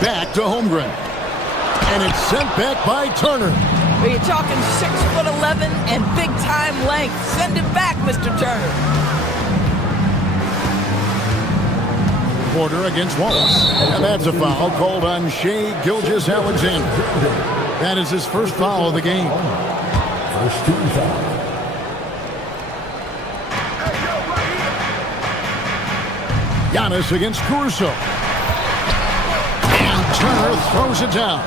Back to Holmgren. And it's sent back by Turner. Well, you're talking 6'11" and big-time length. Send it back, Mr. Turner. Porter against Wallace. And that's a foul called on Shai Gilgeous-Alexander. That is his first foul of the game. First team foul. Giannis against Caruso. And Turner throws it down.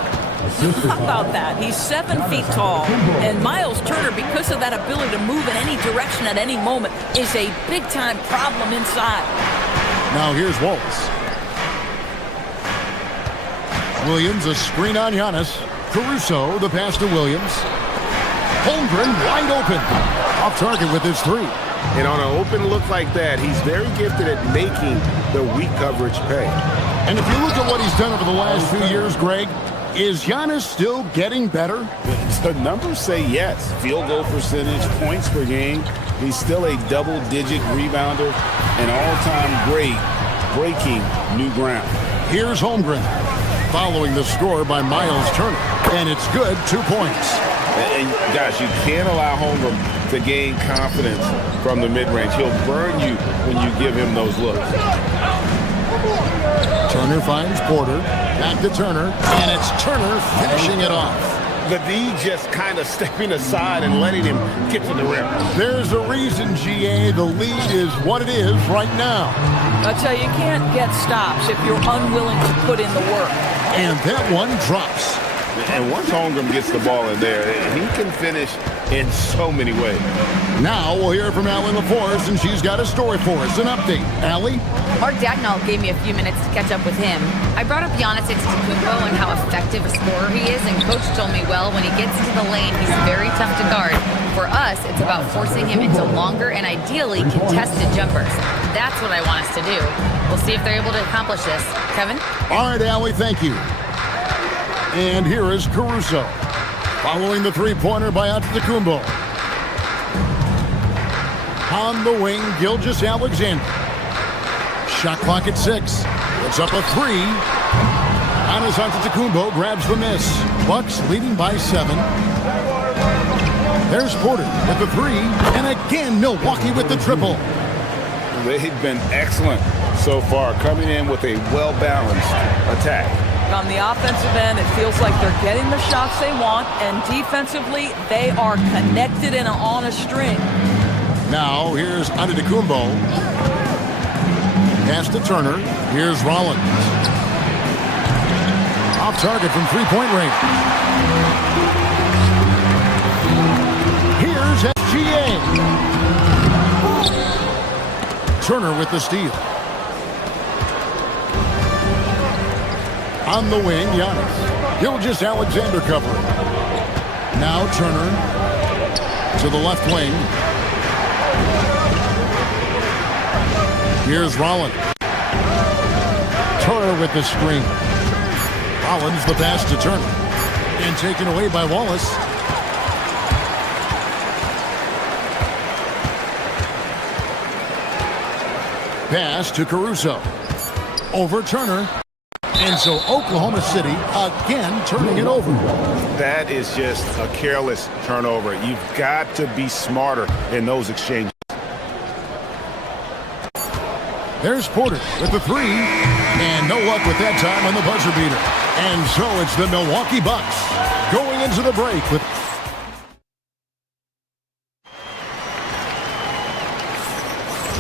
How about that? He's 7 feet tall. And Miles Turner, because of that ability to move in any direction at any moment, is a big-time problem inside. Now here's Wallace. Williams, a screen on Giannis. Caruso, the pass to Williams. Holmgren wide open. Off target with his three. And on an open look like that, he's very gifted at making the weak coverage pay. And if you look at what he's done over the last few years, Greg, is Giannis still getting better? The numbers say yes. Field goal percentage, points per game. He's still a double-digit rebounder, an all-time great, breaking new ground. Here's Holmgren, following the score by Miles Turner. And it's good, 2 points. And gosh, you can't allow Holmgren to gain confidence from the mid-range. He'll burn you when you give him those looks. Turner finds Porter. Back to Turner. And it's Turner finishing it off. The D just kind of stepping aside and letting him get to the rim. There's a reason, GA. The lead is what it is right now. I tell you, you can't get stops if you're unwilling to put in the work. And that one drops. And once Holmgren gets the ball in there, he can finish in so many ways. Now we'll hear from Allie LaForce, and she's got a story for us. An update. Allie? Mark Dagnall gave me a few minutes to catch up with him. I brought up Giannis Antetokounmpo and how effective a scorer he is, and Coach told me, well, when he gets into the lane, he's very tough to guard. For us, it's about forcing him into longer and ideally contested jumpers. That's what I want us to do. We'll see if they're able to accomplish this. Kevin? All right, Allie, thank you. And here is Caruso, following the three-pointer by Antetokounmpo. On the wing, Gilgeous-Alexander. Shot clock at 6. It's up a 3. Giannis Antetokounmpo grabs the miss. Bucks leading by 7. There's Porter with the 3. And again, Milwaukee with the triple. They've been excellent so far, coming in with a well-balanced attack. On the offensive end, it feels like they're getting the shots they want, and defensively, they are connected and on a string. Now, here's Antetokounmpo. Pass to Turner. Here's Rollins. Off target from three-point range. Here's SGA. Turner with the steal. On the wing, Giannis. Gilgeous-Alexander covering. Now Turner to the left wing. Here's Rollins. Turner with the screen. Rollins the pass to Turner. And taken away by Wallace. Pass to Caruso. Over Turner. And so Oklahoma City again turning it over. That is just a careless turnover. You've got to be smarter in those exchanges. There's Porter with the 3. And no luck with that time on the buzzer beater. And so it's the Milwaukee Bucks going into the break with...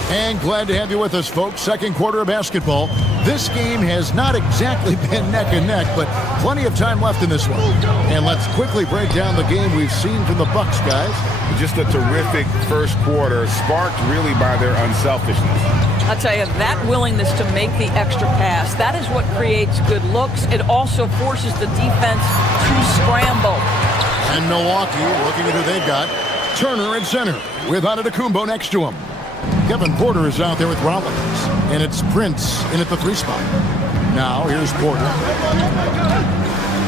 And glad to have you with us, folks. Second quarter of basketball. This game has not exactly been neck and neck, but plenty of time left in this one. And let's quickly break down the game we've seen from the Bucks, guys. Just a terrific first quarter, sparked really by their unselfishness. I'll tell you, that willingness to make the extra pass, that is what creates good looks. It also forces the defense to scramble. And Milwaukee, looking at who they've got, Turner at center with Antetokounmpo next to him. Kevin Porter is out there with Rollins, and it's Prince in at the 3 spot. Now here's Porter.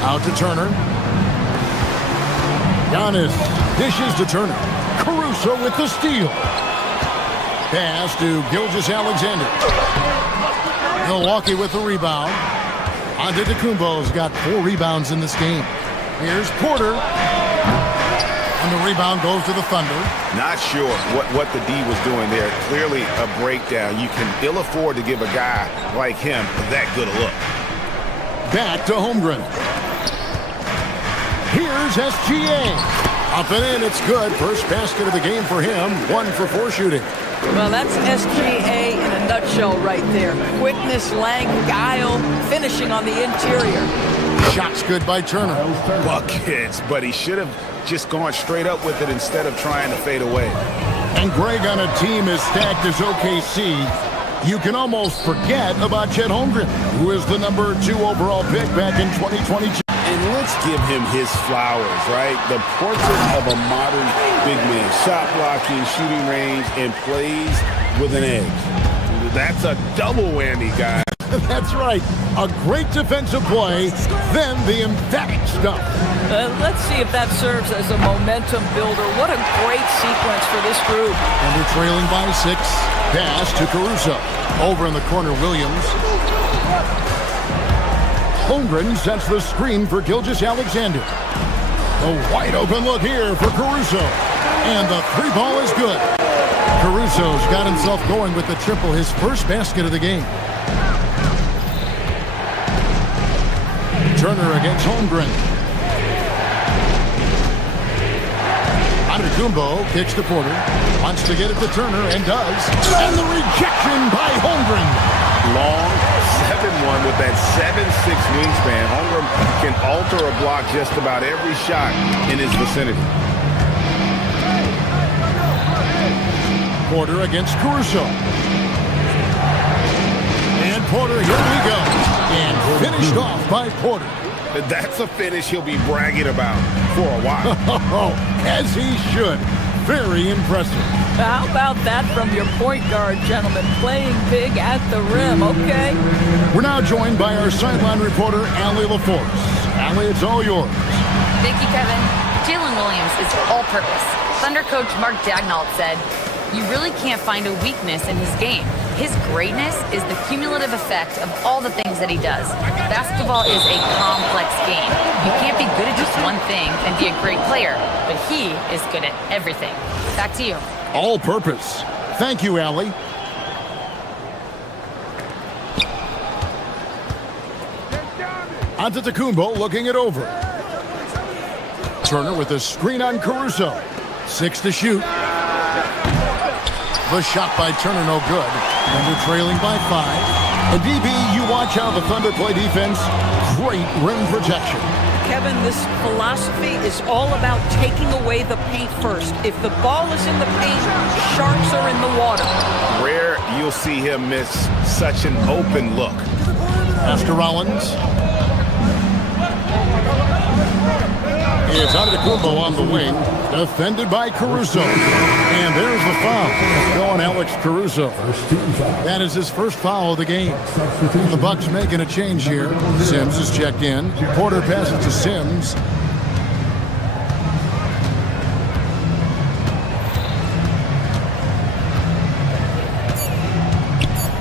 Out to Turner. Giannis dishes to Turner. Caruso with the steal. Pass to Gilgeous-Alexander. Milwaukee with the rebound. Antetokounmpo's got 4 rebounds in this game. Here's Porter. And the rebound goes to the Thunder. Not sure what the D was doing there. Clearly a breakdown. You can ill afford to give a guy like him that good a look. Back to Holmgren. Here's SGA. Up and in, it's good. First basket of the game for him. 1 for 4 shooting. Well, that's SGA in a nutshell right there. Quickness, length, guile, finishing on the interior. Shots good by Turner. Buckets, but he should have just gone straight up with it instead of trying to fade away. And Greg, on a team as stacked as OKC, you can almost forget about Chet Holmgren, who is the number 2 overall pick back in 2022. And let's give him his flowers, right? The portrait of a modern big man. Shot blocking, shooting range, and plays with an edge. That's a double whammy, guys. That's right. A great defensive play, then the emphatic stuff. Let's see if that serves as a momentum builder. What a great sequence for this group. And they're trailing by 6. Pass to Caruso. Over in the corner, Williams. Holmgren sets the screen for Gilgeous-Alexander. A wide open look here for Caruso. And the 3 ball is good. Caruso's got himself going with the triple, his first basket of the game. Turner against Holmgren. Antetokounmpo kicks to Porter. Wants to get it to Turner and does. And the rejection by Holmgren. Long 7-1 with that 7'6" wingspan. Holmgren can alter a block just about every shot in his vicinity. Porter against Caruso. And Porter, here we go. And finished off by Porter. That's a finish he'll be bragging about for a while. As he should. Very impressive. How about that from your point guard, gentlemen? Playing big at the rim, okay? We're now joined by our sideline reporter, Allie LaForce. Allie, it's all yours. Thank you, Kevin. Jalen Williams is all-purpose. Thunder coach Mark Daigneault said, "You really can't find a weakness in his game. His greatness is the cumulative effect of all the things that he does. Basketball is a complex game. You can't be good at just one thing and be a great player, but he is good at everything." Back to you. All purpose. Thank you, Allie. Antetokounmpo looking it over. Turner with a screen on Caruso. 6 to shoot. The shot by Turner, no good. And they're trailing by 5. And DB, you watch how the Thunder play defense. Great rim protection. Kevin, this philosophy is all about taking away the paint first. If the ball is in the paint, sharks are in the water. Rare you'll see him miss such an open look. After Rollins. It's Antetokounmpo on the wing, defended by Caruso. And there's the foul. Going Alex Caruso. That is his first foul of the game. And the Bucks making a change here. Sims is checked in. Porter passes to Sims.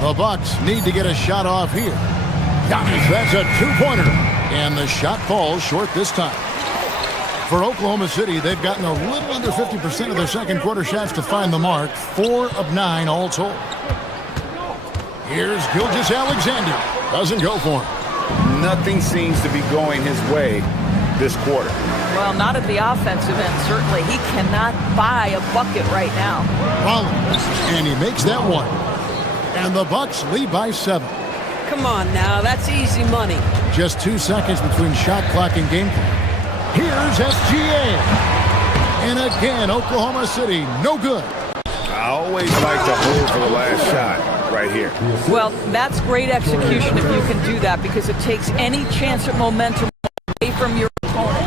The Bucks need to get a shot off here. Giannis, that's a 2-pointer. And the shot falls short this time. For Oklahoma City, they've gotten a little under 50% of their second quarter shots to find the mark. 4 of 9 all told. Here's Gilgeous-Alexander. Doesn't go for him. Nothing seems to be going his way this quarter. Well, not at the offensive end, certainly. He cannot buy a bucket right now. Rollins, and he makes that one. And the Bucks lead by 7. Come on now, that's easy money. Just 2 seconds between shot clock and game clock. Here's SGA. And again, Oklahoma City, no good. I always like to hold for the last shot right here. Well, that's great execution if you can do that, because it takes any chance at momentum away from your opponent.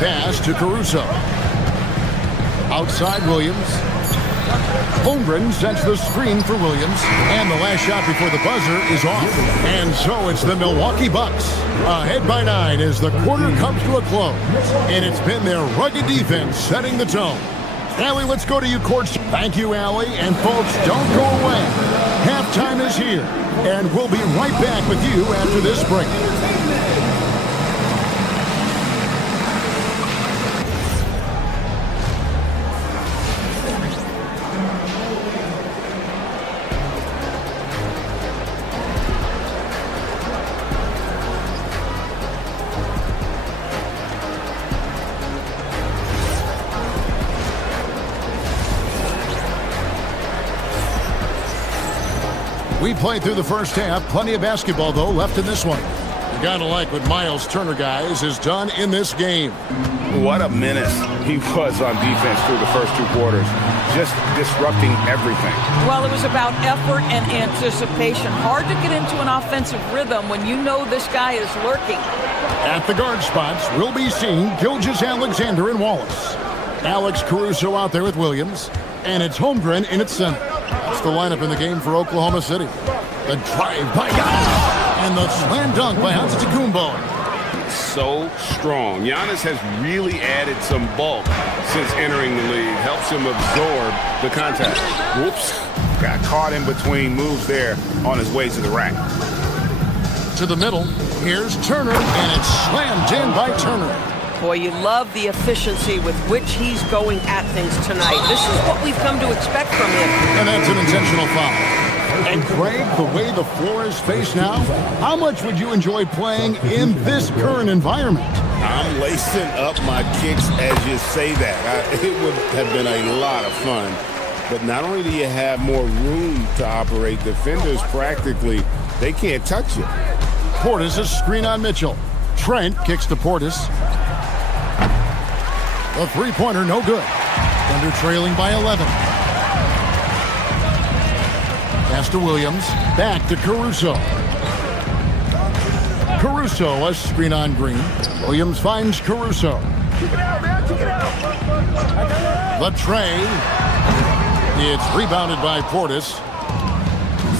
Pass to Caruso. Outside Williams. Holmgren sets the screen for Williams. And the last shot before the buzzer is off. And so it's the Milwaukee Bucks. Ahead by 9 as the quarter comes to a close. And it's been their rugged defense setting the tone. Allie, let's go to you, court. Thank you, Allie. And folks, don't go away. Halftime is here, and we'll be right back with you after this break. We played through the first half. Plenty of basketball, though, left in this one. You gotta like what Miles Turner, guys, has done in this game. What a menace he was on defense through the first 2 quarters. Just disrupting everything. Well, it was about effort and anticipation. Hard to get into an offensive rhythm when you know this guy is lurking. At the guard spots, we'll be seeing Gilgeous-Alexander and Wallace. Alex Caruso out there with Williams. And it's Holmgren in its center. That's the lineup in the game for Oklahoma City. The drive by Giannis. And the slam dunk by Antetokounmpo. So strong. Giannis has really added some bulk since entering the league. Helps him absorb the contact. Whoops. Got caught in between moves there on his way to the rack. To the middle. Here's Turner. And it's slammed in by Turner. Boy, you love the efficiency with which he's going at things tonight. This is what we've come to expect from him. And that's an intentional foul. And Craig, the way the floor is spaced now, how much would you enjoy playing in this current environment? I'm lacing up my kicks as you say that. It would have been a lot of fun. But not only do you have more room to operate, defenders practically, they can't touch you. Portis is screen on Mitchell. Trent kicks to Portis. The three-pointer, no good. Thunder trailing by 11. Pass to Williams. Back to Caruso. Caruso, a screen on Green. Williams finds Caruso. The tray. It's rebounded by Portis.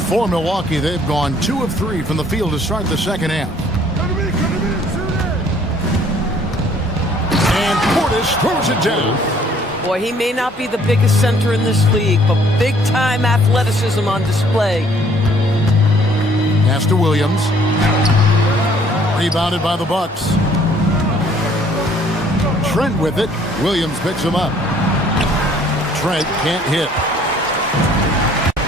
For Milwaukee, they've gone 2 of 3 from the field to start the second half. And Portis throws it down. Boy, he may not be the biggest center in this league, but big-time athleticism on display. Pass to Williams. Rebounded by the Bucks. Trent with it. Williams picks him up. Trent can't hit.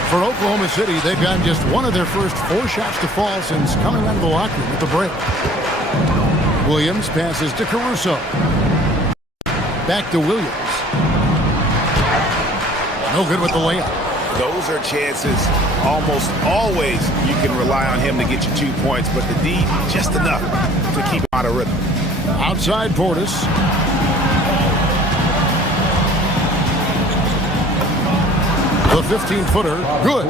For Oklahoma City, they've got just one of their first 4 shots to fall since coming out of the locker room at the break. Williams passes to Caruso. Back to Williams. No good with the layup. Those are chances almost always you can rely on him to get you 2 points, but the D just enough to keep him out of rhythm. Outside Portis. The 15-footer, good.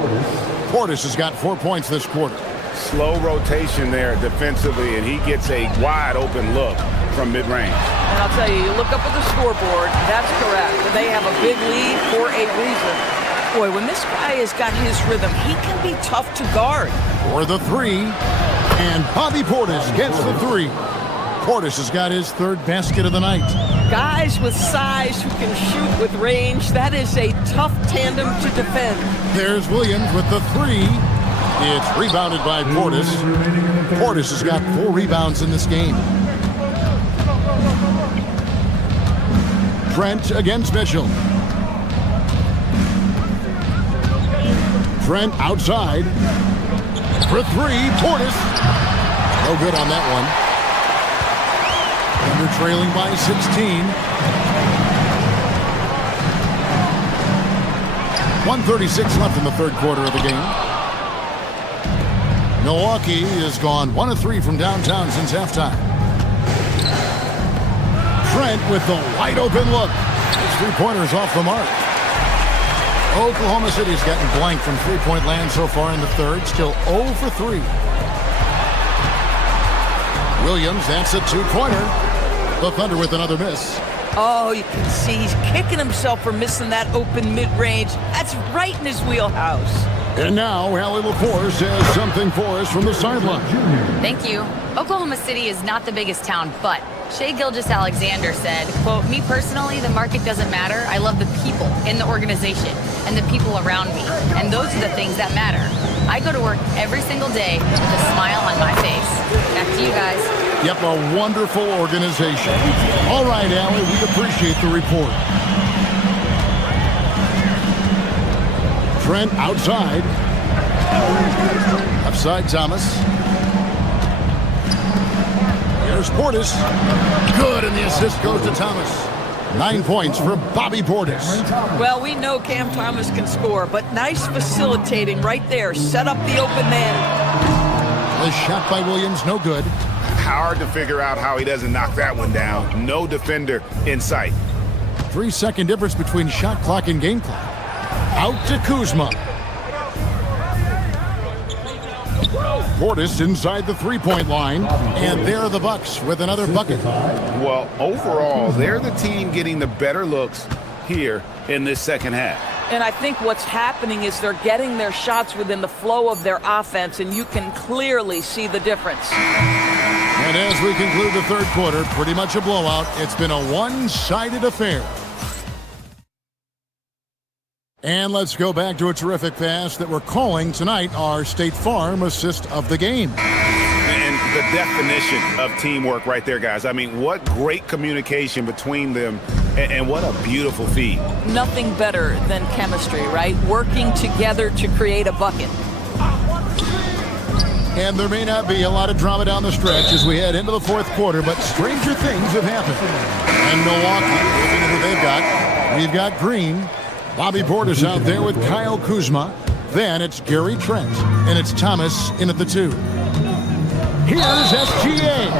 Portis has got 4 points this quarter. Slow rotation there defensively, and he gets a wide-open look from mid-range. And I'll tell you, you look up at the scoreboard, that's correct. They have a big lead for a reason. Boy, when this guy has got his rhythm, he can be tough to guard. For the 3, and Bobby Portis gets the 3. Portis has got his 3rd basket of the night. Guys with size who can shoot with range, that is a tough tandem to defend. There's Williams with the 3. It's rebounded by Portis. Portis has got 4 rebounds in this game. Trent against Mitchell. Trent outside. For 3, Portis. No good on that one. Thunder trailing by 16. 1:36 left in the 3rd quarter of the game. Milwaukee has gone 1 of 3 from downtown since halftime. Trent with the wide open look. His 3-pointer's off the mark. Oklahoma City's gotten blank from 3-point land so far in the 3rd. Still 0 for 3. Williams, that's a 2-pointer. The Thunder with another miss. Oh, you can see he's kicking himself for missing that open mid-range. That's right in his wheelhouse. And now, Allie LaForce has something for us from the sideline. Thank you. Oklahoma City is not the biggest town, but Shai Gilgeous-Alexander said, quote, "Me personally, the market doesn't matter. I love the people in the organization and the people around me. And those are the things that matter. I go to work every single day with a smile on my face. Back to you guys. Yep, a wonderful organization. All right, Allie, we appreciate the report. Trent outside. Upside Thomas. Here's Portis. Good, and the assist goes to Thomas. 9 points for Bobby Portis. Well, we know Cam Thomas can score, but nice facilitating right there. Set up the open man. The shot by Williams, no good. Hard to figure out how he doesn't knock that one down. No defender in sight. 3-second difference between shot clock and game clock. Out to Kuzma. Portis inside the three-point line, and there are the Bucks with another bucket. Well, overall, they're the team getting the better looks here in this second half. And I think what's happening is they're getting their shots within the flow of their offense, and you can clearly see the difference. And as we conclude the third quarter, pretty much a blowout. It's been a one-sided affair. And let's go back to a terrific pass that we're calling tonight our State Farm assist of the game. And the definition of teamwork right there, guys. I mean, what great communication between them, and what a beautiful feed. Nothing better than chemistry, right? Working together to create a bucket. And there may not be a lot of drama down the stretch as we head into the fourth quarter, but stranger things have happened. And Milwaukee, looking at who they've got, we've got Green. Bobby Portis out there with Kyle Kuzma. Then it's Gary Trent, and it's Thomas in at the 2. Here's SGA.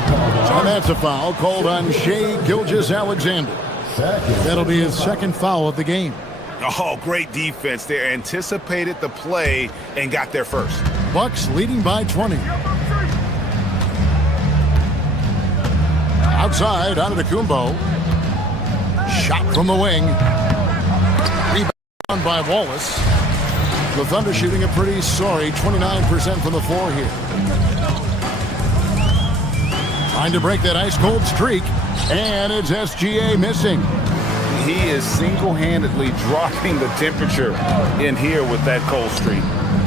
And that's a foul called on Shai Gilgeous-Alexander. That'll be his second foul of the game. Oh, great defense. They anticipated the play and got there first. Bucks leading by 20. Outside, Antetokounmpo. Shot from the wing. Rebound by Wallace. The Thunder shooting a pretty sorry 29% from the floor here. Trying to break that ice-cold streak. And it's SGA missing. He is single-handedly dropping the temperature in here with that cold streak.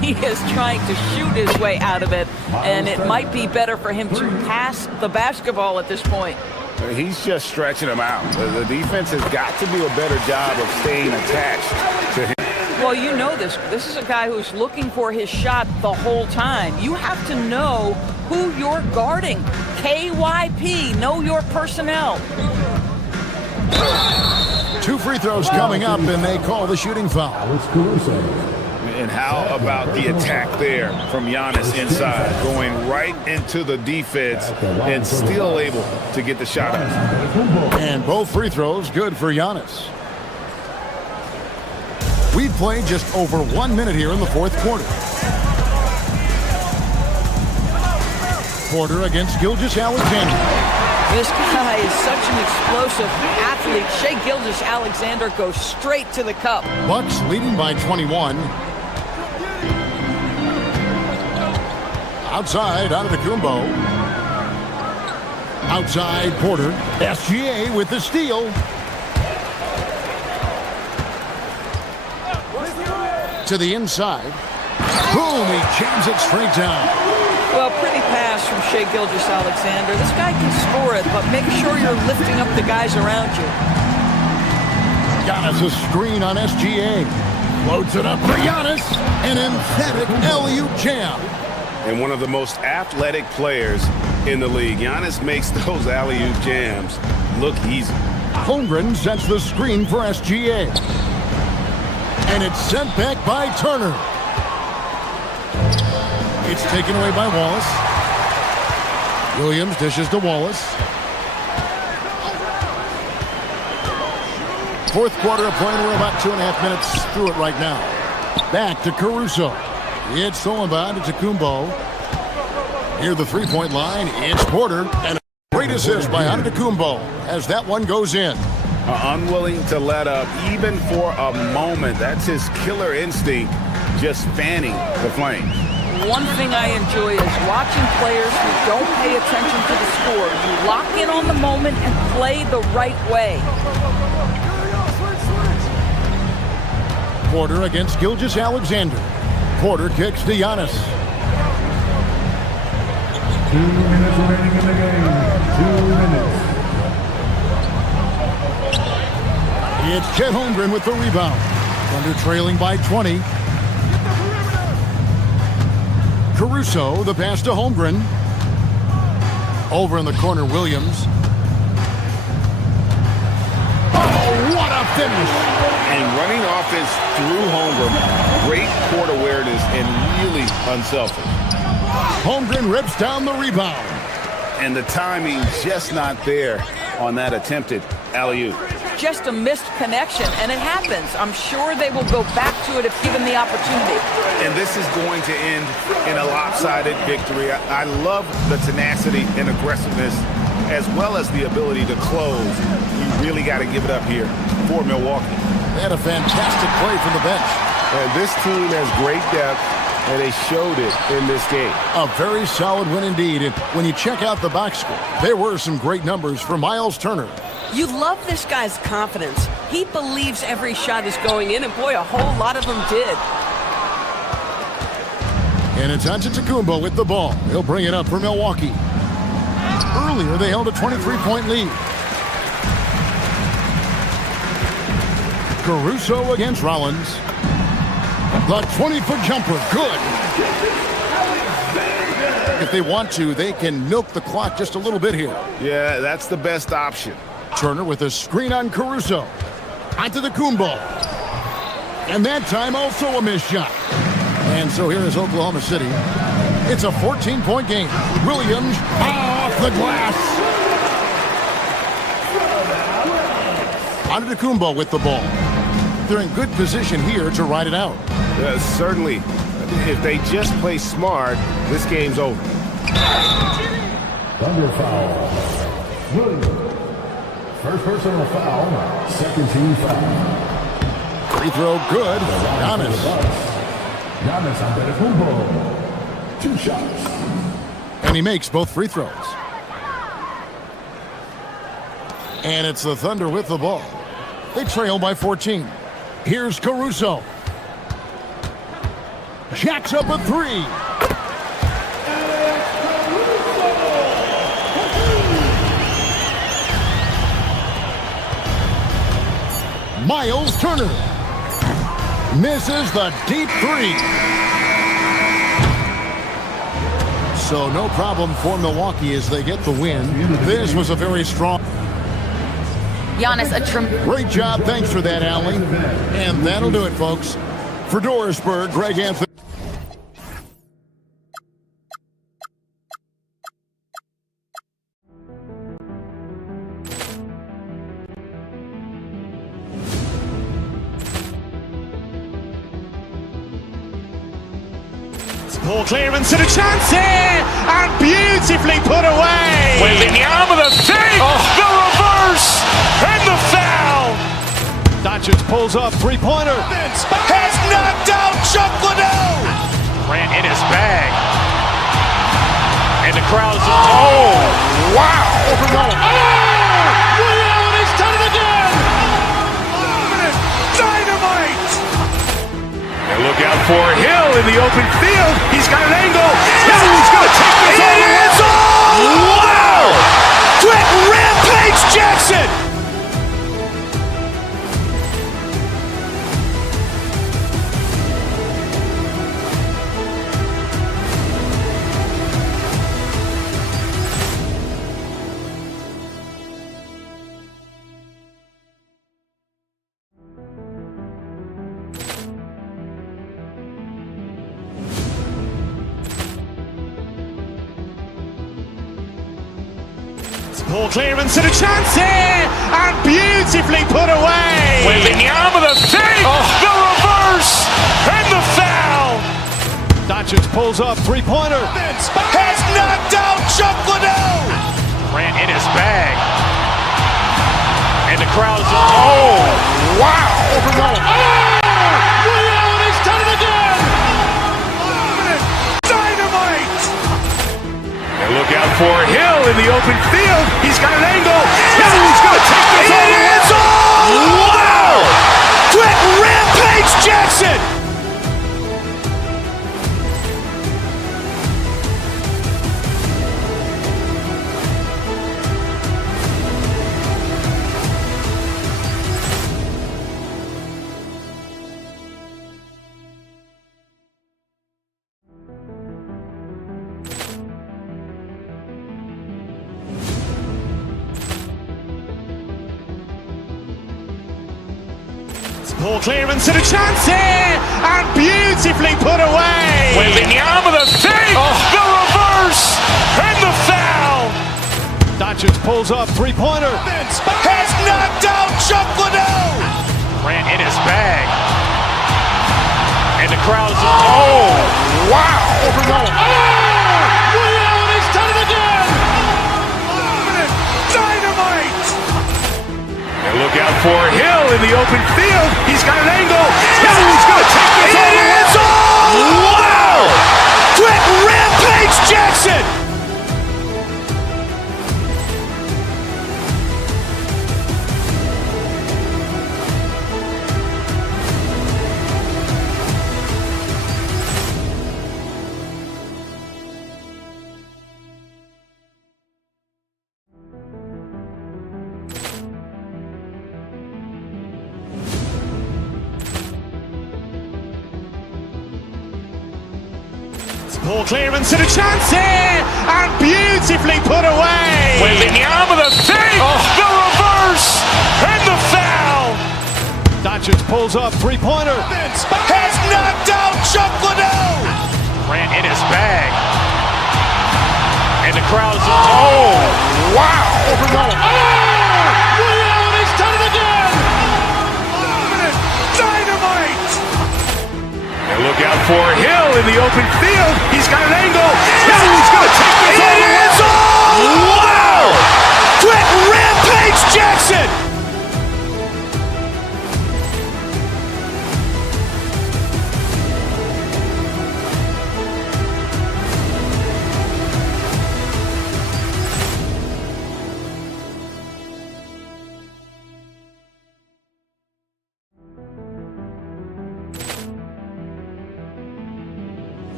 He is trying to shoot his way out of it, and it might be better for him to pass the basketball at this point. He's just stretching him out. The defense has got to do a better job of staying attached to him. Well, you know this. This is a guy who's looking for his shot the whole time. You have to know who you're guarding. KYP, know your personnel. 2 free throws coming up, and they call the shooting foul. And how about the attack there from Giannis inside, going right into the defense and still able to get the shot out. And both free throws good for Giannis. We've played just over 1 minute here in the fourth quarter. Porter against Gilgeous-Alexander. This guy is such an explosive athlete. Shai Gilgeous-Alexander goes straight to the cup. Bucks leading by 21. Outside, Antetokounmpo. Outside, Porter. SGA with the steal. To the inside. Boom, he jams it straight down. Well, pretty pass from Shai Gilgeous-Alexander. This guy can score it, but make sure you're lifting up the guys around you. Giannis a screen on SGA. Floats it up for Giannis. An emphatic alley-oop jam. And one of the most athletic players in the league. Giannis makes those alley-oop jams look easy. Holmgren sets the screen for SGA. And it's sent back by Turner. It's taken away by Wallace. Williams dishes to Wallace. Fourth quarter of play, we're about 2.5 minutes through it right now. Back to Caruso. It's stolen by Antetokounmpo. Near the three-point line, it's Porter. And a great assist by Antetokounmpo as that one goes in. Unwilling to let up even for a moment. That's his killer instinct, just fanning the flames. One thing I enjoy is watching players who don't pay attention to the score. You lock in on the moment and play the right way. Porter against Gilgeous Alexander. Porter kicks to Giannis. 2 minutes remaining in the game. 2 minutes. It's Chet Holmgren with the rebound. Thunder trailing by 20. Caruso, the pass to Holmgren. Over in the corner, Williams. Oh, what a finish! And running offense through Holmgren, great court awareness and really unselfish. Holmgren rips down the rebound. And the timing just not there on that attempted alley-oop. Just a missed connection, and it happens. I'm sure they will go back to it if given the opportunity. And this is going to end in a lopsided victory. I love the tenacity and aggressiveness as well as the ability to close. You really got to give it up here for Milwaukee. They had a fantastic play from the bench. And this team has great depth, and they showed it in this game. A very solid win indeed. And when you check out the box score, there were some great numbers for Miles Turner. You love this guy's confidence. He believes every shot is going in, and boy, a whole lot of them did. And it's Antetokounmpo with the ball. He'll bring it up for Milwaukee. Earlier, they held a 23-point lead. Caruso against Rollins. The 20-foot jumper, good. If they want to, they can milk the clock just a little bit here. Yeah, that's the best option. Turner with a screen on Caruso. Antetokounmpo. And that time also a missed shot. And so here is Oklahoma City. It's a 14-point game. Williams off the glass. Antetokounmpo with the ball. They're in good position here to ride it out. Certainly, if they just play smart, this game's over. Thunder foul. Williams. First personal foul. Second team foul. Free throw good. Giannis. Giannis Antetokounmpo. 2 shots. And he makes both free throws. And it's the Thunder with the ball. They trail by 14. Here's Caruso. Jacks up a 3. Miles Turner misses the deep 3. So no problem for Milwaukee as they get the win. This was a very strong. Giannis, Great job. Thanks for that, Allie. And that'll do it, folks. For Dorisburg, Greg Anthony. Poor clearance and a chance here, and beautifully put away. With the arm of the thing, the reverse, and the foul. Doncic pulls up, three-pointer. Has knocked out Chuck Liddell. Ran in his bag. And the crowd's, oh, wow. Reality's done it again. Dynamite. And look out for Hill in the open field. He's got an angle. Yes. He's going to take this all the way. Wow! Quick Rampage Jackson. Poor clearance and a chance here, and beautifully put away. With the arm of the thing, the reverse, and the foul. Doncic pulls up, three-pointer. Has knocked out Chuck Liddell. Ran in his bag. And the crowd's, oh, wow. Reality's done it again. Dynamite. And look out for Hill in the open field. He's got an angle. Yes. He's going to take this all the way. Wow! Quick Rampage Jackson. Jackson! Poor clearance and a chance here, and beautifully put away. Waving the arm of the thing, the reverse, and the foul. Doncic pulls up, three-pointer. Has knocked out Chuck Liddell. Ran in his bag. And the crowd's, oh, wow. Over goal. Liddell, and he's done it again. Dynamite. And look out for Hill in the open field. He's got an angle. He's going to take this all the way. Wow! Quick rampage Jackson! Poor clearance and a chance here, and beautifully put away. Waving the arm of the thing, the reverse, and the foul. Doncic pulls up, three-pointer. Has knocked out Chuck Liddell. Ran in his bag. And the crowd's, oh, wow. Over goal. Liddell, and he's done it again. Dynamite. And look out for Hill in the open field. He's got an angle. He's going to take this all the way. Wow! Quick rampage Jackson!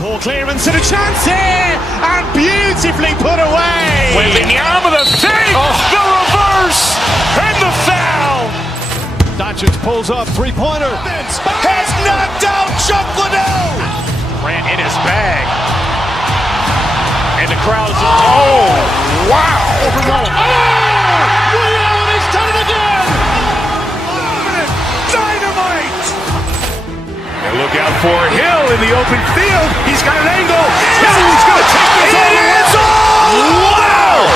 Poor clearance and a chance here, and beautifully put away. Waving the arm of the thing, the reverse, and the foul. Doncic pulls up, three-pointer. Has knocked out Chuck Liddell. Ran in his bag. And the crowd's, oh, wow. Over goal. Liddell, and he's done it again. Dynamite. And look out for Hill in the open field. He's got an angle. He's going to take this all the way. Wow!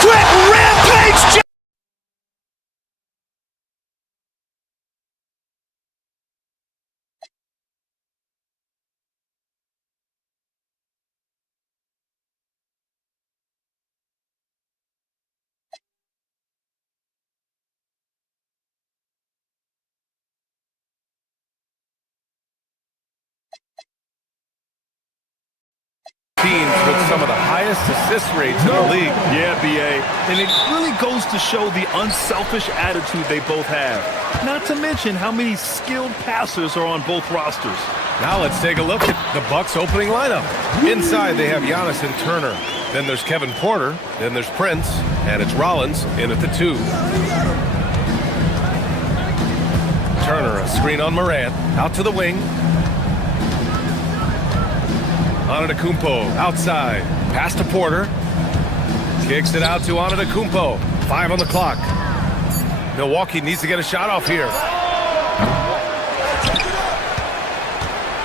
Quick rampage. Teams with some of the highest assist rates in the league. Yeah, B.A. And it really goes to show the unselfish attitude they both have. Not to mention how many skilled passers are on both rosters. Now let's take a look at the Bucks' opening lineup. Inside they have Giannis and Turner. Then there's Kevin Porter. Then there's Prince. And it's Rollins in at the 2. Turner, a screen on Morant. Out to the wing. Antetokounmpo outside. Pass to Porter. Kicks it out to Antetokounmpo. 5 on the clock. Milwaukee needs to get a shot off here.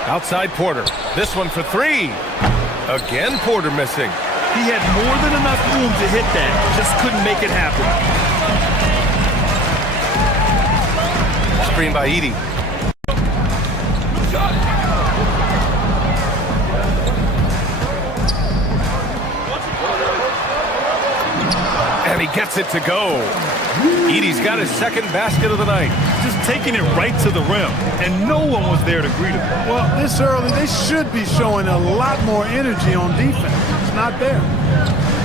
Outside Porter. This one for 3. Again Porter missing. He had more than enough room to hit that. Just couldn't make it happen. Screen by Edey. And he gets it to go. Edey's got his second basket of the night. Just taking it right to the rim, and no one was there to greet him. Well, this early, they should be showing a lot more energy on defense. It's not there.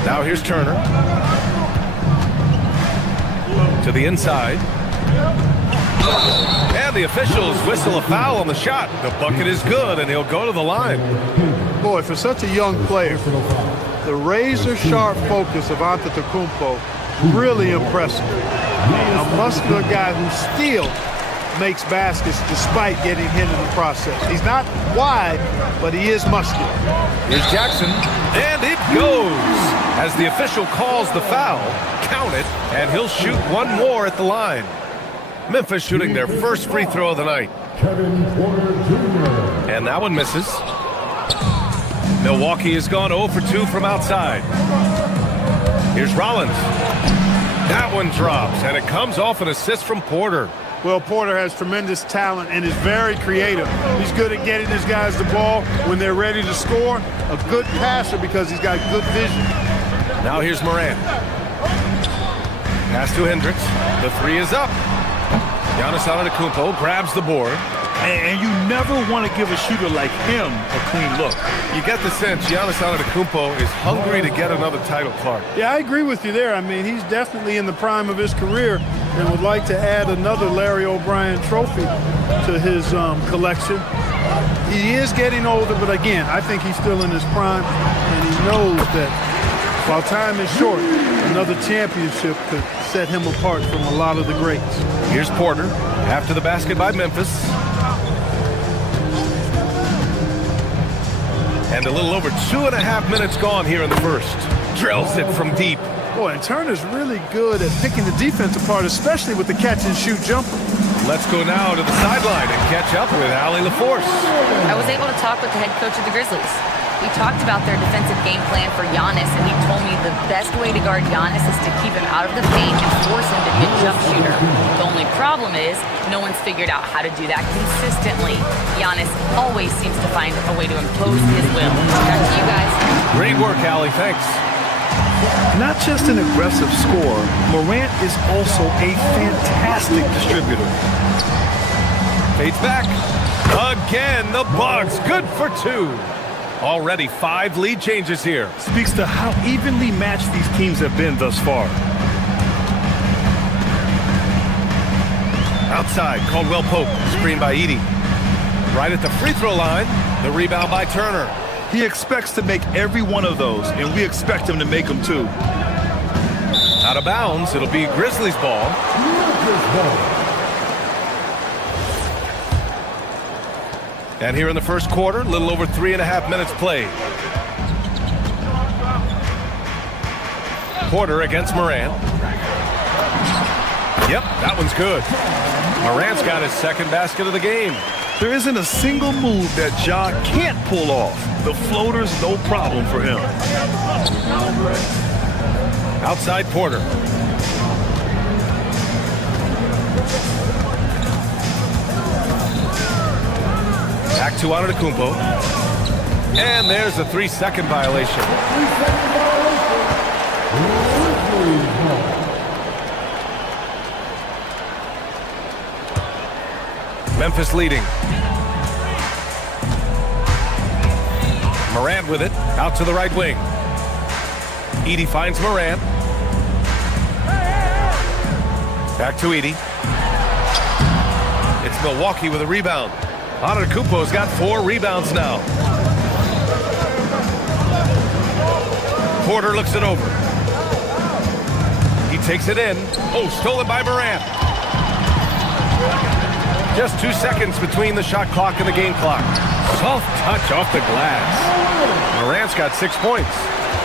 Now here's Turner. To the inside. And the officials whistle a foul on the shot. The bucket is good, and he'll go to the line. Boy, for such a young player, the razor-sharp focus of Antetokounmpo, really impressive. A muscular guy who still makes baskets despite getting hit in the process. He's not wide, but he is muscular. Here's Jackson, and it goes. As the official calls the foul, count it, and he'll shoot one more at the line. Memphis shooting their first free throw of the night. And that one misses. Milwaukee has gone 0 for 2 from outside. Here's Rollins. That one drops, and it comes off an assist from Porter. Well, Porter has tremendous talent and is very creative. He's good at getting his guys the ball when they're ready to score. A good passer because he's got good vision. Now here's Morant. Pass to Hendricks. The three is up. Giannis Antetokounmpo grabs the board. And you never want to give a shooter like him a clean look. You get the sense Giannis Antetokounmpo is hungry to get another title, Clark. Yeah, I agree with you there. I mean, he's definitely in the prime of his career and would like to add another Larry O'Brien trophy to his collection. He is getting older, but again, I think he's still in his prime, and he knows that while time is short, another championship could set him apart from a lot of the greats. Here's Porter after the basket by Memphis. And a little over 2.5 minutes gone here in the first. Drills it from deep. Boy, and Turner's really good at picking the defense apart, especially with the catch-and-shoot jumper. Let's go now to the sideline and catch up with Allie LaForce. I was able to talk with the head coach of the Grizzlies. We talked about their defensive game plan for Giannis, and he told me the best way to guard Giannis is to keep him out of the paint and force him to be a jump shooter. The only problem is no one's figured out how to do that consistently. Giannis always seems to find a way to impose his will. Back to you guys. Great work, Allie. Thanks. Not just an aggressive scorer, Morant is also a fantastic distributor. Fades back. Again, the Bucks. Good for 2. Already 5 lead changes here. Speaks to how evenly matched these teams have been thus far. Outside, Caldwell Pope, screen by Edey. Right at the free throw line, the rebound by Turner. He expects to make every one of those, and we expect him to make them too. Out of bounds, it'll be Grizzlies ball. And here in the first quarter, a little over 3.5 minutes played. Porter against Morant. Yep, that one's good. Morant's got his second basket of the game. There isn't a single move that Ja can't pull off. The floater's no problem for him. Outside Porter. Back to Antetokounmpo. And there's a 3-second violation. Memphis leading. Morant with it, out to the right wing. Edey finds Morant. Back to Edey. It's Milwaukee with a rebound. Antetokounmpo's got 4 rebounds now. Porter looks it over. He takes it in. Oh, stolen by Morant. Just 2 seconds between the shot clock and the game clock. Soft touch off the glass. Morant's got 6 points.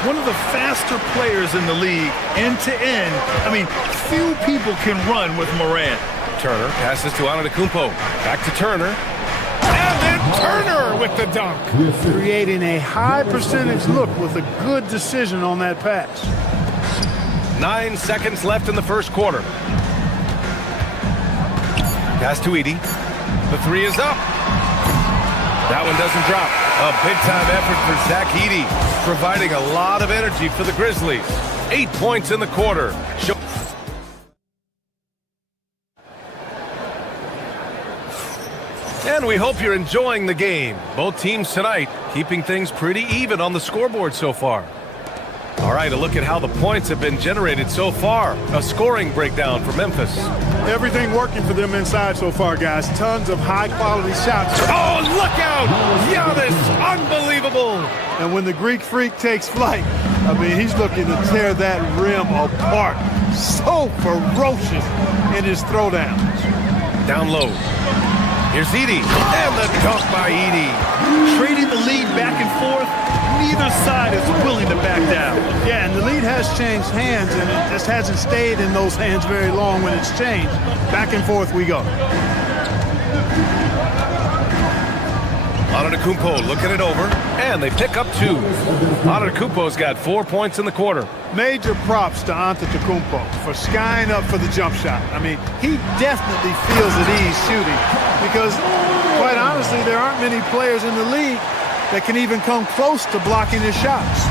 One of the faster players in the league, end to end. I mean, few people can run with Morant. Turner passes to Antetokounmpo. Back to Turner. And then Turner with the dunk. Creating a high percentage look with a good decision on that pass. 9 seconds left in the first quarter. Pass to Edey. The 3 is up. That one doesn't drop. A big-time effort for Zach Edey, providing a lot of energy for the Grizzlies. 8 points in the quarter. And we hope you're enjoying the game. Both teams tonight keeping things pretty even on the scoreboard so far. All right, a look at how the points have been generated so far. A scoring breakdown for Memphis. Everything working for them inside so far, guys. Tons of high-quality shots. Oh, look out! Giannis, unbelievable! And when the Greek freak takes flight, I mean, he's looking to tear that rim apart. So ferocious in his throwdowns. Down low. Here's Edey, and the dunk by Edey. Trading the lead back and forth, neither side is willing to back down. Yeah, and the lead has changed hands, and it just hasn't stayed in those hands very long when it's changed. Back and forth we go. Antetokounmpo looking it over, and they pick up 2. Antetokounmpo's got 4 points in the quarter. Major props to Antetokounmpo for skying up for the jump shot. I mean, he definitely feels at ease shooting because, quite honestly, there aren't many players in the league that can even come close to blocking his shots.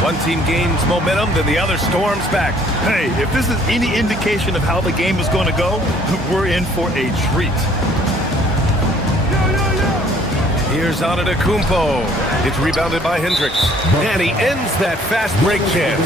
One team gains momentum, then the other storms back. Hey, if this is any indication of how the game is going to go, we're in for a treat. Here's Antetokounmpo. It's rebounded by Hendricks. And he ends that fast break chance.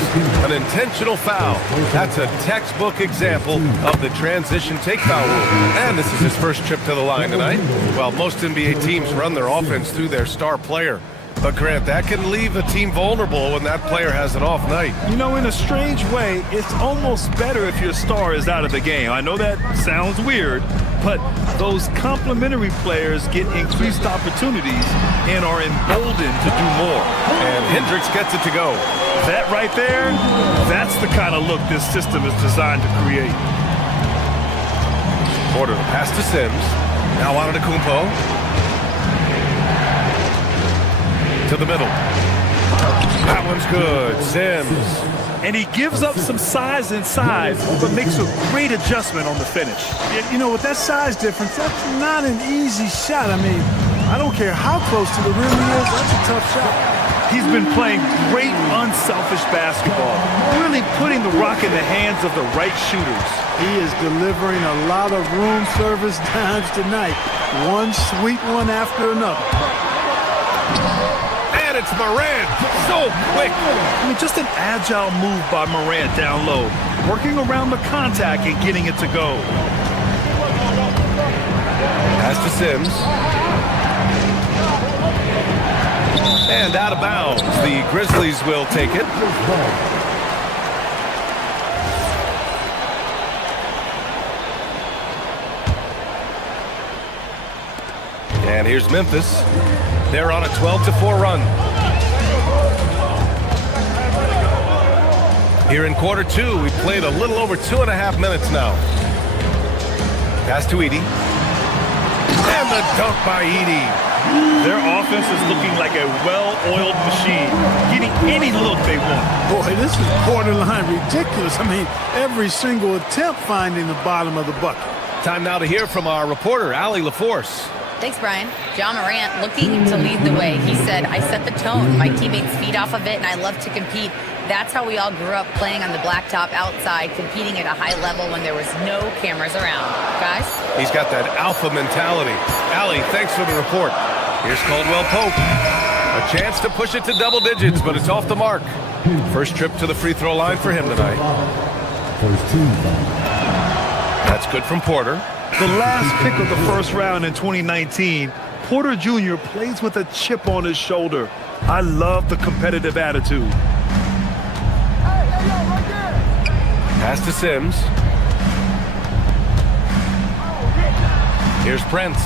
An intentional foul. That's a textbook example of the transition take foul rule. And this is his first trip to the line tonight. Well, most NBA teams run their offense through their star player. But Grant, that can leave a team vulnerable when that player has an off night. You know, in a strange way, it's almost better if your star is out of the game. I know that sounds weird, but those complementary players get increased opportunities and are emboldened to do more. And Hendricks gets it to go. That right there, that's the kind of look this system is designed to create. Porter pass to Sims. Now Antetokounmpo. To the middle. That one's good. Sims. And he gives up some size inside, but makes a great adjustment on the finish. You know, with that size difference, that's not an easy shot. I mean, I don't care how close to the rim he is, that's a tough shot. He's been playing great unselfish basketball, really putting the rock in the hands of the right shooters. He is delivering a lot of room service dimes tonight. One sweet one after another. And it's Morant, so quick. I mean, just an agile move by Morant down low, working around the contact and getting it to go. Pass to Sims. And out of bounds. The Grizzlies will take it. And here's Memphis. They're on a 12-4 run. Here in quarter 2, we played a little over 2.5 minutes now. Pass to Edey. And the dunk by Edey. Their offense is looking like a well-oiled machine, getting any look they want. Boy, this is borderline ridiculous. I mean, every single attempt finding the bottom of the bucket. Time now to hear from our reporter, Allie LaForce. Thanks, Brian. John Morant looking to lead the way. He said, I set the tone. My teammates feed off of it, and I love to compete. That's how we all grew up, playing on the blacktop outside, competing at a high level when there was no cameras around. Guys? He's got that alpha mentality. Allie, thanks for the report. Here's Caldwell Pope. A chance to push it to double digits, but it's off the mark. First trip to the free throw line for him tonight. That's good from Porter. The last pick of the first round in 2019, Porter Jr. plays with a chip on his shoulder. I love the competitive attitude. Pass to Sims. Here's Prince.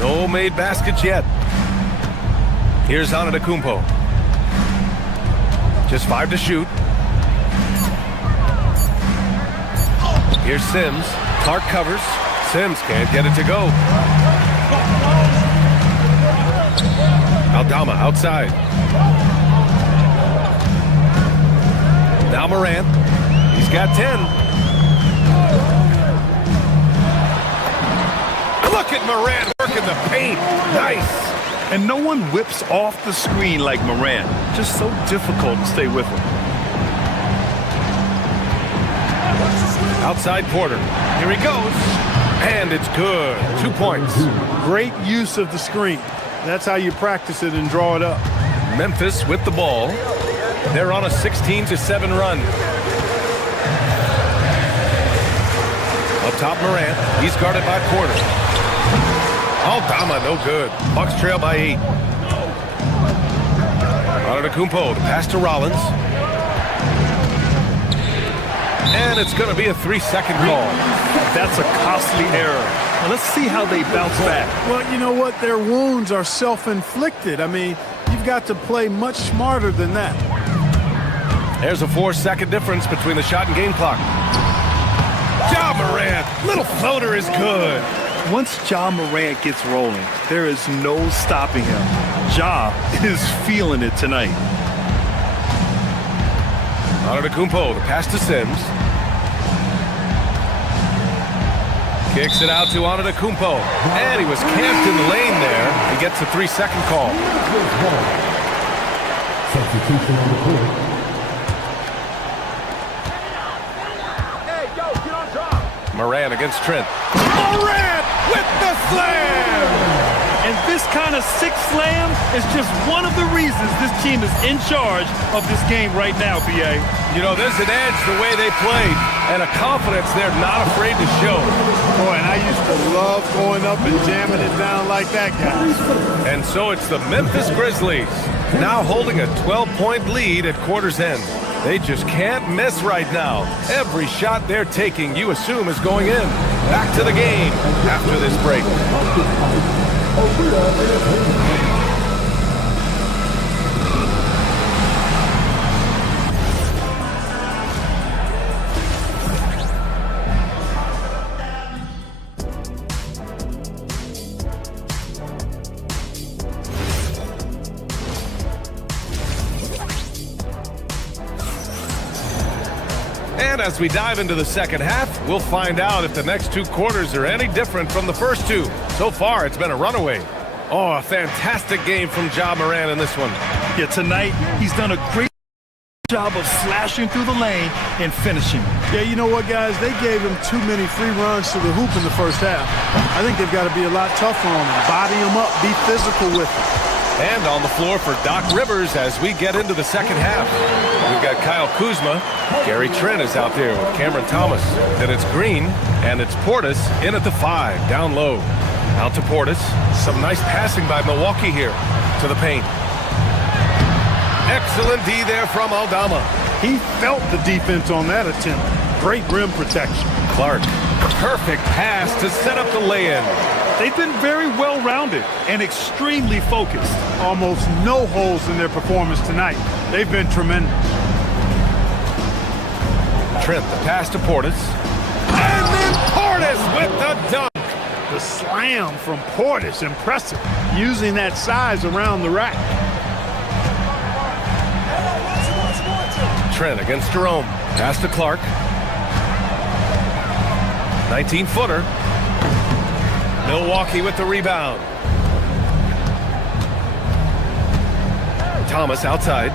No made baskets yet. Here's Antetokounmpo. Just 5 to shoot. Here's Sims. Clark covers. Sims can't get it to go. Aldama outside. Now Morant. He's got 10. Look at Morant working the paint. Nice. And no one whips off the screen like Morant. Just so difficult to stay with him. Outside Porter. Here he goes. And it's good. 2 points. Great use of the screen. That's how you practice it and draw it up. Memphis with the ball. They're on a 16-7 run. Up top, Morant. He's guarded by Porter. Aldama, no good. Bucks trail by 8. Antetokounmpo, the pass to Rollins. And it's going to be a 3-second call. That's a costly error. Now let's see how they bounce back. Well, you know what? Their wounds are self-inflicted. I mean, you've got to play much smarter than that. There's a 4-second difference between the shot and game clock. Ja Morant, little floater is good. Once Ja Morant gets rolling, there is no stopping him. Ja is feeling it tonight. Antetokounmpo, the pass to Sims. Kicks it out to Antetokounmpo. And he was camped in the lane there. He gets a 3-second call. Substitution on the court. Morant against Trent. Morant with the slam! And this kind of sick slam is just one of the reasons this team is in charge of this game right now, B.A. You know, there's an edge the way they played and a confidence they're not afraid to show. Boy, and I used to love going up and jamming it down like that, guys. And so it's the Memphis Grizzlies now holding a 12-point lead at quarter's end. They just can't miss right now. Every shot they're taking, you assume, is going in. Back to the game after this break. And as we dive into the second half, we'll find out if the next 2 quarters are any different from the first 2. So far, it's been a runaway. Oh, a fantastic game from Ja Morant in this one. Yeah, tonight he's done a great job of slashing through the lane and finishing. Yeah, you know what, guys? They gave him too many free runs to the hoop in the first half. I think they've got to be a lot tougher on him. Body him up, be physical with him. And on the floor for Doc Rivers as we get into the second half. We've got Kyle Kuzma. Gary Trent is out there with Cameron Thomas. Then it's Green, and it's Portis in at the 5, down low. Out to Portis. Some nice passing by Milwaukee here to the paint. Excellent D there from Aldama. He felt the defense on that attempt. Great rim protection. Clark, perfect pass to set up the lay-in. They've been very well-rounded and extremely focused. Almost no holes in their performance tonight. They've been tremendous. Trent, the pass to Portis. And then Portis with the dunk. The slam from Portis, impressive. Using that size around the rack. Trent against Jerome. Pass to Clark. 19-footer. Milwaukee with the rebound. Thomas outside.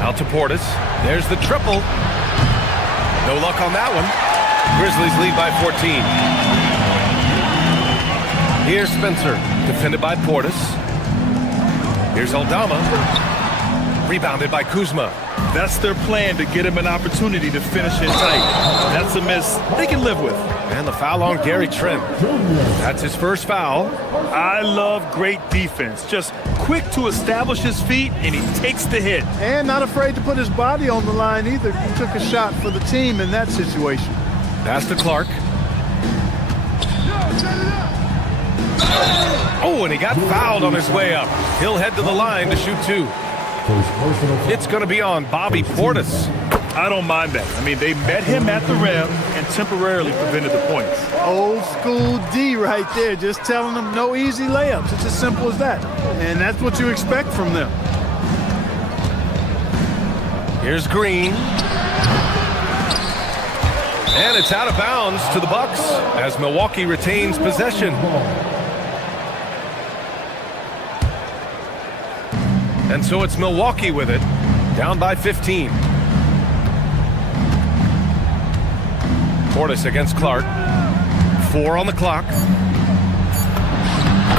Out to Portis. There's the triple. No luck on that one. Grizzlies lead by 14. Here's Spencer, defended by Portis. Here's Aldama. Rebounded by Kuzma. That's their plan, to get him an opportunity to finish it tight. That's a miss they can live with. And the foul on Gary Trent. That's his first foul. I love great defense. Just quick to establish his feet, and he takes the hit. And not afraid to put his body on the line either. He took a shot for the team in that situation. Pass to Clark. Oh, and he got fouled on his way up. He'll head to the line to shoot 2. It's going to be on Bobby Portis. I don't mind that. I mean, they met him at the rim and temporarily prevented the points. Old school D right there, just telling them no easy layups. It's as simple as that. And that's what you expect from them. Here's Green. And it's out of bounds to the Bucks as Milwaukee retains possession. And so it's Milwaukee with it, down by 15. Portis against Clark. 4 on the clock.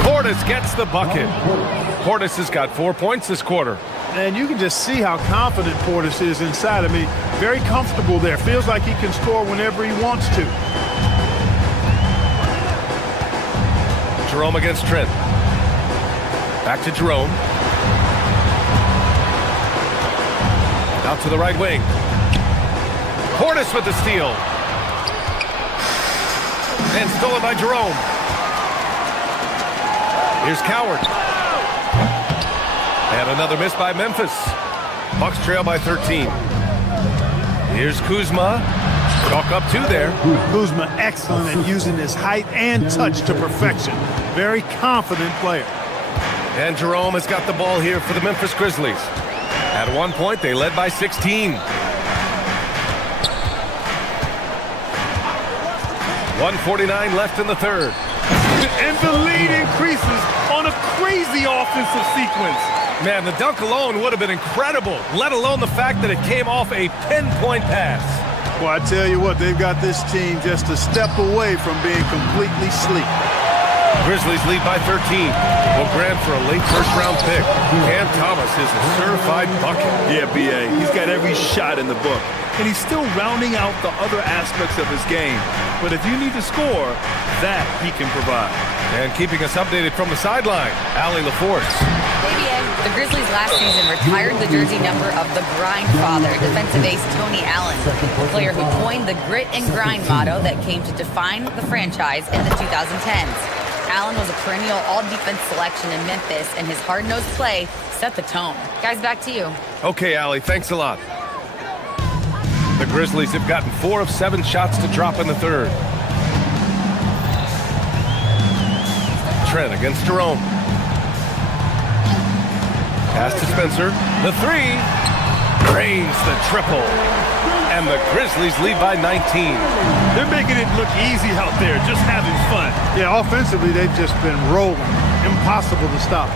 Portis gets the bucket. Portis has got 4 points this quarter. And you can just see how confident Portis is inside. I mean, very comfortable there. Feels like he can score whenever he wants to. Jerome against Trent. Back to Jerome. Out to the right wing. Portis with the steal. And stolen by Jerome. Here's Coward. And another miss by Memphis. Bucks trail by 13. Here's Kuzma. Chalk up 2 there. Kuzma excellent at using his height and touch to perfection. Very confident player. And Jerome has got the ball here for the Memphis Grizzlies. At one point, they led by 16. 1:49 left in the third. And the lead increases on a crazy offensive sequence. Man, the dunk alone would have been incredible, let alone the fact that it came off a pinpoint pass. Well, I tell you what, they've got this team just a step away from being completely sleep. Grizzlies lead by 13. Will grant for a late first-round pick. Cam Thomas is a certified bucket. Yeah, B.A. He's got every shot in the book. And he's still rounding out the other aspects of his game. But if you need to score, that he can provide. And keeping us updated from the sideline, Allie LaForce. The Grizzlies last season retired the jersey number of the grind father, defensive ace Tony Allen, the player who coined the grit and grind motto that came to define the franchise in the 2010s. Allen was a perennial all-defense selection in Memphis, and his hard-nosed play set the tone. Guys, back to you. Okay, Allie, thanks a lot. The Grizzlies have gotten 4 of 7 shots to drop in the third. Trent against Jerome. Pass to Spencer. The 3. Drains the triple. And the Grizzlies lead by 19. They're making it look easy out there, just having fun. Yeah, offensively, they've just been rolling. Impossible to stop.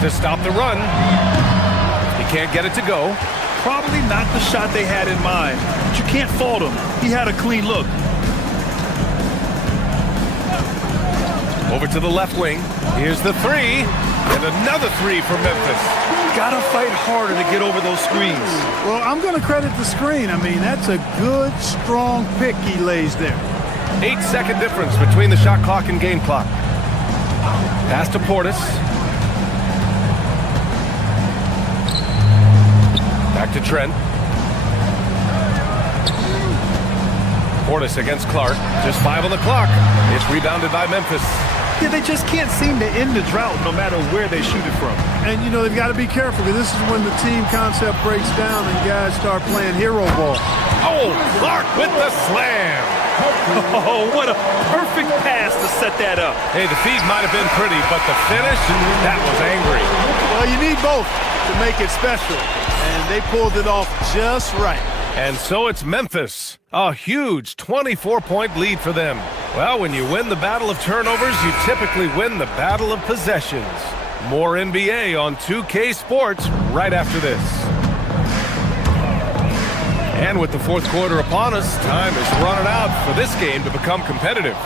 To stop the run. He can't get it to go. Probably not the shot they had in mind, but you can't fault him. He had a clean look. Over to the left wing. Here's the 3. And another 3 for Memphis. Gotta fight harder to get over those screens. Well, I'm going to credit the screen. I mean, that's a good, strong pick he lays there. 8-second difference between the shot clock and game clock. Pass to Portis. Back to Trent. Portis against Clark. Just 5 on the clock. It's rebounded by Memphis. Yeah, they just can't seem to end the drought no matter where they shoot it from. And, you know, they've got to be careful because this is when the team concept breaks down and guys start playing hero ball. Oh, Clark with the slam. Oh, what a perfect pass to set that up. Hey, the feed might have been pretty, but the finish, that was angry. Well, you need both to make it special, and they pulled it off just right. And so it's Memphis. A huge 24-point lead for them. Well, when you win the battle of turnovers, you typically win the battle of possessions. More NBA on 2K Sports right after this. And with the fourth quarter upon us, time is running out for this game to become competitive.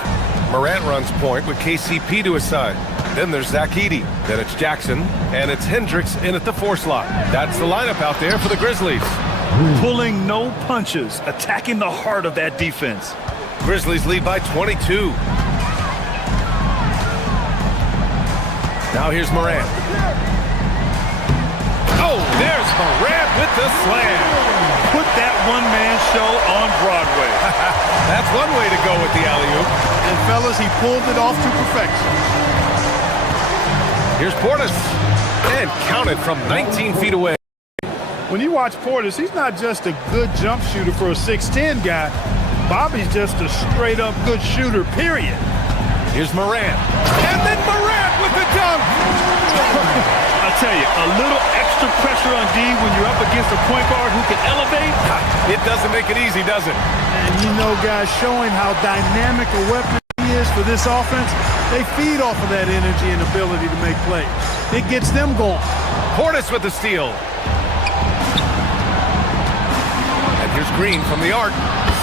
Morant runs point with KCP to his side. Then there's Zach Edey. Then it's Jackson. And it's Hendricks in at the 4 slot. That's the lineup out there for the Grizzlies. Pulling no punches, attacking the heart of that defense. Grizzlies lead by 22. Now here's Morant. Oh, there's Morant with the slam. Put that one-man show on Broadway. That's one way to go with the alley-oop. And fellas, he pulled it off to perfection. Here's Portis. And counted from 19 feet away. When you watch Portis, he's not just a good jump shooter for a 6'10 guy. Bobby's just a straight-up good shooter, period. Here's Morant. And then Morant with the dunk. I tell you, a little extra pressure on D when you're up against a point guard who can elevate. It doesn't make it easy, does it? And you know, guys, showing how dynamic a weapon he is for this offense, they feed off of that energy and ability to make plays. It gets them going. Portis with the steal. And here's Green from the arc.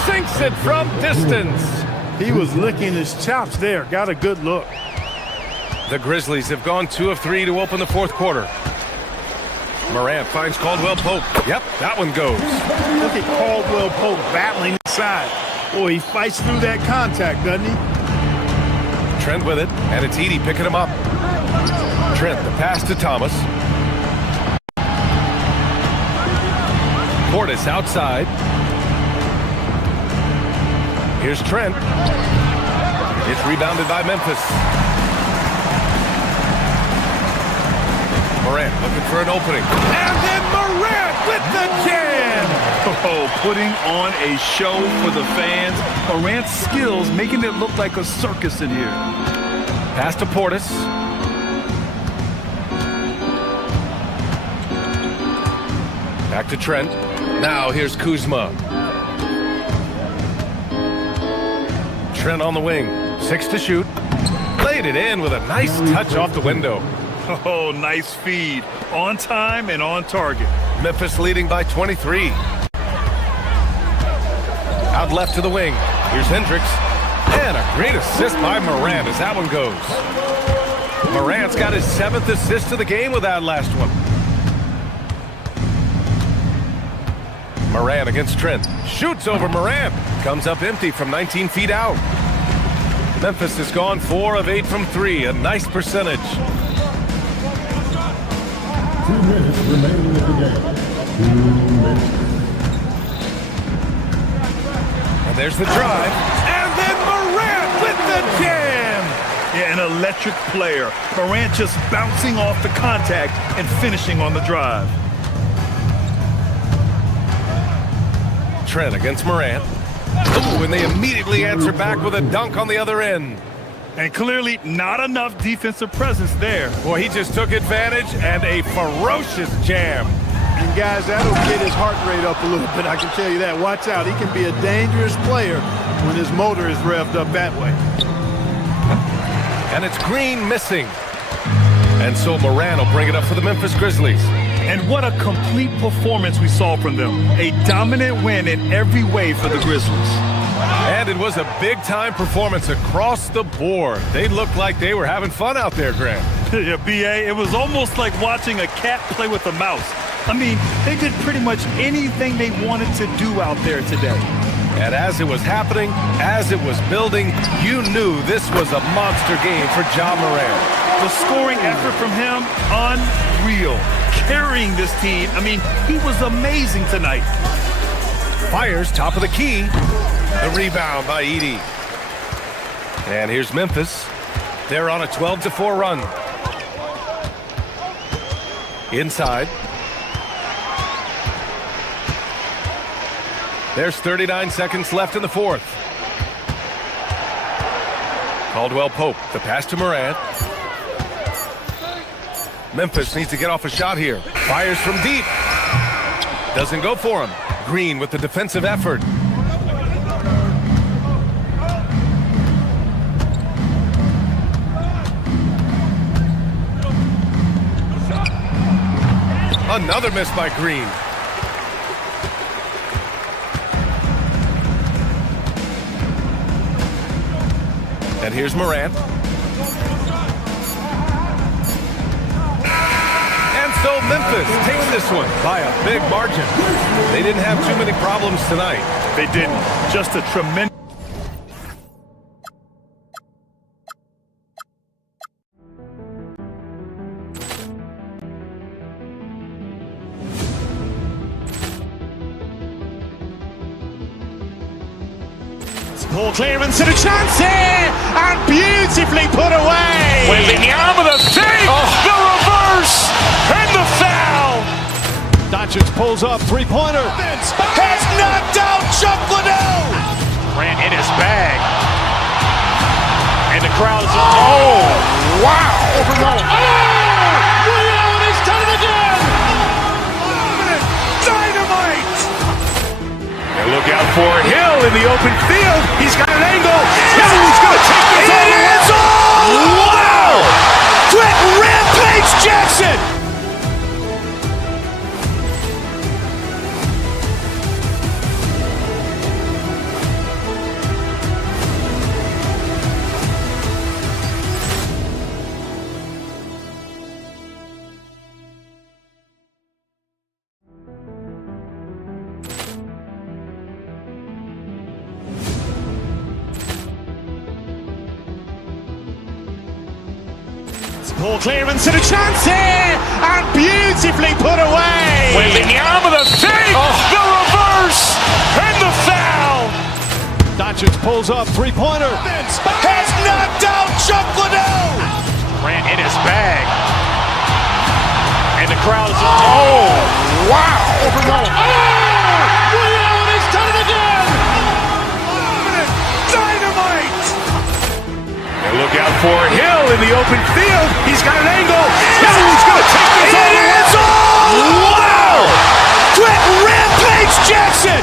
Sinks it from distance. He was licking his chops there. Got a good look. The Grizzlies have gone 2 of 3 to open the fourth quarter. Morant finds Caldwell Pope. Yep, that one goes. Look at Caldwell Pope battling inside. Boy, he fights through that contact, doesn't he? Trent with it, and it's Edey picking him up. Trent, the pass to Thomas. Portis outside. Here's Trent. It's rebounded by Memphis. Morant looking for an opening. And then Morant with the jam! Oh, putting on a show for the fans. Morant's skills making it look like a circus in here. Pass to Portis. Back to Trent. Now here's Kuzma. Trent on the wing. 6 to shoot. Laid it in with a nice touch off the window. Oh, nice feed. On time and on target. Memphis leading by 23. Out left to the wing. Here's Hendricks. And a great assist by Morant as that one goes. Morant's got his 7th assist of the game with that last one. Morant against Trent. Shoots over Morant. Comes up empty from 19 feet out. Memphis has gone 4 of 8 from 3. A nice percentage. 2 minutes remaining in the game. 2 minutes. And there's the drive. And then Morant with the jam! Yeah, an electric player. Morant just bouncing off the contact and finishing on the drive. Trent against Morant. Ooh, and they immediately answer back with a dunk on the other end. And clearly not enough defensive presence there. Boy, he just took advantage and a ferocious jam. And guys, that'll get his heart rate up a little bit, I can tell you that. Watch out, he can be a dangerous player when his motor is revved up that way. And it's Green missing. And so Morant will bring it up for the Memphis Grizzlies. And what a complete performance we saw from them. A dominant win in every way for the Grizzlies. And it was a big-time performance across the board. They looked like they were having fun out there, Grant. Yeah, B.A., it was almost like watching a cat play with a mouse. I mean, they did pretty much anything they wanted to do out there today. And as it was happening, as it was building, you knew this was a monster game for Ja Morant. The scoring effort from him, unreal. Carrying this team, I mean, he was amazing tonight. Fires top of the key. The rebound by Edey. And here's Memphis. They're on a 12-4 run. Inside. There's 39 seconds left in the fourth. Caldwell Pope, the pass to Morant. Memphis needs to get off a shot here. Fires from deep. Doesn't go for him. Green with the defensive effort. Another miss by Green. And here's Morant. And so Memphis takes this one by a big margin. They didn't have too many problems tonight. They didn't. Just a tremendous... Poor clearance and a chance here, and beautifully put away. Wembanyama the save, the reverse, and the foul. Doncic pulls up, three-pointer. Has knocked out Chuck Liddell. Ran in his bag, and the crowd is. Oh, wow! Oh, Liddell, and he's done it again. Dynamite! And look out for Hill in the open field. He's got an angle. He's going to take this all. It is all! Wow! Quit Rampage Jackson! Ball clearance and a chance here, and beautifully put away. Wembanyama the fake, the reverse, and the foul. Doncic pulls up, three-pointer. Has knocked out Chuck Liddell. Grant in his bag. And the crowd is, oh, wow. Overrun. Leon has done it again. Dynamite. And look out for Hill in the open field. He's got an angle. He's going to take this all the way. Wow. Quit Rampage Jackson.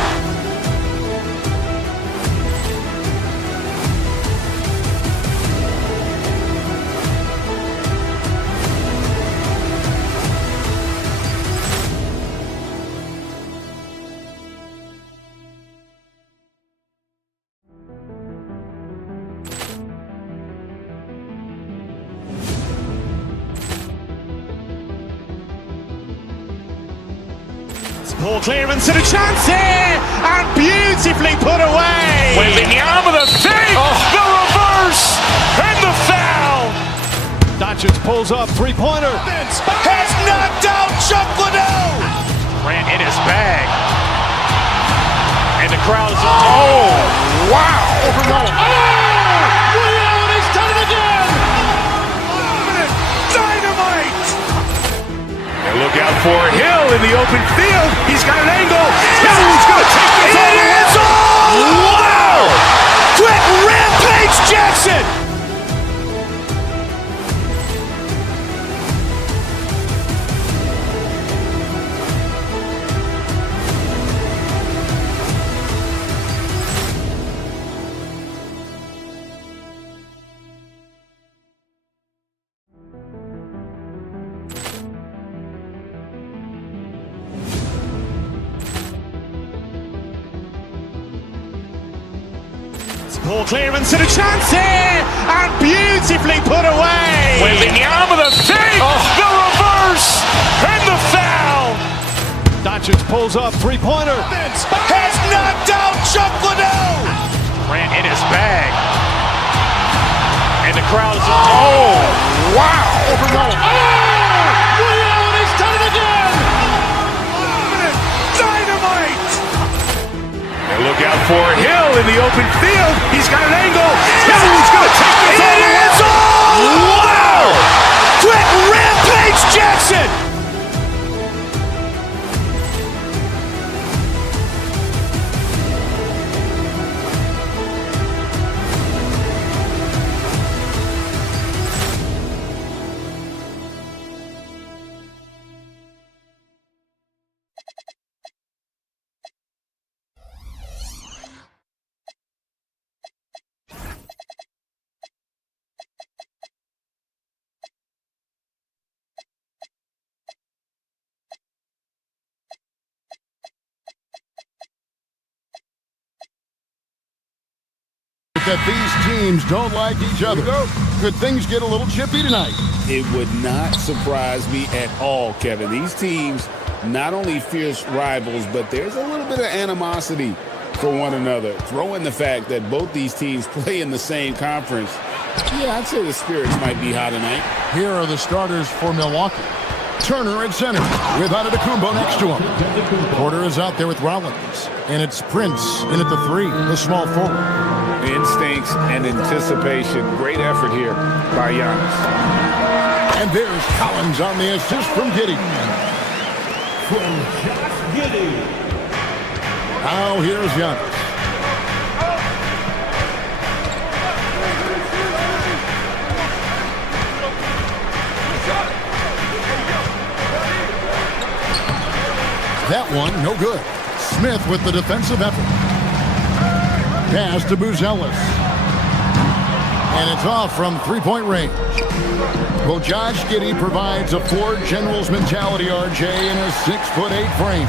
Ball clearance and a chance here, and beautifully put away. Wembanyama the fake, the reverse, and the foul. Doncic pulls up, three-pointer. Has knocked out Chuck Liddell. Grant in his bag. And the crowd is, oh, wow. Overrun. Leon has done it again. Dynamite. And look out for Hill in the open field. He's got an angle. He's going to take this all the way. Wow! Quit Rampage Jackson. Ball clearance and a chance here, and beautifully put away. Wembanyama the fake, the reverse, and the foul. Doncic pulls up, three-pointer. Has knocked out Chuck Liddell. Grant in his bag. And the crowd is, oh, wow. Overrun. Leon has done it again. Dynamite. And look out for Hill in the open field. He's got an angle. He's going to take this all the way. Wow! Quit Rampage Jackson. That these teams don't like each other. Could things get a little chippy tonight? It would not surprise me at all, Kevin. These teams not only fierce rivals, but there's a little bit of animosity for one another. Throw in the fact that both these teams play in the same conference. Yeah, I'd say the spirits might be high tonight. Here are the starters for Milwaukee. Turner at center with Antetokounmpo next to him. Porter is out there with Rollins. And it's Prince in at the three, the small forward. Instincts and anticipation. Great effort here by Giannis. And there's Collins on the assist from Giddey. Now here's Giannis. That one, no good. Smith with the defensive effort. Pass to Buzelis. And it's off from three-point range. Well, Josh Giddey provides a floor general's mentality, RJ, in a 6'8" frame.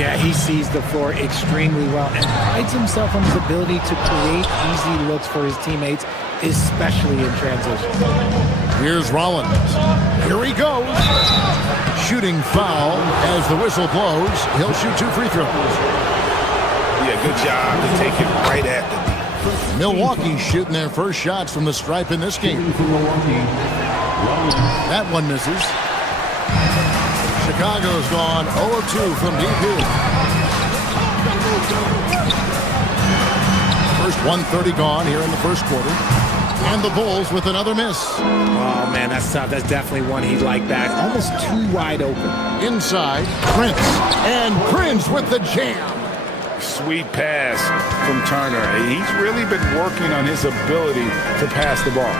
Yeah, he sees the floor extremely well and prides himself on his ability to create easy looks for his teammates, especially in transition. Here's Rollins. Here he goes. Shooting foul as the whistle blows. He'll shoot 2 free throws. Yeah, good job to take it right at the D. Milwaukee shooting their first shots from the stripe in this game. That one misses. Chicago's gone 0-2 from deep here. First 1:30 gone here in the first quarter. And the Bulls with another miss. Oh, man, that's tough. That's definitely one he'd like back. Almost too wide open. Inside, Prince. And Prince with the jam. Sweet pass from Turner. He's really been working on his ability to pass the ball.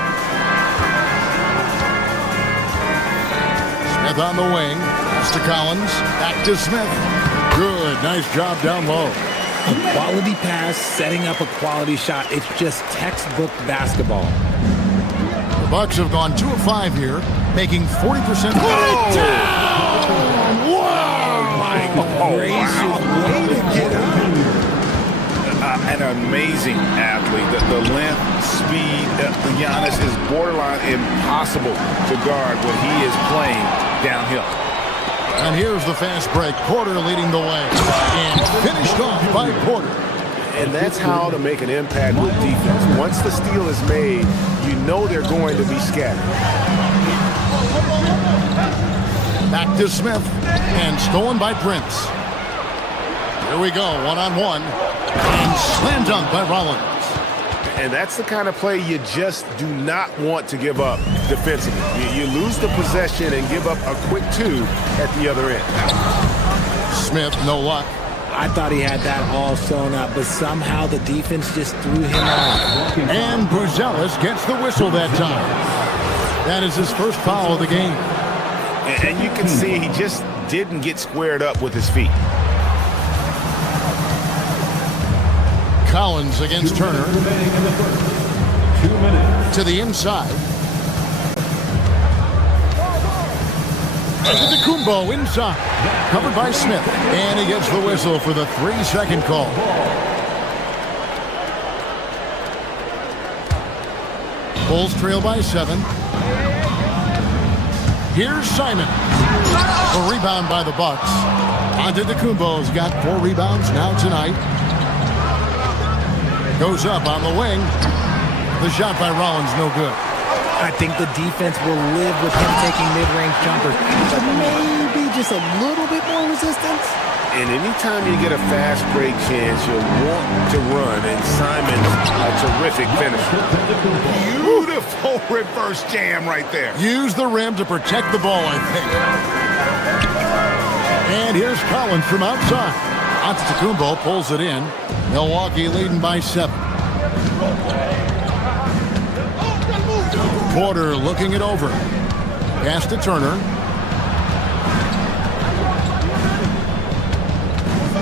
Smith on the wing. Pass to Collins. Back to Smith. Good. Nice job down low. A quality pass, setting up a quality shot. It's just textbook basketball. The Bucks have gone 2 of 5 here, making 40%. Put it down! Wow! My gracious, way to get out. An amazing athlete. The length, speed, Giannis is borderline impossible to guard when he is playing downhill. And here's the fast break. Porter leading the way. And finished off by Porter. And that's how to make an impact with defense. Once the steal is made, you know they're going to be scattered. Back to Smith. And stolen by Prince. Here we go, one-on-one. And slam dunk by Rollins. And that's the kind of play you just do not want to give up defensively. You lose the possession and give up a quick 2 at the other end. Smith, no luck. I thought he had that all sewn up, but somehow the defense just threw him off. And Buzelis gets the whistle that time. That is his first foul of the game. And you can see he just didn't get squared up with his feet. Collins against Turner. 2 minutes. To the inside. Antetokounmpo inside. Covered by Smith. And he gets the whistle for the 3-second call. Bulls trail by 7. Here's Simon. A rebound by the Bucks. Antetokounmpo's got 4 rebounds now tonight. Goes up on the wing. The shot by Rollins, no good. I think the defense will live with him taking mid-range jumpers. But maybe just a little bit more resistance. And anytime you get a fast break chance, you'll want to run. And Simon's a terrific finisher. Beautiful reverse jam right there. Use the rim to protect the ball, I think. And here's Collins from outside. Antetokounmpo pulls it in. Milwaukee leading by 7. Porter looking it over. Pass to Turner.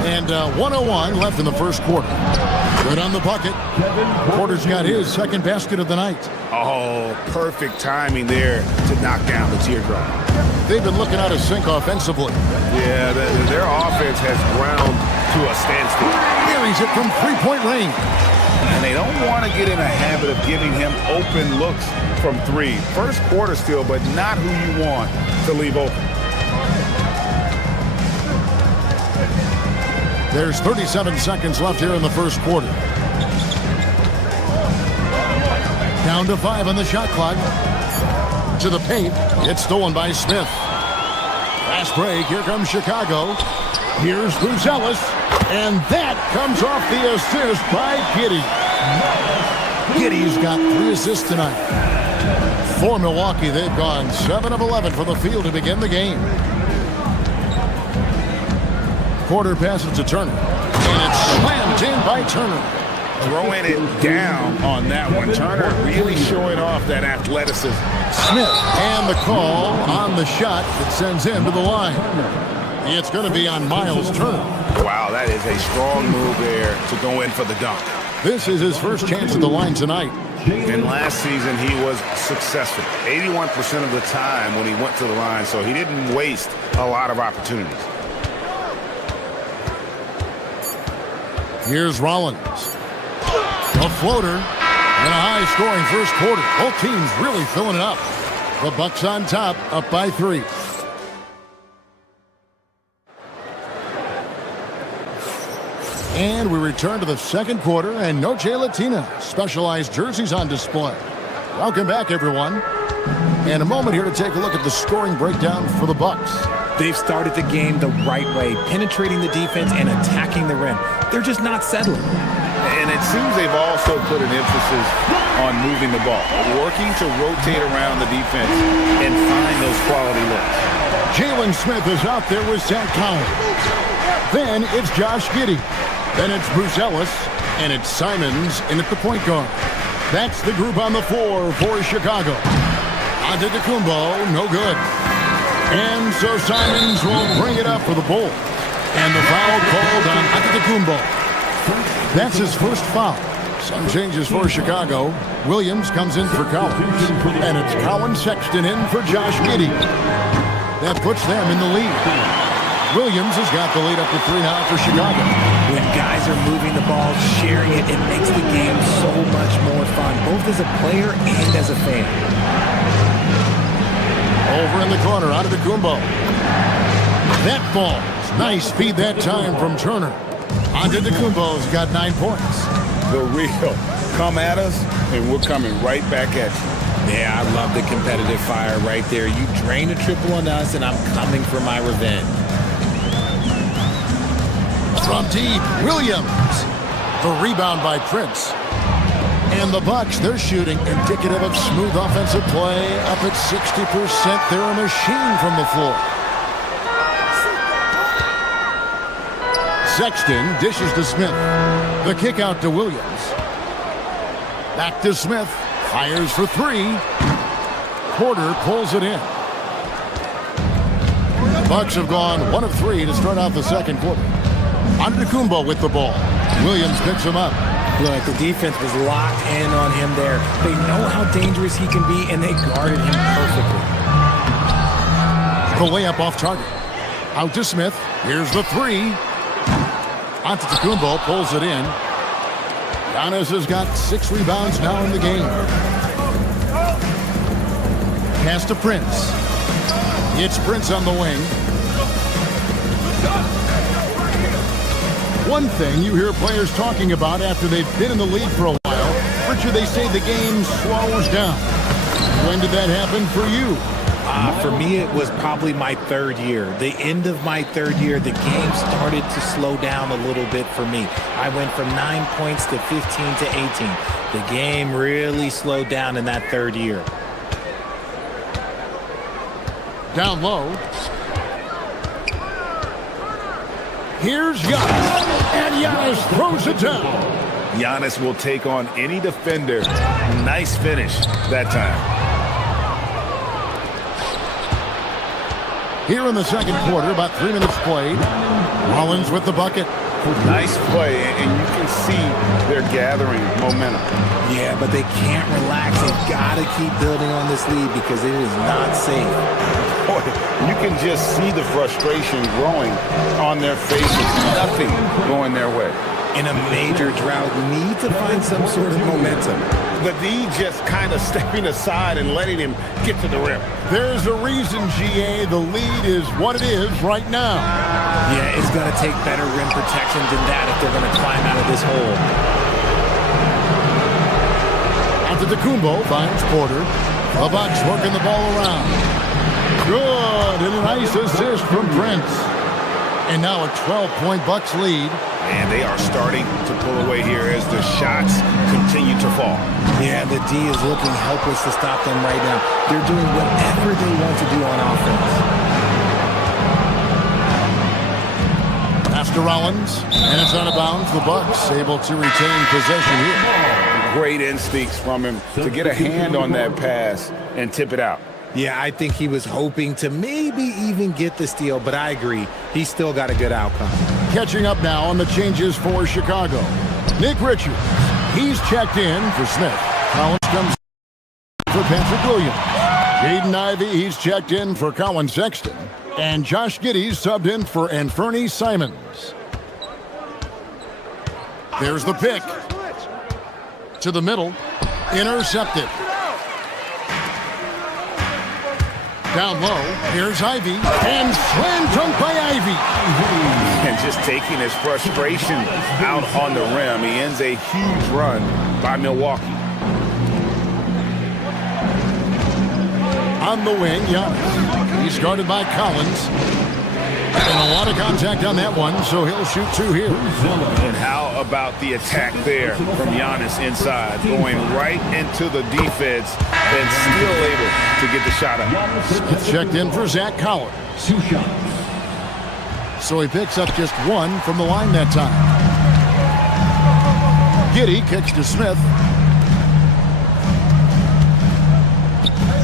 And 1:01 left in the first quarter. Good on the bucket. Porter's got his second basket of the night. Oh, perfect timing there to knock down the teardrop. They've been looking out of sync offensively. Yeah, their offense has ground to a standstill. Carries it from 3-point range. And they don't want to get in a habit of giving him open looks from 3. First quarter still, but not who you want to leave open. There's 37 seconds left here in the first quarter. Down to 5 on the shot clock. To the paint. It's stolen by Smith. Fast break. Here comes Chicago. Here's Buzelis. And that comes off the assist by Giddey. Giddey's got 3 assists tonight. For Milwaukee, they've gone 7 of 11 from the field to begin the game. Porter passes to Turner. And it's slammed in by Turner. Throwing it down on that one. Turner really showing off that athleticism. Smith and the call on the shot that sends him to the line. It's going to be on Miles Turner. Wow, that is a strong move there to go in for the dunk. This is his first chance at the line tonight. And last season, he was successful 81% of the time when he went to the line, so he didn't waste a lot of opportunities. Here's Rollins. A floater and a high-scoring first quarter. Both teams really filling it up. The Bucks on top, up by 3. And we return to the second quarter, and Noche Latina specialized jerseys on display. Welcome back, everyone. And a moment here to take a look at the scoring breakdown for the Bucks. They've started the game the right way, penetrating the defense and attacking the rim. They're just not settling. And it seems they've also put an emphasis on moving the ball, working to rotate around the defense and find those quality looks. Jalen Smith is out there with Zach Collins. Then it's Josh Giddey. Then it's Bruce Ellis. And it's Simons in at the point guard. That's the group on the floor for Chicago. Antetokounmpo, no good. And so Simons will bring it up for the Bulls. And the foul called on Antetokounmpo. That's his first foul. Some changes for Chicago. Williams comes in for Collins. And it's Colin Sexton in for Josh Giddey. That puts them in the lead. Williams has got the lead up to 3 now for Chicago. When guys are moving the ball, sharing it, it makes the game so much more fun, both as a player and as a fan. Over in the corner, Antetokounmpo. That ball. Nice feed that time from Turner. Antetokounmpo's got 9 points. The real come at us, and we're coming right back at you. Yeah, I love the competitive fire right there. You drain a triple on us, and I'm coming for my revenge. From deep, Williams. The rebound by Prince. And the Bucks, they're shooting indicative of smooth offensive play. Up at 60%. They're a machine from the floor. Sexton dishes to Smith. The kick out to Williams. Back to Smith. Fires for 3. Porter pulls it in. The Bucks have gone 1 of 3 to start out the second quarter. Antetokounmpo with the ball. Williams picks him up. Look, the defense was locked in on him there. They know how dangerous he can be, and they guarded him perfectly. The layup off target. Out to Smith. Here's the 3. Antetokounmpo pulls it in. Giannis has got 6 rebounds now in the game. Pass to Prince. It's Prince on the wing. One thing you hear players talking about after they've been in the league for a while, Richard, they say the game slows down. When did that happen for you? For me, it was probably my 3rd year. The end of my 3rd year, the game started to slow down a little bit for me. I went from 9 points to 15 to 18. The game really slowed down in that 3rd year. Down low. Here's Giannis. And Giannis throws it down. Giannis will take on any defender. Nice finish that time. Here in the second quarter, about 3 minutes played. Rollins with the bucket. Nice play, and you can see they're gathering momentum. Yeah, but they can't relax. They've got to keep building on this lead because it is not safe. Boy, you can just see the frustration growing on their faces. Nothing going their way. In a major drought, need to find some sort of momentum. The D just kind of stepping aside and letting him get to the rim. There's a reason, GA, the lead is what it is right now. Yeah, it's going to take better rim protection than that if they're going to climb out of this hole. Antetokounmpo finds Porter. The Bucks working the ball around. Good, and a nice assist from Prince. And now a 12-point Bucks lead. And they are starting to pull away here as the shots continue to fall. Yeah, the D is looking helpless to stop them right now. They're doing whatever they want to do on offense. Pass to Rollins, and it's out of bounds. The Bucks able to retain possession here. Great instincts from him to get a hand on that pass and tip it out. Yeah, I think he was hoping to maybe even get the steal, but I agree. He's still got a good outcome. Catching up now on the changes for Chicago. Nick Richards, he's checked in for Smith. Collins comes for Patrick Williams. Jaden Ivey, he's checked in for Colin Sexton. And Josh Giddey's subbed in for Anfernee Simons. There's the pick. To the middle. Intercepted. Down low, here's Ivy, and slam dunk by Ivy. And just taking his frustration out on the rim, he ends a huge run by Milwaukee. On the wing, Giannis. He's guarded by Collins. And a lot of contact on that one, so he'll shoot 2 here. And how about the attack there from Giannis inside, going right into the defense and still able to get the shot up. Smith checked in for Zach Collins. 2 shots. So he picks up just 1 from the line that time. Giddey kicks to Smith.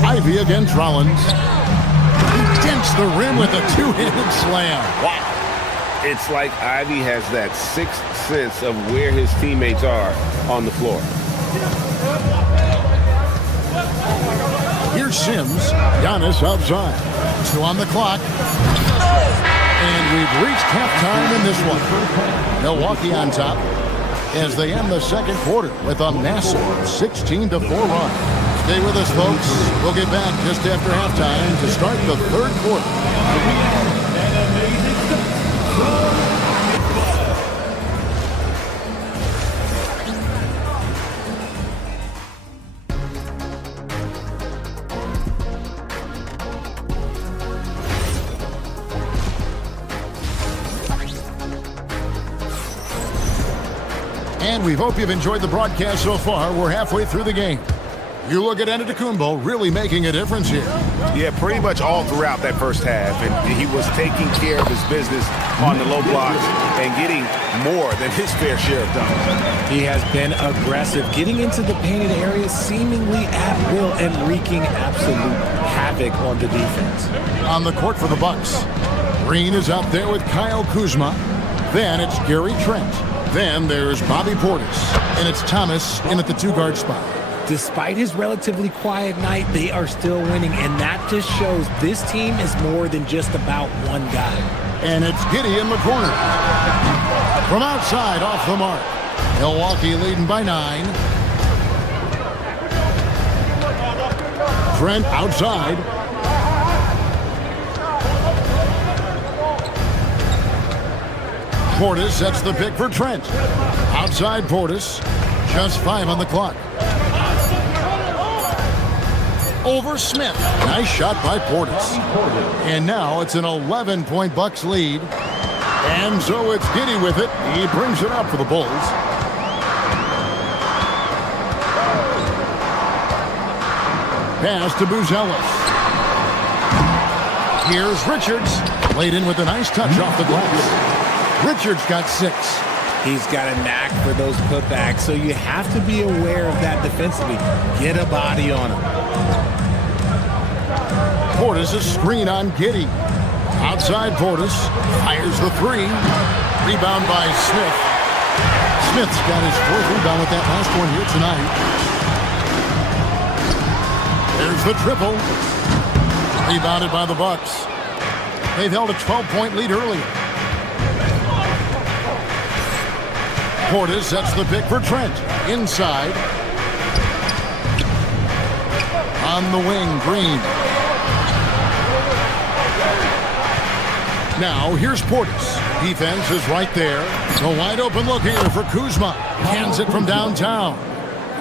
Ivy against Rollins. He dents the rim with a 2-handed slam. Wow. It's like Ivy has that sixth sense of where his teammates are on the floor. Here's Sims. Giannis outside. 2 on the clock. And we've reached halftime in this one. Milwaukee on top as they end the second quarter with a massive 16-4 run. Stay with us, folks. We'll get back just after halftime to start the third quarter. And we hope you've enjoyed the broadcast so far. We're halfway through the game. You look at Antetokounmpo really making a difference here. Yeah, pretty much all throughout that first half. And he was taking care of his business on the low blocks and getting more than his fair share of dunks. He has been aggressive, getting into the painted area seemingly at will and wreaking absolute havoc on the defense. On the court for the Bucks, Green is out there with Kyle Kuzma. Then it's Gary Trent. Then there's Bobby Portis. And it's Thomas in at the 2-guard spot. Despite his relatively quiet night, they are still winning, and that just shows this team is more than just about one guy. And it's Giddey in the corner. From outside, off the mark. Milwaukee leading by 9. Trent outside. Portis sets the pick for Trent. Outside Portis. Just 5 on the clock. Over Smith. Nice shot by Portis. And now it's an 11-point Bucks lead. And so it's Giddey with it. He brings it up for the Bulls. Pass to Buzelis. Here's Richards. Laid in with a nice touch off the glass. Richards got 6. He's got a knack for those putbacks, so you have to be aware of that defensively. Get a body on him. Portis a screen on Giddey. Outside Portis. Fires the 3. Rebound by Smith. Smith's got his 4th rebound with that last one here tonight. There's the triple. Rebounded by the Bucks. They've held a 12-point lead earlier. Portis sets the pick for Trent. Inside. On the wing, Green. Now, here's Portis. Defense is right there. The wide open look here for Kuzma. Hands it from downtown.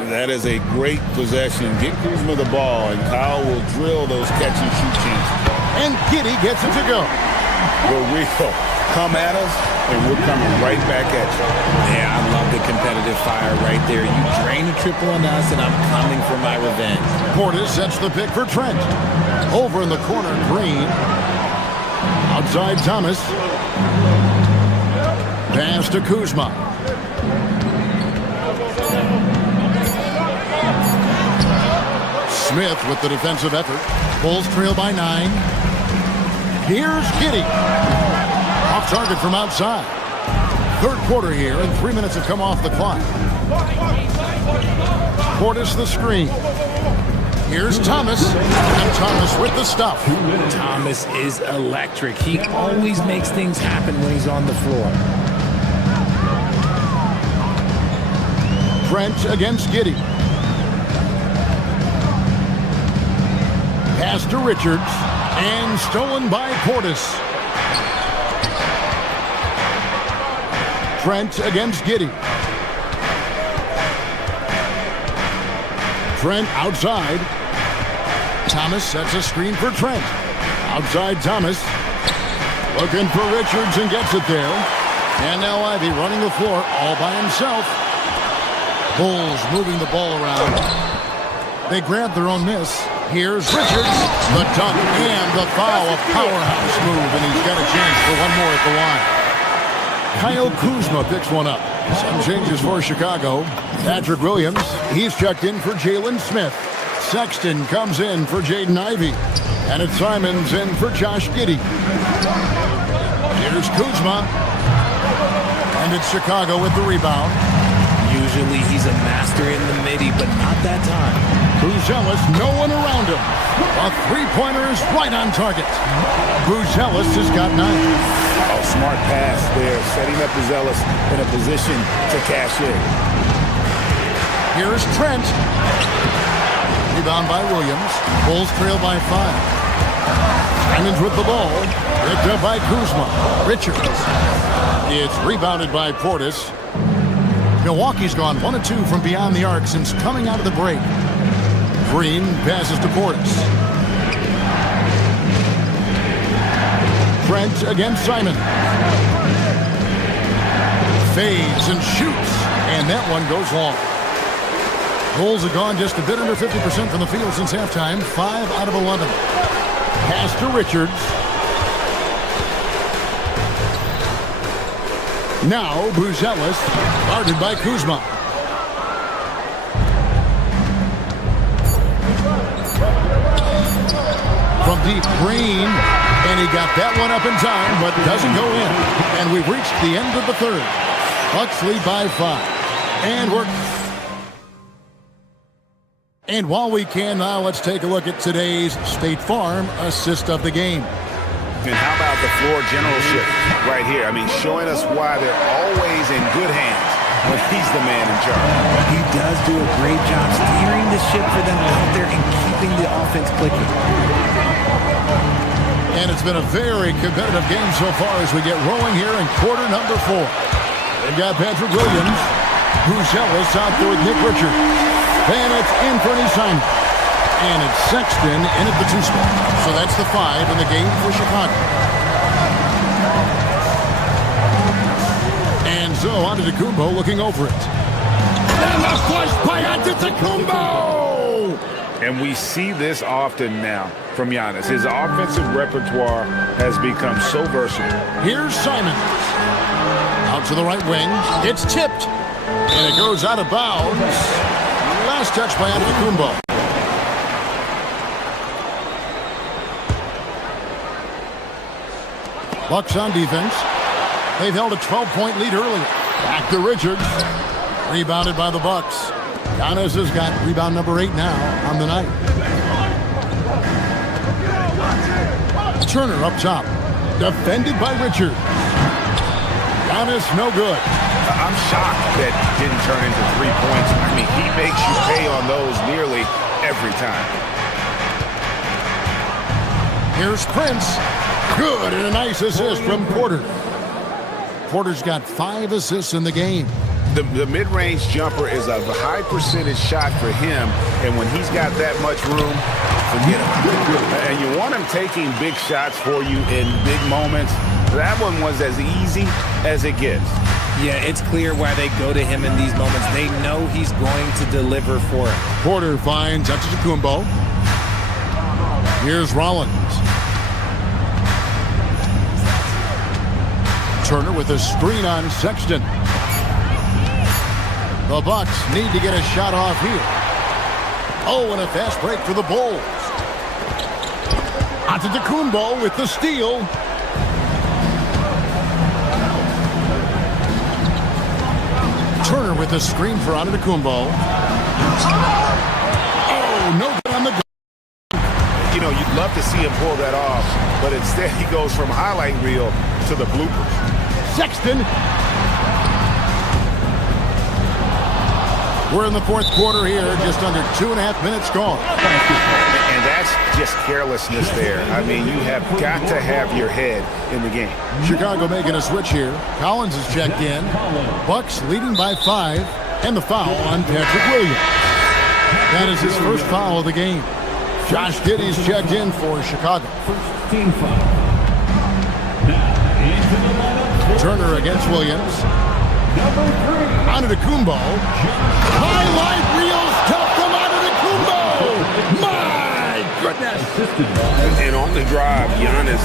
That is a great possession. Get Kuzma the ball, and Kyle will drill those catch-and-shoot chances. And Giddey gets it to go. But we will come at us, and we're coming right back at you. Yeah, I love the competitive fire right there. You drain a triple on us, and I'm coming for my revenge. Portis sets the pick for Trent. Over in the corner, Green. Outside Thomas. Pass to Kuzma. Smith with the defensive effort. Bulls trail by 9. Here's Giddey. Off target from outside. Third quarter here, and 3 minutes have come off the clock. Portis the screen. Here's Thomas. And Thomas with the stuff. Thomas is electric. He always makes things happen when he's on the floor. Trent against Giddey. Pass to Richards. And stolen by Portis. Trent against Giddey. Trent outside. Thomas sets a screen for Trent. Outside Thomas. Looking for Richards and gets it there. And now Ivy running the floor all by himself. Bulls moving the ball around. They grab their own miss. Here's Richards. The dunk and the foul. A powerhouse move, and he's got a chance for one more at the line. Kyle Kuzma picks one up. Some changes for Chicago. Patrick Williams, he's checked in for Jalen Smith. Sexton comes in for Jaden Ivey. And it's Simons in for Josh Giddey. Here's Kuzma. And it's Chicago with the rebound. Usually he's a master in the midi, but not that time. Buzelis, no one around him. A three-pointer is right on target. Buzelis has got 9. Oh, smart pass there, setting up Buzelis in a position to cash in. Here's Trent. Rebound by Williams. Bulls trail by 5. Simons with the ball. Picked up by Kuzma. Richards. It's rebounded by Portis. Milwaukee's gone 1 of 2 from beyond the arc since coming out of the break. Green passes to Portis. Trent against Simon. Fades and shoots. And that one goes long. Bulls have gone just a bit under 50% from the field since halftime. 5 out of 11. Pass to Richards. Now Buzelis, guarded by Kuzma. From deep, Green, and he got that one up in time, but doesn't go in. And we've reached the end of the third. Bucks lead by 5. And while we can now, let's take a look at today's State Farm assist of the game. And how about the floor generalship right here? I mean, showing us why they're always in good hands when he's the man in charge. He does do a great job steering the ship for them out there and keeping the offense clicking. And it's been a very competitive game so far as we get rolling here in quarter number 4. They've got Patrick Williams, Buzelis out there with Nick Richards. Then it's Anthony Simon. And it's Sexton in at the 2 spot. So that's the 5 in the game for Chicago. And so Antetokounmpo looking over it. And the flush by Antetokounmpo! And we see this often now from Giannis. His offensive repertoire has become so versatile. Here's Simon. Out to the right wing. It's tipped. And it goes out of bounds. Last touch by Antetokounmpo. Bucks on defense. They've held a 12-point lead earlier. Back to Richards. Rebounded by the Bucks. Giannis has got rebound number 8 now on the night. Turner up top. Defended by Richards. Giannis no good. I'm shocked that didn't turn into 3 points. I mean, he makes you pay on those nearly every time. Here's Prince. Good, and a nice assist from Porter. Porter's got 5 assists in the game. The mid-range jumper is a high percentage shot for him, and when he's got that much room, forget it. And you want him taking big shots for you in big moments. That one was as easy as it gets. Yeah, it's clear why they go to him in these moments. They know he's going to deliver for it. Porter finds Antetokounmpo. Here's Rollins. Turner with a screen on Sexton. The Bucks need to get a shot off here. Oh, and a fast break for the Bulls. Antetokounmpo with the steal. Turner with a screen for Antetokounmpo. Oh, no good on the goal. You know, you'd love to see him pull that off, but instead he goes from highlight reel to the bloopers. Sexton. We're in the 4th quarter here, just under 2.5 minutes gone. And that's just carelessness there. I mean, you have got to have your head in the game. Chicago making a switch here. Collins is checked in. Bucks leading by 5, and the foul on Patrick Williams. That is his first foul of the game. Josh Giddey's checked in for Chicago. Team foul. Now into the lineup. Turner against Williams. Number 3. Antetokounmpo. Highlight reels took them Antetokounmpo. My goodness. And on the drive, Giannis,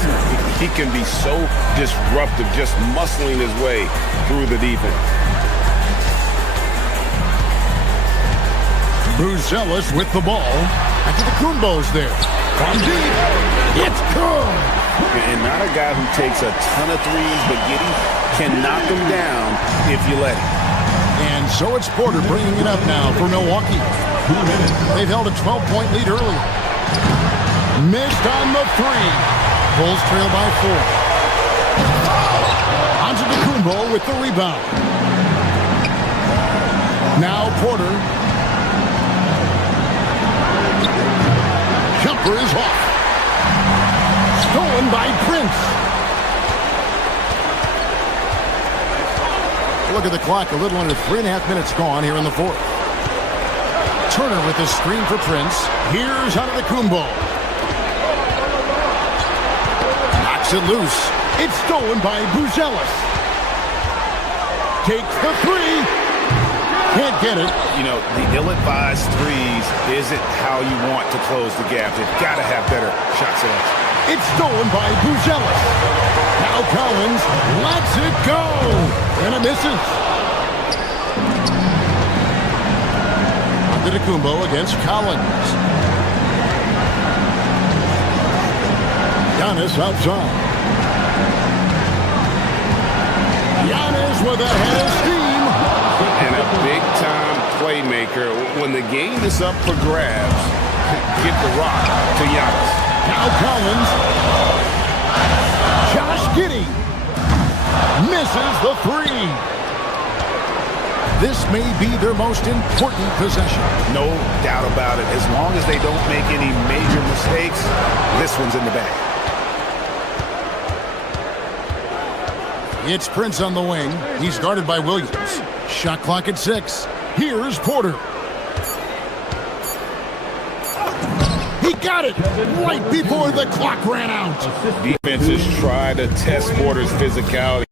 he can be so disruptive, just muscling his way through the defense. Buzelis with the ball. Antetokounmpo's there. From deep. It's good. And not a guy who takes a ton of threes, but Giddey can knock them down if you let him. And so it's Porter bringing it up now for Milwaukee. They've held a 12-point lead earlier. Missed on the 3. Bulls trail by 4. Antetokounmpo with the rebound. Now Porter. Jumper is off. Stolen by Prince. Look at the clock. A little under 3.5 minutes gone here in the 4th. Turner with the screen for Prince. Here's Antetokounmpo. Knocks it loose. It's stolen by Buzelis. Takes the 3. Can't get it. You know, the ill-advised threes isn't how you want to close the gap. They've got to have better shot selection. It's stolen by Buzelis. Now Collins lets it go. And it misses. Antetokounmpo against Collins. Giannis outside. Giannis with a head of steam. And a big-time playmaker. When the game is up for grabs, get the rock to Giannis. Now Collins. Josh Giddey misses the 3. This may be their most important possession. No doubt about it. As long as they don't make any major mistakes, this one's in the bag. It's Prince on the wing. He's guarded by Williams. Shot clock at 6. Here's Porter. He got it right before the clock ran out. Defenses try to test Porter's physicality,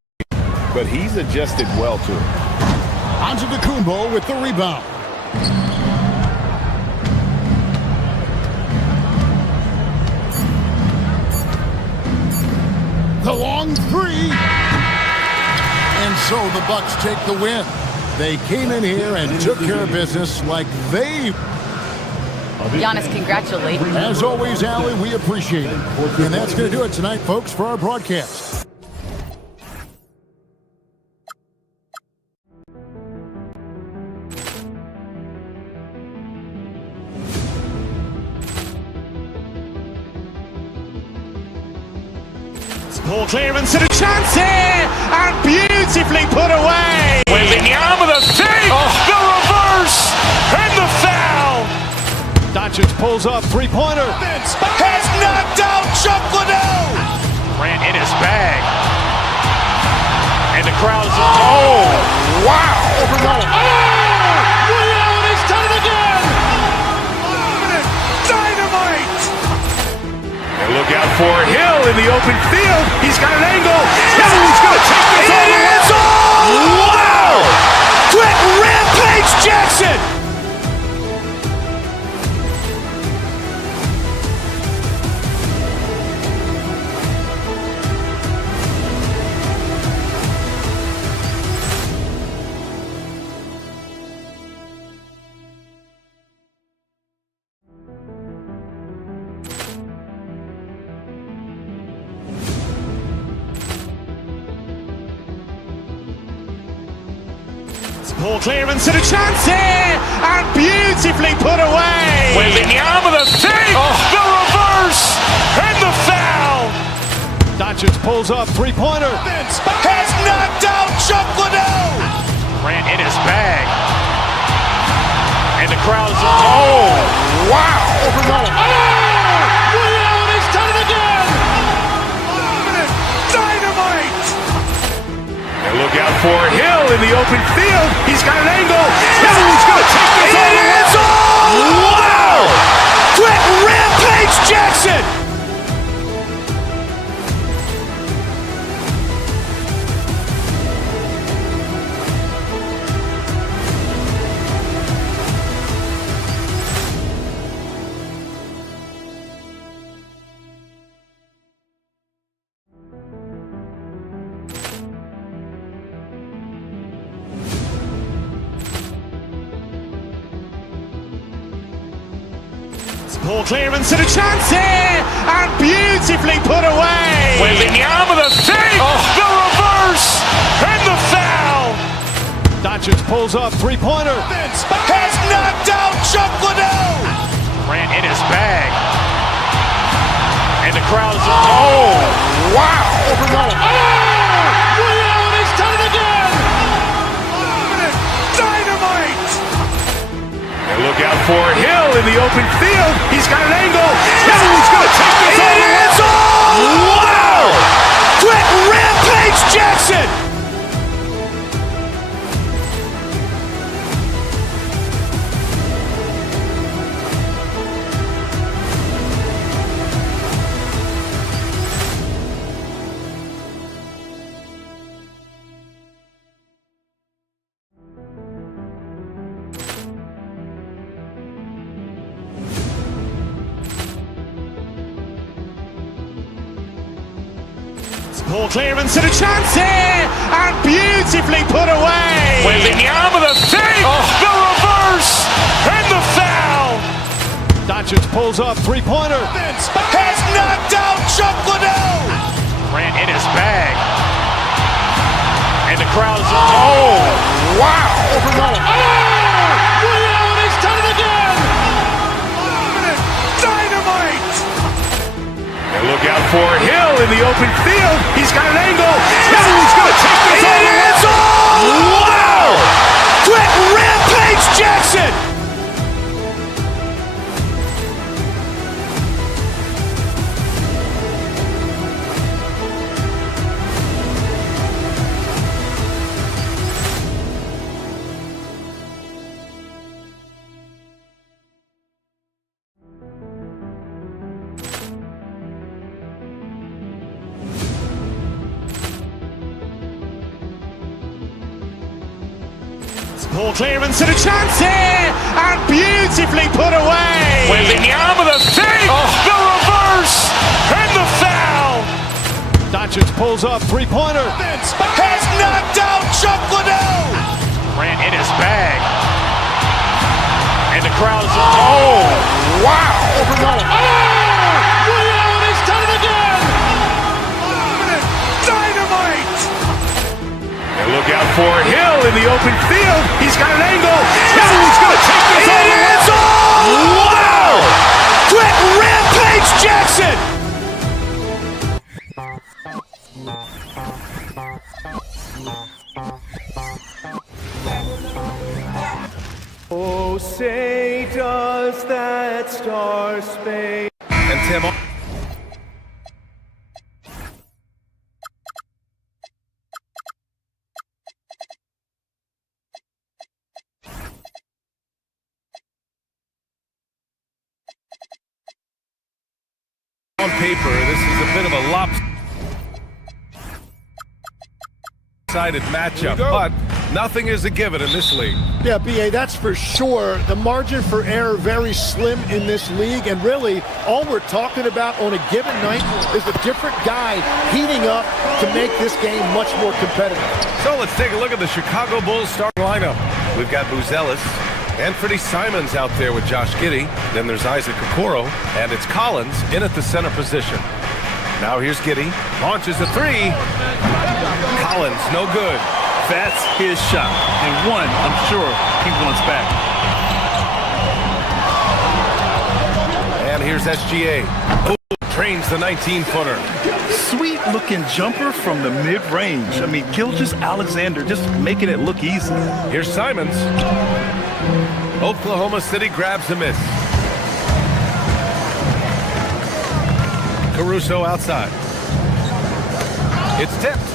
but he's adjusted well to it. Antetokounmpo with the rebound. The long 3. And so the Bucks take the win. They came in here and took care of business like they... Giannis, congratulations. As always, Allie, we appreciate it. And that's going to do it tonight, folks, for our broadcast. Ball clearance and a chance here, and beautifully put away. Wembanyama the fake, the reverse, and the foul. Doncic pulls up, three-pointer. Has knocked out Chuck Liddell. Ran in his bag. And the crowd is... Oh, wow. Overrun. Reality's done it again. Dynamite. And look out for Hill in the open field. He's got an angle. He's going to take this all the way. Wow. Quick rampage Jackson. Ball clearance and a chance here, and beautifully put away. Wembanyama the fake, the reverse, and the foul. Doncic pulls up, three-pointer. Has knocked out Chuck Liddell. Ran in his bag. And the crowd is... Oh, wow. Overrun. Reality's done it again. Dynamite. And look out for Hill in the open field. He's got an angle. He's going to take this all the way. Wow. Quick rampage. Ball clearance and a chance here, and beautifully put away. Wembanyama the save, the reverse, and the foul. Doncic pulls up, three-pointer. Has knocked out Chuck Liddell. Grant in his bag. And the crowd is, oh, wow. Liddell, and he's done it again. Dynamite. And look out for Hill in the open field. He's got an angle. He's going to take this all the way. Wow! Quick rampage Jackson. Ball clearance and a chance here, and beautifully put away. Wembanyama the save, the reverse, and the foul. Doncic pulls up, three-pointer. Has knocked out Chuck Liddell. Grant in his bag. And the crowd is, oh, wow. Liddell, and he's done it again. Dynamite. And look out for Hill in the open field. He's got an angle. He's going to take this all the way. Wow! Quick rampage Jackson. Ball clearance and a chance here, and beautifully put away. Wembanyama the save, the reverse, and the foul. Doncic pulls up, three-pointer. Has knocked out Chuck Liddell. Grant in his bag. And the crowd is, oh, wow. Liddell, and he's done it again. Dynamite. And look out for Hill in the open field. He's got an angle. He's going to take this all the way. Wow! Quick rampage Jackson. Oh, say does that star-spangled And Tim. On paper, this is a bit of a lopsided matchup, but nothing is a given in this league. Yeah, B.A., that's for sure. The margin for error very slim in this league, and really all we're talking about on a given night is a different guy heating up to make this game much more competitive. So let's take a look at the Chicago Bulls starting lineup. We've got Buzelis, Anthony Simons out there with Josh Giddey. Then there's Isaac Okoro, and it's Collins in at the center position. Now here's Giddey, launches a three. Collins, no good. That's his shot. And one, I'm sure he wants back. And here's SGA. Oh, trains the 19-footer. Sweet looking jumper from the mid-range. I mean, Gilgeous-Alexander just making it look easy. Here's Simons. Oklahoma City grabs a miss. Caruso outside. It's tipped.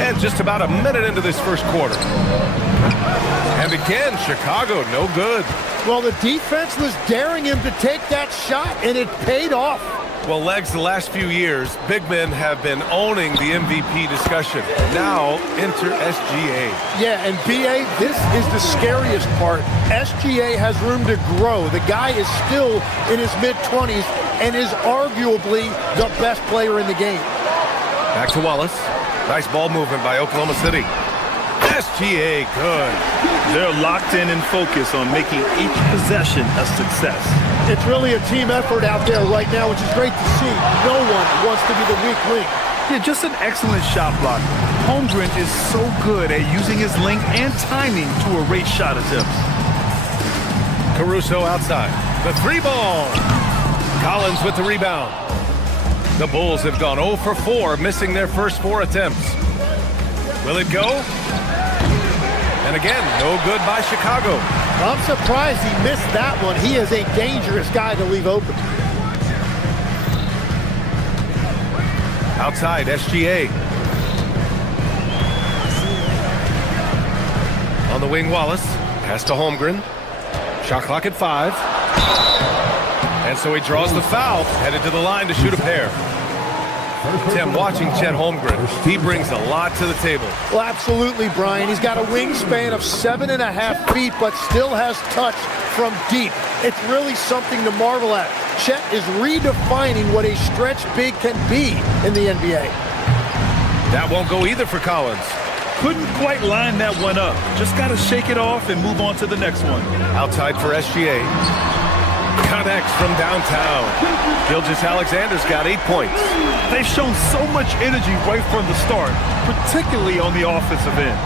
And just about a minute into this first quarter. And again, Chicago, no good. Well, the defense was daring him to take that shot, and it paid off. Well, Legs, the last few years, big men have been owning the MVP discussion. Now, enter SGA. Yeah, and B.A., this is the scariest part. SGA has room to grow. The guy is still in his mid-20s and is arguably the best player in the game. Back to Wallace. Nice ball movement by Oklahoma City. SGA, good. They're locked in and focused on making each possession a success. It's really a team effort out there right now, which is great to see. No one wants to be the weak link. Yeah, just an excellent shot block. Holmgren is so good at using his length and timing to erase shot attempts. Caruso outside. The 3-ball. Collins with the rebound. The Bulls have gone 0 for 4, missing their first 4 attempts. Will it go? And again, no good by Chicago. I'm surprised he missed that one. He is a dangerous guy to leave open. Outside, SGA. On the wing, Wallace. Pass to Holmgren. Shot clock at 5. And so he draws the foul, headed to the line to shoot a pair. Tim, watching Chet Holmgren, he brings a lot to the table. Well, absolutely, Brian. He's got a wingspan of 7.5 feet, but still has touch from deep. It's really something to marvel at. Chet is redefining what a stretch big can be in the NBA. That won't go either for Collins. Couldn't quite line that one up. Just got to shake it off and move on to the next one. Outside for SGA. Connects from downtown. Gilgeous-Alexander's got 8 points. They've shown so much energy right from the start, particularly on the offensive end.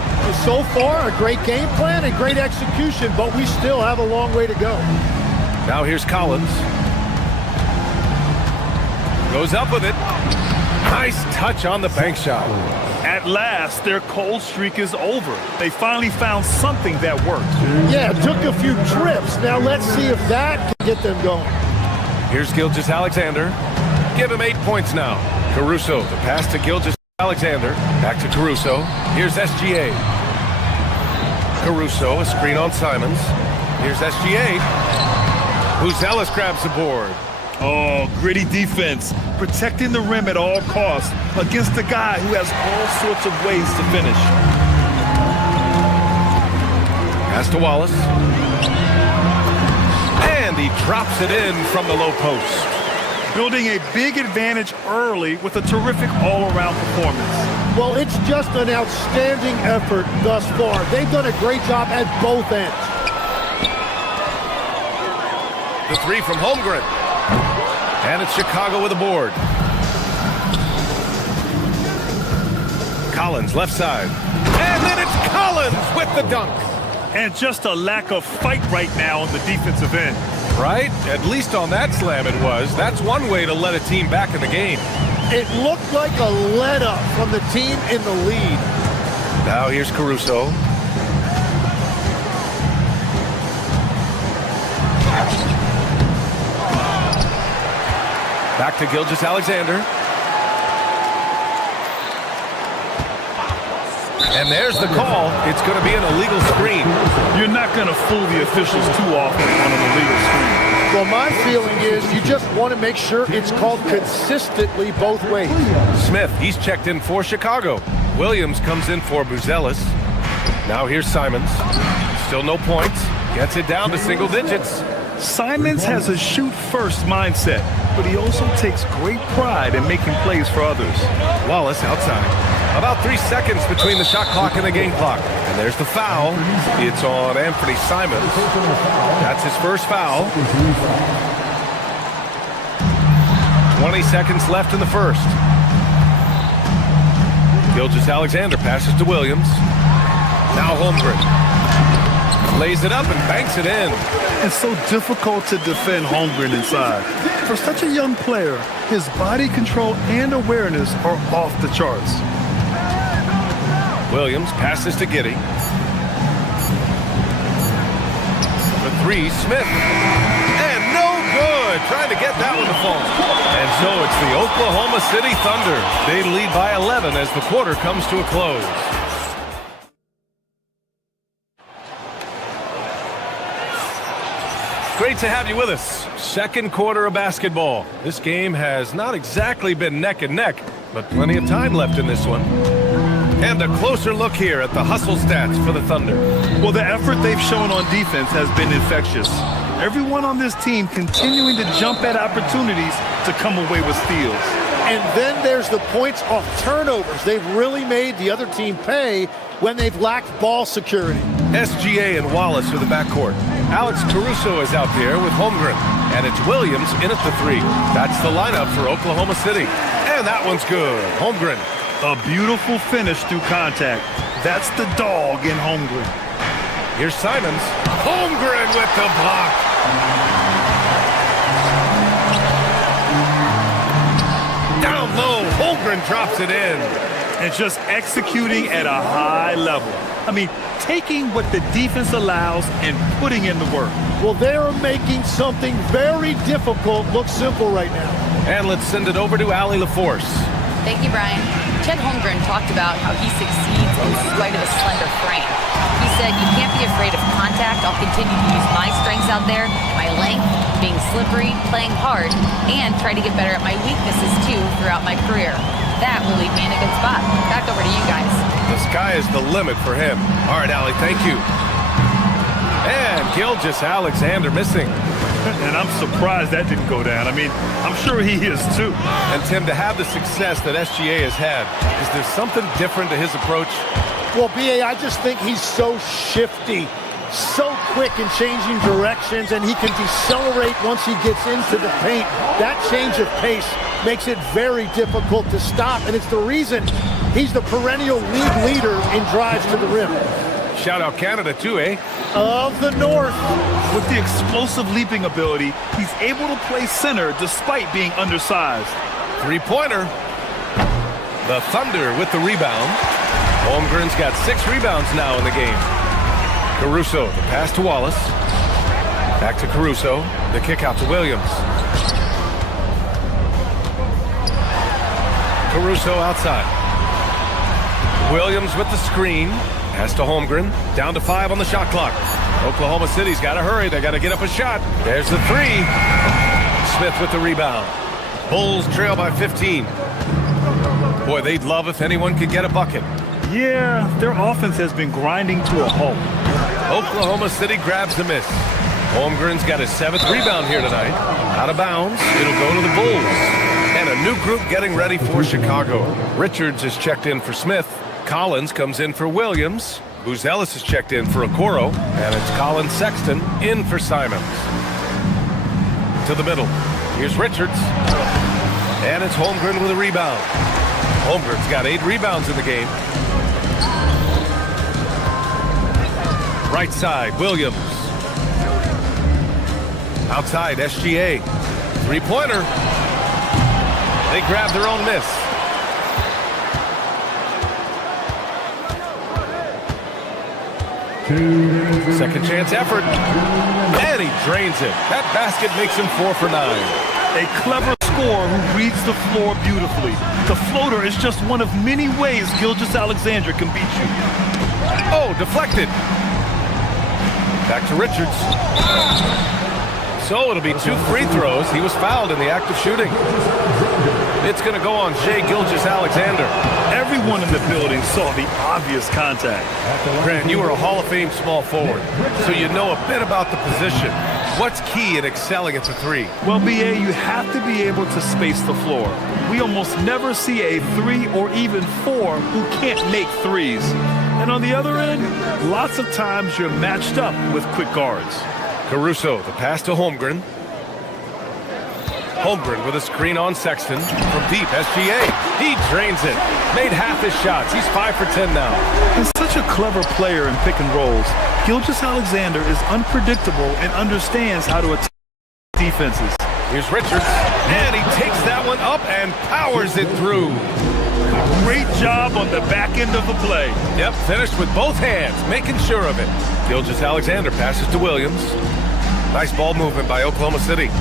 So far, a great game plan and great execution, but we still have a long way to go. Now here's Collins. Goes up with it. Nice touch on the bank shot. At last, their cold streak is over. They finally found something that works. Yeah, it took a few trips. Now let's see if that can get them going. Here's Gilgeous-Alexander. Give him 8 points now. Caruso, the pass to Gilgeous-Alexander. Back to Caruso. Here's SGA. Caruso, a screen on Simons. Here's SGA. Buzelis grabs the board. Oh, gritty defense, protecting the rim at all costs against a guy who has all sorts of ways to finish. Pass to Wallace. And he drops it in from the low post. Building a big advantage early with a terrific all-around performance. Well, it's just an outstanding effort thus far. They've done a great job at both ends. The 3 from Holmgren. And it's Chicago with a board. Collins, left side. And then it's Collins with the dunk. And just a lack of fight right now on the defensive end. Right? At least on that slam it was. That's one way to let a team back in the game. It looked like a let-up from the team in the lead. Now here's Caruso. Back to Gilgeous-Alexander. And there's the call. It's going to be an illegal screen. You're not going to fool the officials too often on an illegal screen. Well, my feeling is you just want to make sure it's called consistently both ways. Smith, he's checked in for Chicago. Williams comes in for Buzelis. Now here's Simons. Still no points. Gets it down to single digits. Simons has a shoot-first mindset, but he also takes great pride in making plays for others. Wallace outside. About 3 seconds between the shot clock and the game clock. And there's the foul. It's on Anthony Simons. That's his first foul. 20 seconds left in the first. Gilgeous-Alexander passes to Williams. Now Holmgren. Lays it up and banks it in. It's so difficult to defend Holmgren inside. For such a young player, his body control and awareness are off the charts. Williams passes to Giddey. The 3, Smith. And no good. Trying to get that one to fall. And so it's the Oklahoma City Thunder. They lead by 11 as the quarter comes to a close. Great to have you with us. Second quarter of basketball. This game has not exactly been neck and neck, but plenty of time left in this one. And a closer look here at the hustle stats for the Thunder. Well, the effort they've shown on defense has been infectious. Everyone on this team continuing to jump at opportunities to come away with steals. And then there's the points off turnovers. They've really made the other team pay when they've lacked ball security. SGA and Wallace are the backcourt. Alex Caruso is out there with Holmgren. And it's Williams in at the 3. That's the lineup for Oklahoma City. And that one's good. Holmgren. A beautiful finish through contact. That's the dog in Holmgren. Here's Simons. Holmgren with the block. Down low, Holmgren drops it in. And just executing at a high level. I mean, taking what the defense allows and putting in the work. Well, they're making something very difficult look simple right now. And let's send it over to Allie LaForce. Thank you, Brian. Chet Holmgren talked about how he succeeds in spite of a slender frame. He said, "You can't be afraid of contact. I'll continue to use my strengths out there, my length, being slippery, playing hard, and try to get better at my weaknesses too throughout my career. That will leave me in a good spot." Back over to you guys. The sky is the limit for him. All right, Allie, thank you. And Gilgeous-Alexander missing. And I'm surprised that didn't go down. I mean, I'm sure he is too. And Tim, to have the success that SGA has had, is there something different to his approach? Well, B.A., I just think he's so shifty, so quick in changing directions, and he can decelerate once he gets into the paint. That change of pace makes it very difficult to stop, and it's the reason he's the perennial league leader in drives to the rim. Shout out Canada too, eh? Of the North. With the explosive leaping ability, he's able to play center despite being undersized. Three-pointer. The Thunder with the rebound. Holmgren's got 6 rebounds now in the game. Caruso, the pass to Wallace. Back to Caruso. The kick out to Williams. Caruso outside. Williams with the screen. Pass to Holmgren. Down to 5 on the shot clock. Oklahoma City's got to hurry. They got to get up a shot. There's the 3. Smith with the rebound. Bulls trail by 15. Boy, they'd love if anyone could get a bucket. Yeah, their offense has been grinding to a halt. Oklahoma City grabs the miss. Holmgren's got his 7th rebound here tonight. Out of bounds. It'll go to the Bulls. And a new group getting ready for Chicago. Richards is checked in for Smith. Collins comes in for Williams. Booz Ellis is checked in for Okoro. And it's Colin Sexton in for Simons. To the middle. Here's Richards. And it's Holmgren with a rebound. Holmgren's got 8 rebounds in the game. Right side, Williams. Outside, SGA. Three-pointer. They grab their own miss. Second chance effort. And he drains it. That basket makes him 4 for 9. A clever scorer who reads the floor beautifully. The floater is just one of many ways Gilgeous-Alexander can beat you. Oh, deflected. Back to Richards. So it'll be 2 free throws. He was fouled in the act of shooting. It's going to go on Shai Gilgeous-Alexander. Everyone in the building saw the obvious contact. Grant, you were a Hall of Fame small forward, so you know a bit about the position. What's key in excelling at the 3? Well, B.A., you have to be able to space the floor. We almost never see a 3 or even 4 who can't make 3s. And on the other end, lots of times you're matched up with quick guards. Caruso, the pass to Holmgren. Holmgren with a screen on Sexton. From deep, SGA. He drains it. Made half his shots. He's 5 for 10 now. He's such a clever player in pick and rolls. Gilgeous-Alexander is unpredictable and understands how to attack defenses. Here's Richards. And he takes that one up and powers it through. Great job on the back end of the play. Yep, finished with both hands, making sure of it. Gilgeous-Alexander passes to Williams. Nice ball movement by Oklahoma City.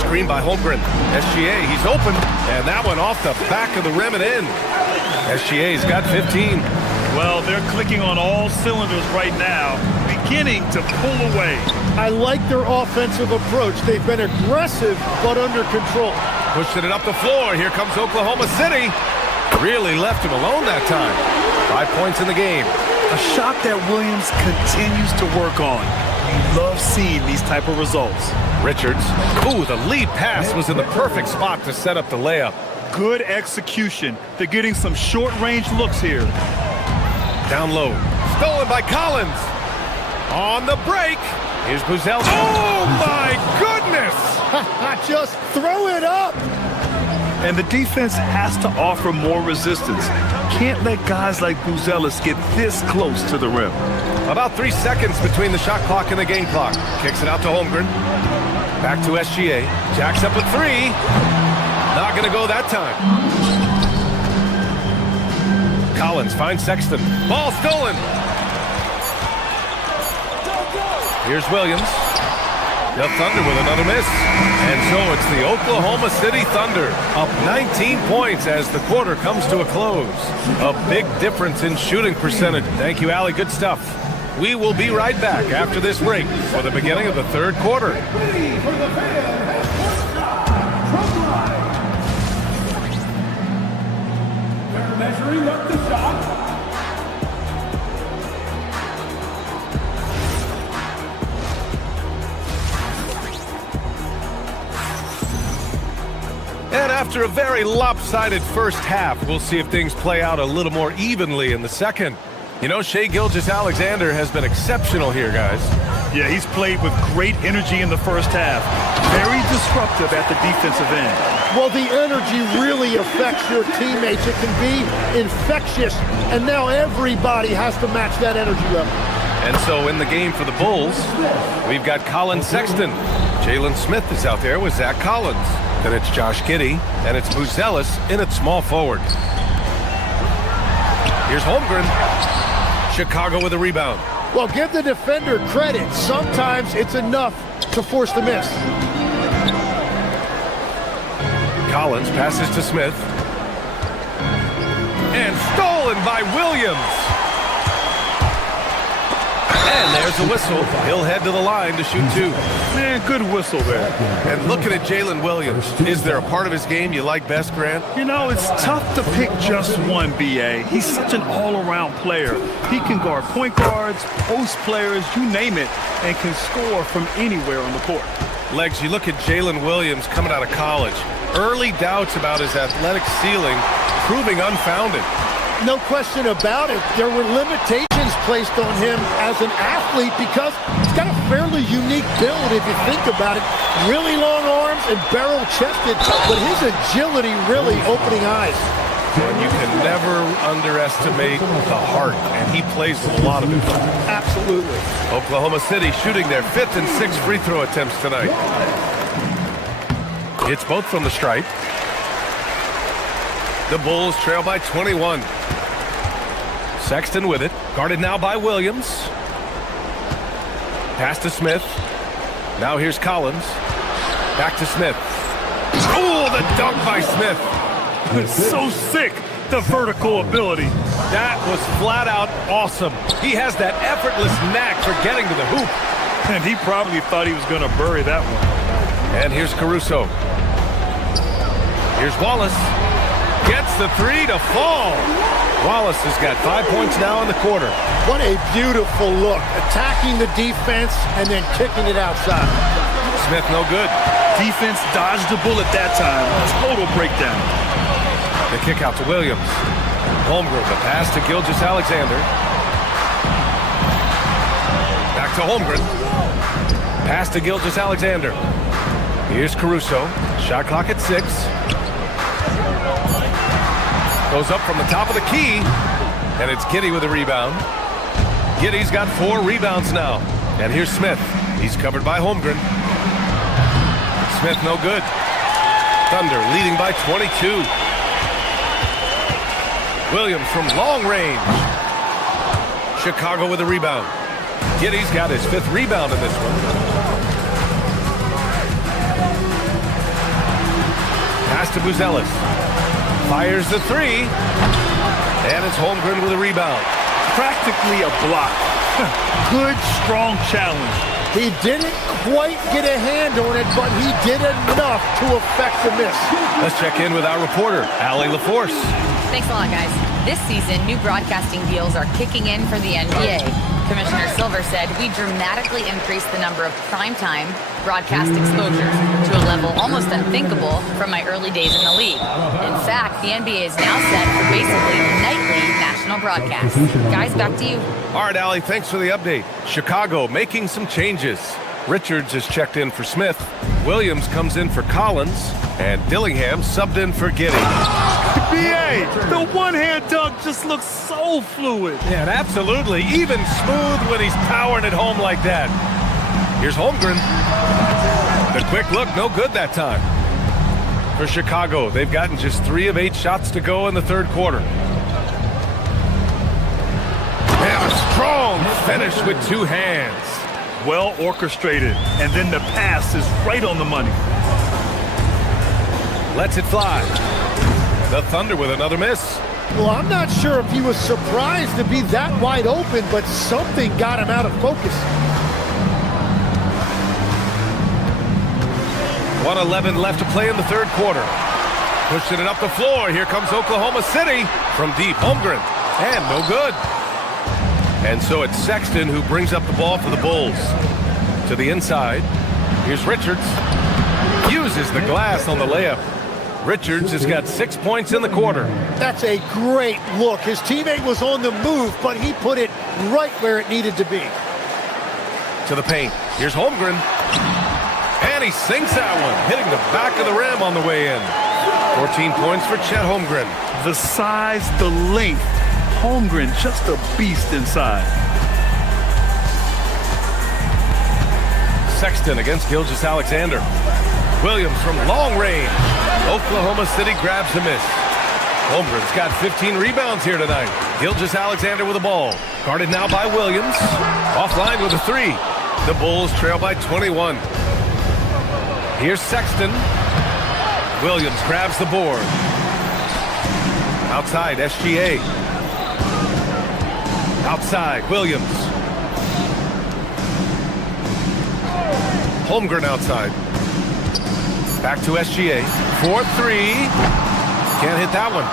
Screen by Holmgren. SGA, he's open. And that one off the back of the rim and in. SGA's got 15. Well, they're clicking on all cylinders right now, beginning to pull away. I like their offensive approach. They've been aggressive, but under control. Pushing it up the floor. Here comes Oklahoma City. Really left him alone that time. 5 points in the game. A shot that Williams continues to work on. You love seeing these type of results. Richards. Ooh, the lead pass was in the perfect spot to set up the layup. Good execution. They're getting some short-range looks here. Down low. stolen by Collins. On the break, here's Buzelli. Oh, my goodness! Just throw it up. And the defense has to offer more resistance. Can't let guys like Buzelis get this close to the rim. About 3 seconds between the shot clock and the game clock. Kicks it out to Holmgren. Back to SGA. Jacks up a 3. Not going to go that time. Collins finds Sexton. Ball stolen. Here's Williams. The Thunder with another miss. And so it's the Oklahoma City Thunder up 19 points as the quarter comes to a close. A big difference in shooting percentage. Thank you, Allie. Good stuff. We will be right back after this break for the beginning of the third quarter. They're measuring up the shot. And after a very lopsided first half, we'll see if things play out a little more evenly in the second. You know, Shai Gilgeous-Alexander has been exceptional here, guys. Yeah, he's played with great energy in the first half. Very disruptive at the defensive end. Well, the energy really affects your teammates. It can be infectious, and now everybody has to match that energy level. And so in the game for the Bulls, we've got Colin Sexton. Jalen Smith is out there with Zach Collins. Then it's Josh Giddey, and it's Buzelis in at small forward. Here's Holmgren. Chicago with a rebound. Well, give the defender credit. Sometimes it's enough to force the miss. Collins passes to Smith. And stolen by Williams. And there's the whistle. He'll head to the line to shoot 2. Man, good whistle there. And looking at Jalen Williams, is there a part of his game you like best, Grant? You know, it's tough to pick just one, B.A. He's such an all-around player. He can guard point guards, post players, you name it, and can score from anywhere on the court. Legs, you look at Jalen Williams coming out of college. Early doubts about his athletic ceiling proving unfounded. No question about it. There were limitations placed on him as an athlete because he's got a fairly unique build if you think about it. Really long arms and barrel-chested, but his agility really opening eyes. And you can never underestimate the heart, and he plays with a lot of it. Absolutely. Oklahoma City shooting their 5th and 6th free throw attempts tonight. It's both from the stripe. The Bulls trail by 21. Sexton with it. Guarded now by Williams. Pass to Smith. Now here's Collins. Back to Smith. Oh, the dunk by Smith. It's so sick, the vertical ability. That was flat out awesome. He has that effortless knack for getting to the hoop. And he probably thought he was going to bury that one. And here's Caruso. Here's Wallace. Gets the 3 to fall. Wallace has got 5 points now in the quarter. What a beautiful look. Attacking the defense and then kicking it outside. Smith no good. Defense dodged the bullet that time. Total breakdown. The kick out to Williams. Holmgren, the pass to Gilgeous-Alexander. Back to Holmgren. Pass to Gilgeous-Alexander. Here's Caruso. Shot clock at 6. Goes up from the top of the key. And it's Giddey with a rebound. Giddey's got 4 rebounds now. And here's Smith. He's covered by Holmgren. Smith no good. Thunder leading by 22. Williams from long range. Chicago with a rebound. Giddey's got his 5th rebound in this one. Pass to Buzelis. Fires the 3. And it's Holmgren with a rebound. Practically a block. Good, strong challenge. He didn't quite get a hand on it, but he did enough to affect the miss. Let's check in with our reporter, Allie LaForce. Thanks a lot, guys. This season, new broadcasting deals are kicking in for the NBA. Commissioner Silver said, we dramatically increased the number of primetime broadcast exposures to a level almost unthinkable from my early days in the league. In fact, the NBA is now set for basically nightly national broadcasts. Guys, back to you. All right, Allie, thanks for the update. Chicago making some changes. Richards is checked in for Smith. Williams comes in for Collins. And Dillingham subbed in for Giddey. BA, the one-hand dunk just looks so fluid. Yeah, and absolutely. Even smooth when he's powering it home like that. Here's Holmgren. The quick look, no good that time. For Chicago, they've gotten just 3 of 8 shots to go in the third quarter. And a strong finish with 2 hands. Well orchestrated, and then the pass is right on the money. Lets it fly. The Thunder with another miss. Well, I'm not sure if he was surprised to be that wide open, but something got him out of focus. 1:11 left to play in the third quarter. Pushing it up the floor. Here comes Oklahoma City from deep. Holmgren. And no good. And so it's Sexton who brings up the ball for the Bulls. To the inside. Here's Richards. Uses the glass on the layup. Richards has got 6 points in the quarter. That's a great look. His teammate was on the move, but he put it right where it needed to be. To the paint. Here's Holmgren. And he sinks that one, hitting the back of the rim on the way in. 14 points for Chet Holmgren. The size, the length. Holmgren, just a beast inside. Sexton against Gilgeous-Alexander. Williams from long range. Oklahoma City grabs the miss. Holmgren's got 15 rebounds here tonight. Gilgeous-Alexander with the ball. Guarded now by Williams. Offline with a 3. The Bulls trail by 21. Here's Sexton. Williams grabs the board. Outside, SGA. Outside, Williams. Holmgren outside. Back to SGA. 4-3. Can't hit that one.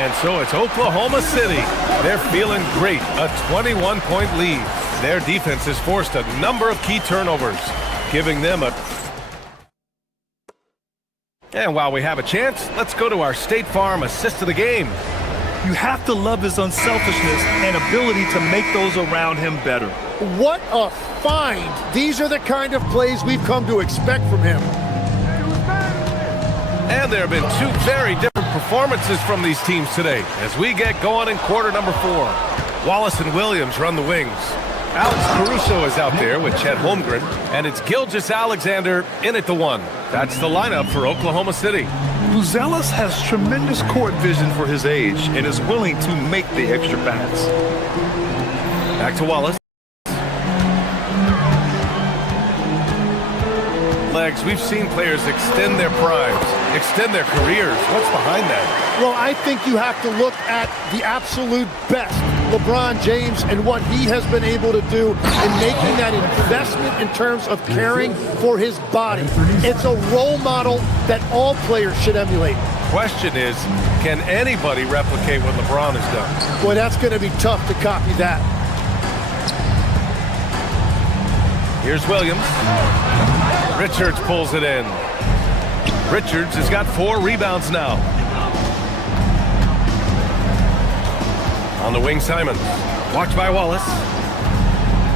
And so it's Oklahoma City. They're feeling great. A 21-point lead. Their defense has forced a number of key turnovers, giving them a... And while we have a chance, let's go to our State Farm assist of the game. You have to love his unselfishness and ability to make those around him better. What a find. These are the kind of plays we've come to expect from him. And there have been 2 very different performances from these teams today as we get going in quarter number 4. Wallace and Williams run the wings. Alex Caruso is out there with Chet Holmgren, and it's Gilgeous-Alexander in at the 1. That's the lineup for Oklahoma City. Buzelis has tremendous court vision for his age and is willing to make the extra pass. Back to Wallace. Legs, we've seen players extend their primes, extend their careers. What's behind that? Well, I think you have to look at the absolute best. LeBron James and what he has been able to do in making that investment in terms of caring for his body. It's a role model that all players should emulate. Question is, can anybody replicate what LeBron has done? Boy, that's going to be tough to copy that. Here's Williams. Richards pulls it in. Richards has got 4 rebounds now. On the wing, Simons. Watched by Wallace.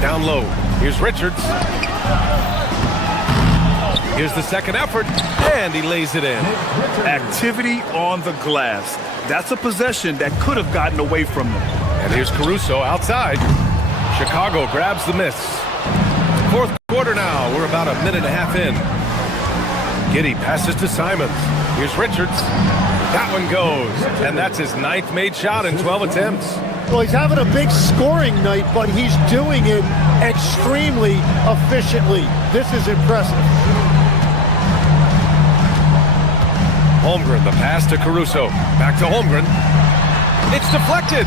Down low. Here's Richards. Here's the second effort, and he lays it in. Activity on the glass. That's a possession that could have gotten away from them. And here's Caruso outside. Chicago grabs the miss. Fourth quarter now. We're about a minute and a half in. Giddey passes to Simons. Here's Richards. That one goes. And that's his 9th made shot in 12 attempts. Well, he's having a big scoring night, but he's doing it extremely efficiently. This is impressive. Holmgren, the pass to Caruso. Back to Holmgren. It's deflected.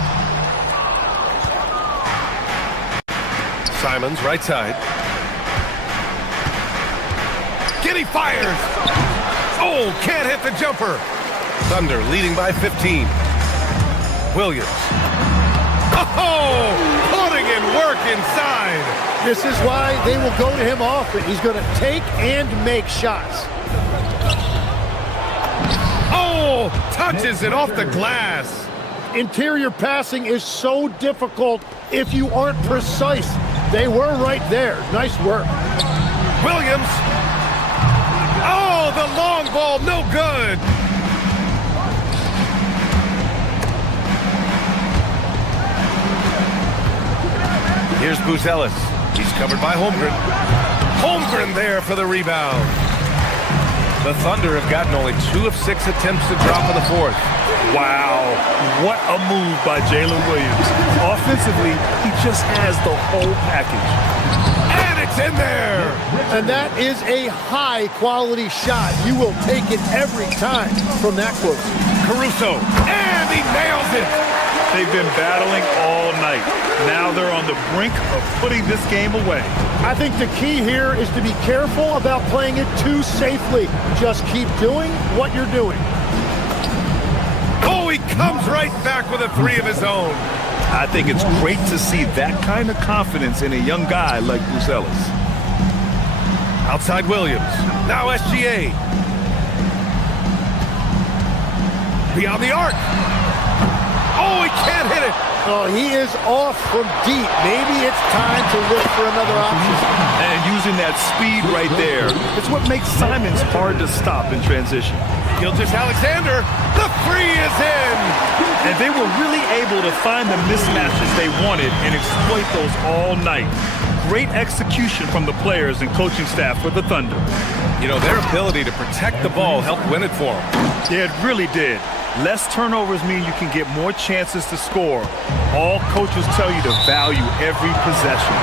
Simons, right side. Giddey fires. Oh, can't hit the jumper. Thunder leading by 15. Williams. Oh, putting in work inside. This is why they will go to him often. He's going to take and make shots. Oh, touches it off the glass. Interior passing is so difficult if you aren't precise. They were right there. Nice work. Williams. Oh, the long ball, no good. Here's Buzelis. He's covered by Holmgren. Holmgren there for the rebound. The Thunder have gotten only 2 of 6 attempts to drop in the fourth. Wow, what a move by Jalen Williams. Offensively, he just has the whole package. And it's in there! And that is a high-quality shot. You will take it every time from that close. Caruso, and he nails it! They've been battling all night. Now they're on the brink of putting this game away. I think the key here is to be careful about playing it too safely. Just keep doing what you're doing. Oh, he comes right back with a 3 of his own. I think it's great to see that kind of confidence in a young guy like Buzelis. Outside Williams. Now SGA. Beyond the arc. Oh, he can't hit it. Oh, he is off from deep. Maybe it's time to look for another option. And using that speed right there, it's what makes Simons hard to stop in transition. Gilgeous-Alexander, the 3 is in! And they were really able to find the mismatches they wanted and exploit those all night. Great execution from the players and coaching staff for the Thunder. You know, their ability to protect the ball helped win it for them. Yeah, it really did. Less turnovers mean you can get more chances to score. All coaches tell you to value every possession.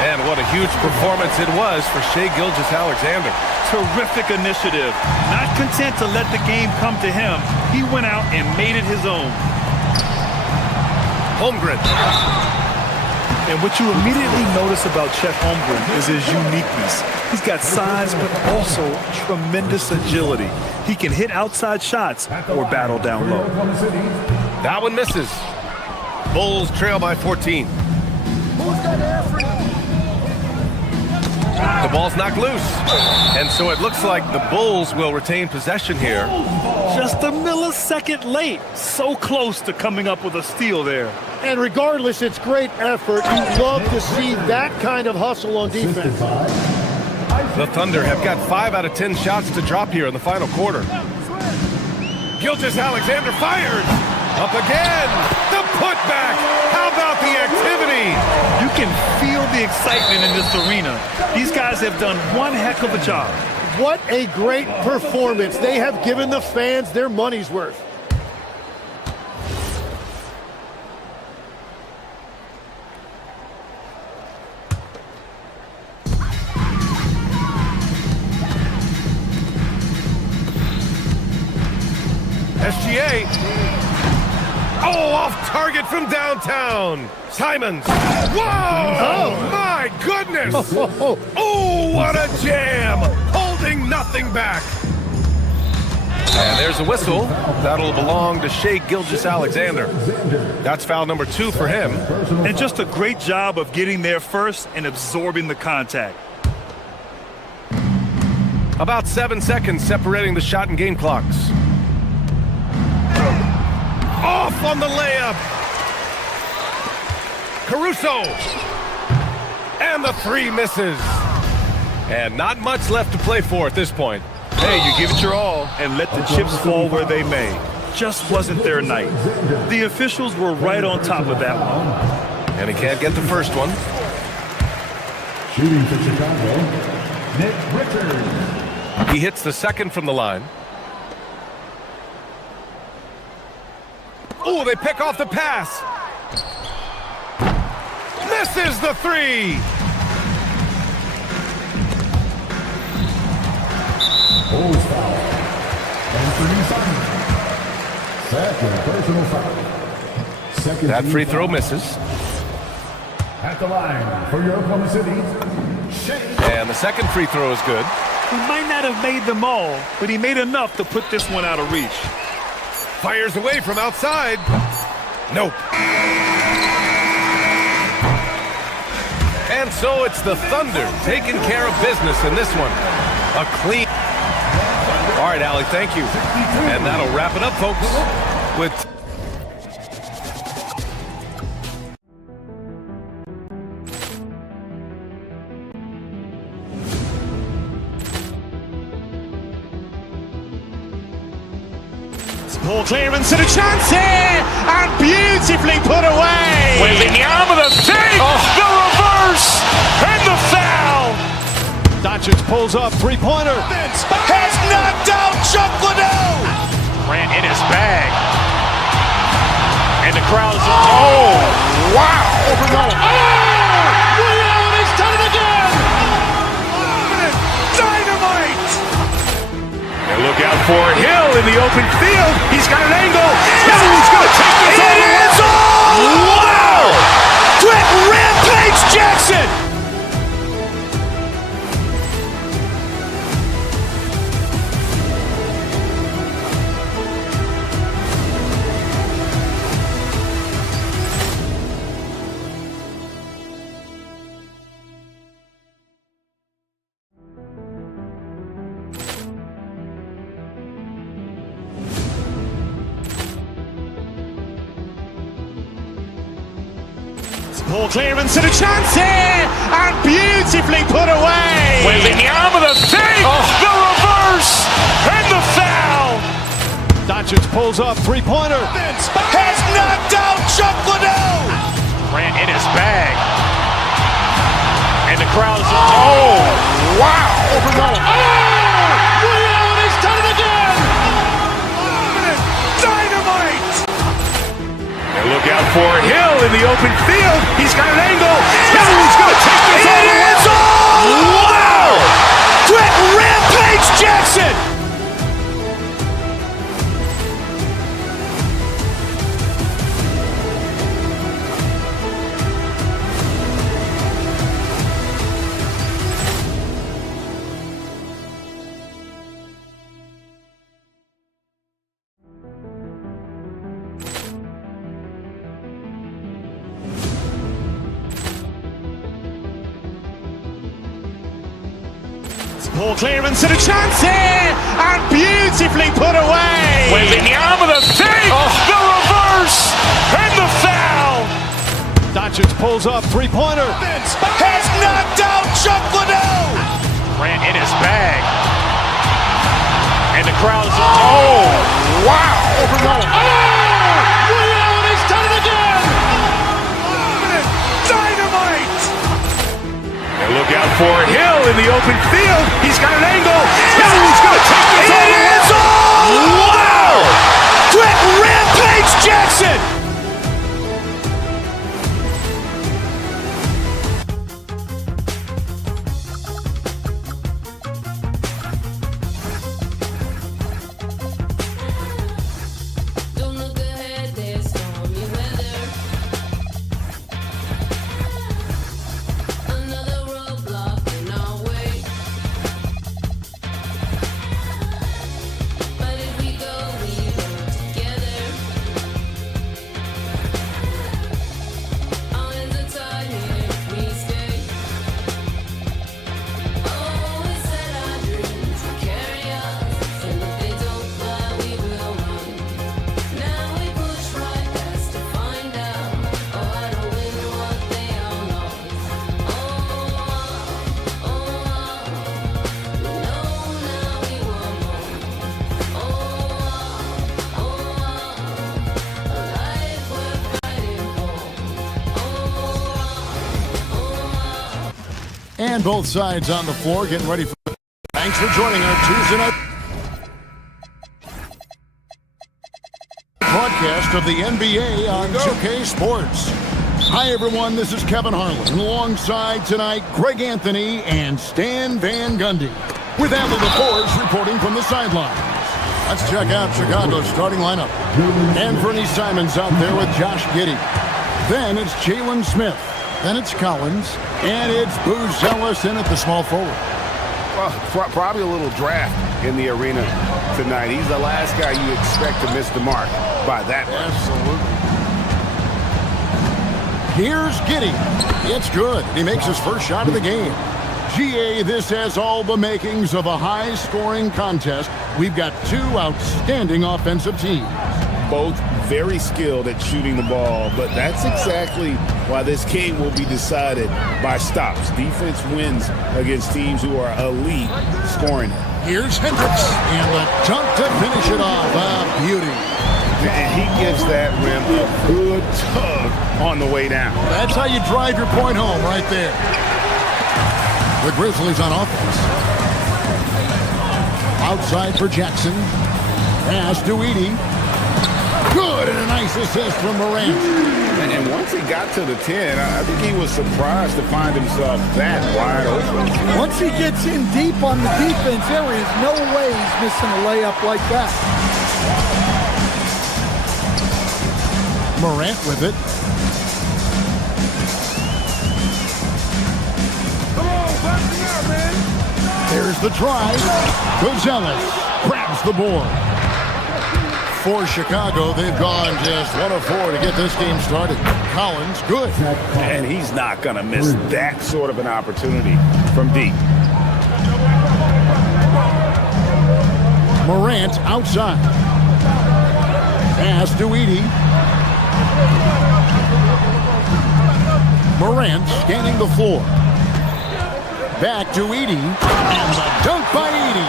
And what a huge performance it was for Shai Gilgeous-Alexander. Terrific initiative. Not content to let the game come to him, he went out and made it his own. Holmgren. And what you immediately notice about Chet Holmgren is his uniqueness. He's got size, but also tremendous agility. He can hit outside shots or battle down low. That one misses. Bulls trail by 14. The ball's knocked loose. And so it looks like the Bulls will retain possession here. Just a millisecond late. So close to coming up with a steal there. And regardless, it's great effort. You love to see that kind of hustle on defense. The Thunder have got 5 out of 10 shots to drop here in the final quarter. Gilgeous-Alexander fires. Up again. The putback. How about the activity? You can feel the excitement in this arena. These guys have done one heck of a job. What a great performance. They have given the fans their money's worth. SGA. Oh, off target from downtown. Simons. Whoa! Oh, my goodness! Oh, what a jam! Holding nothing back. And there's a whistle. That'll belong to Shai Gilgeous-Alexander. That's foul number 2 for him. And just a great job of getting there first and absorbing the contact. About 7 seconds separating the shot and game clocks. Off on the layup. Caruso. And the 3 misses. And not much left to play for at this point. Hey, you give it your all and let the chips fall where they may. Just wasn't their night. The officials were right on top of that one. And he can't get the first one. Shooting for Chicago, Nick Richards. He hits the second from the line. Oh, they pick off the pass. Misses the 3. Bulls foul. Anthony Simons. Second personal foul. Second that free throw misses. At the line for your Oklahoma City, Shai. And the second free throw is good. He might not have made them all, but he made enough to put this one out of reach. Fires away from outside. Nope. And so it's the Thunder taking care of business in this one. A clean. All right, Allie, thank you. And that'll wrap it up, folks, with Ball clearance and a chance here, and beautifully put away. Wembanyama the save, the reverse, and the foul. Doncic pulls up, three-pointer. Has knocked out Chuck Liddell. Grant in his bag. And the crowd is, oh, wow. Realty's done it again. Dynamite. And look out for Hill in the open field. He's got an angle. He's going to take this all the way. Wow! Quick Rampage Jackson. Ball clearance and a chance here, and beautifully put away. Wembanyama the save, the reverse, and the foul. Doncic pulls up, three-pointer. Has knocked out Chuck Liddell. Grant in his bag. And the crowd is, oh, wow. Realty's done it again. Dynamite. And look out for Hill in the open field. He's got an angle. He's going to take this all the way. Wow! Quick Rampage Jackson. Ball clearance and a chance here, and beautifully put away. Wembanyama the save, the reverse, and the foul. Doncic pulls up, three-pointer. Has knocked out Chuck Liddell. Grant in his bag. And the crowd is, oh, wow. Realty's done it again. Dynamite. And look out for Hill in the open field. He's got an angle. He's going to take this all the way. Wow! Quick Rampage Jackson. Don't look ahead, there's stormy weather. Another roadblock in our way. But if we go, we go together. On is the tide here if we stay. Oh, we set our dreams to carry us, and if they don't fly, we will run. Now we push right past to find out. Oh, how to win what they all lost. Oh, we know now we want more. Oh, a life worth fighting for. And both sides on the floor getting ready for. Thanks for joining our Tuesday night broadcast of the NBA on 2K Sports. Hi, everyone. This is Kevin Harlan. Alongside tonight, Greg Anthony and Stan Van Gundy. With Adler LaForge reporting from the sidelines. Let's check out Chicago's starting lineup. Anthony Simons out there with Josh Giddey. Then it's Jalen Smith. Then it's Collins. And it's Booz Ellis in at the small forward. Well, probably a little draft in the arena tonight. He's the last guy you expect to miss the mark by that much. Absolutely. Here's Giddey. It's good. He makes his first shot of the game. GA, this has all the makings of a high-scoring contest. We've got two outstanding offensive teams. Both very skilled at shooting the ball, but that's exactly why this game will be decided by stops. Defense wins against teams who are elite scoring it. Here's Hendricks, and the dunk to finish it off. A beauty. And he gives that rim a good tug on the way down. That's how you drive your point home right there. The Grizzlies on offense. Outside for Jackson. Pass to Edey. Good, and a nice assist from Morant. And once he got to the 10, I think he was surprised to find himself that wide open. Once he gets in deep on the defense, there is no way he's missing a layup like that. Morant with it. There's the drive. Gonzalez grabs the board. For Chicago, they've gone just 1 of 4 to get this game started. Collins, good. And he's not going to miss that sort of an opportunity from deep. Morant outside. Pass to Edey. Morant scanning the floor. Back to Edey. And the dunk by Edey.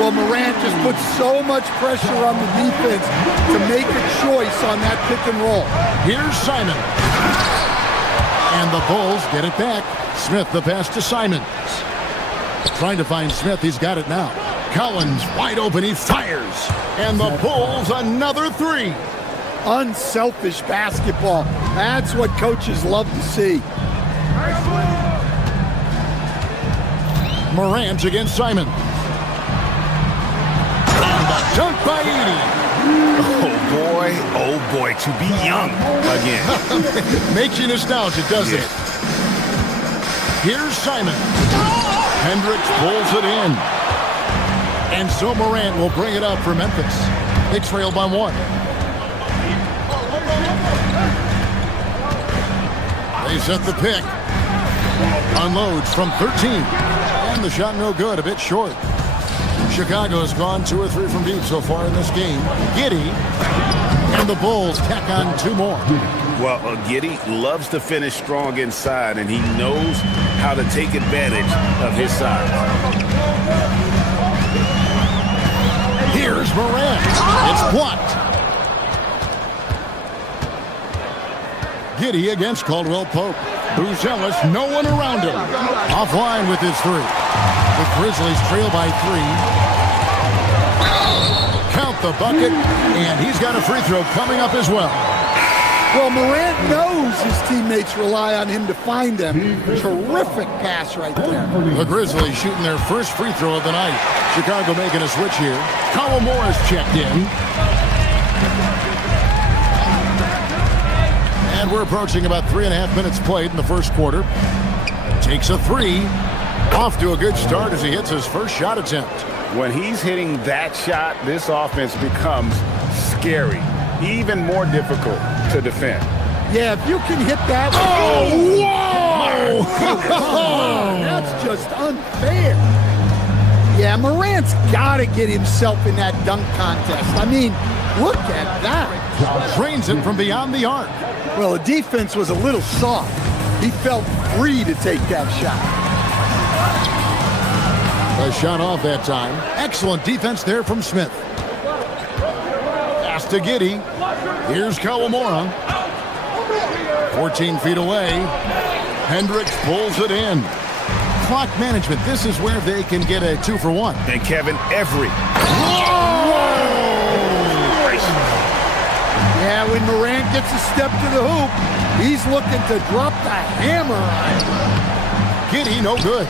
Well, Morant just puts so much pressure on the defense to make a choice on that pick and roll. Here's Simon. And the Bulls get it back. Smith the pass to Simons. Trying to find Smith. He's got it now. Collins wide open. He fires. And the Bulls another 3. Unselfish basketball. That's what coaches love to see. Morant against Simon. And the dunk by Edey. Oh boy, to be young again. Makes you nostalgic, doesn't it? Here's Simon. Hendricks pulls it in. And so Morant will bring it up for Memphis. They trail by 1. They set the pick. Unloads from 13. And the shot no good, a bit short. Chicago has gone 2 or 3 from deep so far in this game. Giddey. And the Bulls tack on 2 more. Well, Giddey loves to finish strong inside, and he knows how to take advantage of his size. Here's Morant. It's blocked. Giddey against Caldwell Pope. Buzelis, no one around him. Offline with his 3. The Grizzlies trail by 3. Count the bucket, and he's got a free throw coming up as well. Well, Morant knows his teammates rely on him to find them. Terrific pass right there. The Grizzlies shooting their first free throw of the night. Chicago making a switch here. Kyle Morris checked in. And we're approaching about 3.5 minutes played in the first quarter. Takes a 3. Off to a good start as he hits his first shot attempt. When he's hitting that shot, this offense becomes scary. Even more difficult to defend. Yeah, if you can hit that. Oh, whoa! That's just unfair. Yeah, Morant's got to get himself in that dunk contest. I mean, look at that. Drains it from beyond the arc. Well, the defense was a little soft. He felt free to take that shot. A shot off that time. Excellent defense there from Smith. Pass to Giddey. Here's Kawamura. 14 feet away. Hendricks pulls it in. Clock management. This is where they can get a 2 for 1. And Kevin, every. Yeah, when Morant gets a step to the hoop, he's looking to drop the hammer on him. Giddey, no good.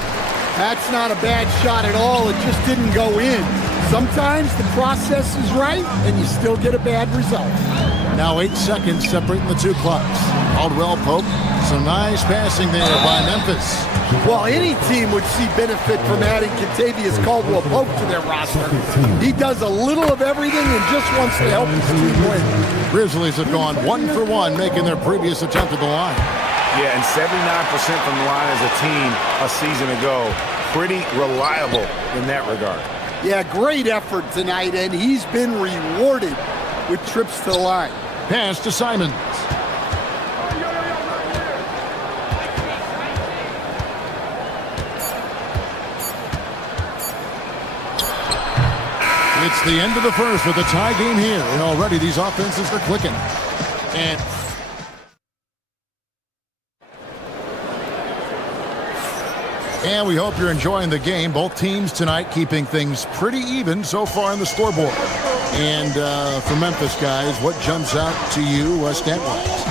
That's not a bad shot at all. It just didn't go in. Sometimes the process is right, and you still get a bad result. Now 8 seconds separating the two clocks. Caldwell Pope. Some nice passing there by Memphis. Well, any team would see benefit from adding Kentavious Caldwell-Pope to their roster. He does a little of everything and just wants to help his team win. Grizzlies have gone 1 for 1, making their previous attempt at the line. Yeah, and 79% from the line as a team a season ago. Pretty reliable in that regard. Yeah, great effort tonight, and he's been rewarded with trips to the line. Pass to Simons. It's the end of the first with a tie game here, and already these offenses are clicking. And we hope you're enjoying the game. Both teams tonight keeping things pretty even so far in the scoreboard. And for Memphis, guys, what jumps out to you stat-wise?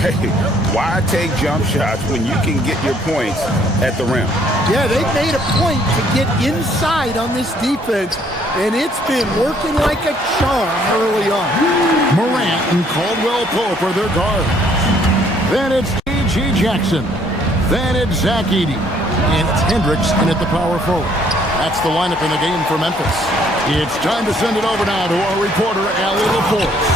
Hey, why take jump shots when you can get your points at the rim? Yeah, they've made a point to get inside on this defense, and it's been working like a charm early on. Morant and Caldwell Pope are their guards. Then it's T.J. Jackson. Then it's Zach Edey. And it's Hendricks in at the power forward. That's the lineup in the game for Memphis. It's time to send it over now to our reporter, Allie LaForce.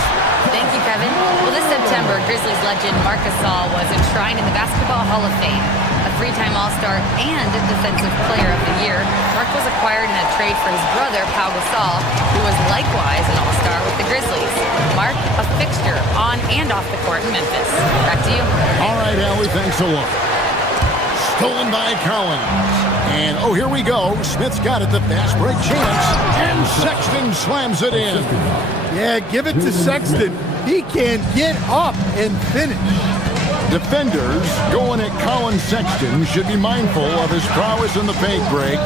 Thank you, Kevin. Well, this September, Grizzlies legend Marc Gasol was enshrined in the Basketball Hall of Fame. A 3-time All-Star and Defensive Player of the Year, Marc was acquired in a trade for his brother, Pau Gasol, who was likewise an All-Star with the Grizzlies. Marc, a fixture on and off the court in Memphis. Back to you. All right, Allie, thanks a lot. Stolen by Collins. And, oh, here we go. Smith's got it, the fast break chance. And Sexton slams it in. Yeah, give it to Sexton. He can get up and finish. Defenders going at Colin Sexton should be mindful of his prowess in the paint break.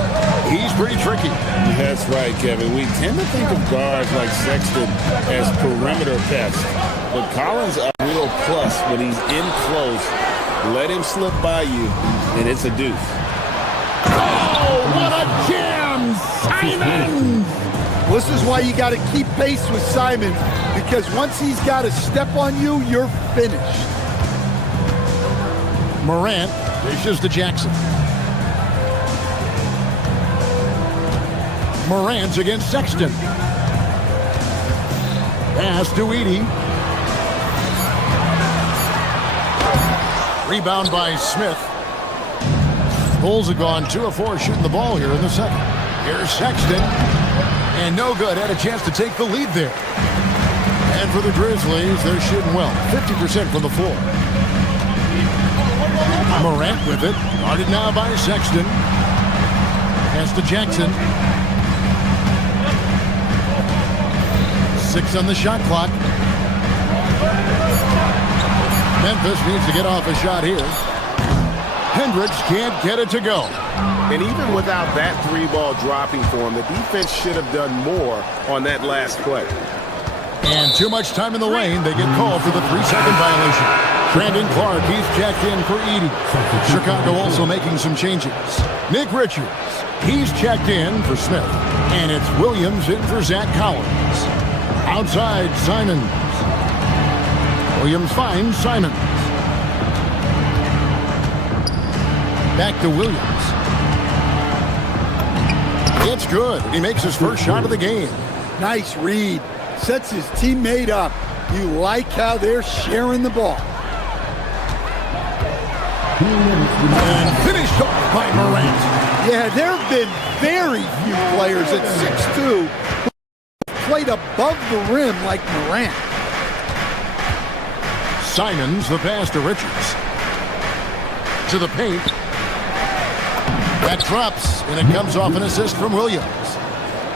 He's pretty tricky. That's right, Kevin. We tend to think of guards like Sexton as perimeter pests. But Collins a real plus when he's in close. Let him slip by you, and it's a deuce. Oh, what a jam! Simon! This is why you got to keep pace with Simon, because once he's got a step on you, you're finished. Morant dishes to Jackson. Morant's against Sexton. Pass to Edey. Rebound by Smith. Bulls have gone 2 of 4 shooting the ball here in the second. Here's Sexton. And no good. Had a chance to take the lead there. And for the Grizzlies, they're shooting well. 50% from the floor. Morant with it. Guarded now by Sexton. Pass to Jackson. 6 on the shot clock. Memphis needs to get off a shot here. Hendricks can't get it to go. And even without that 3-ball dropping for him, the defense should have done more on that last play. And too much time in the lane. They get called for the 3-second violation. Brandon Clark, he's checked in for Edey. Chicago also making some changes. Nick Richards, he's checked in for Smith. And it's Williams in for Zach Collins. Outside, Simons. Williams finds Simons. Back to Williams. It's good. He makes his first shot of the game. Nice read. Sets his teammate up. You like how they're sharing the ball. And finished off by Morant. Yeah, there have been very few players at 6'2" who played above the rim like Morant. Simons, the pass to Richards. To the paint. That drops, and it comes off an assist from Williams.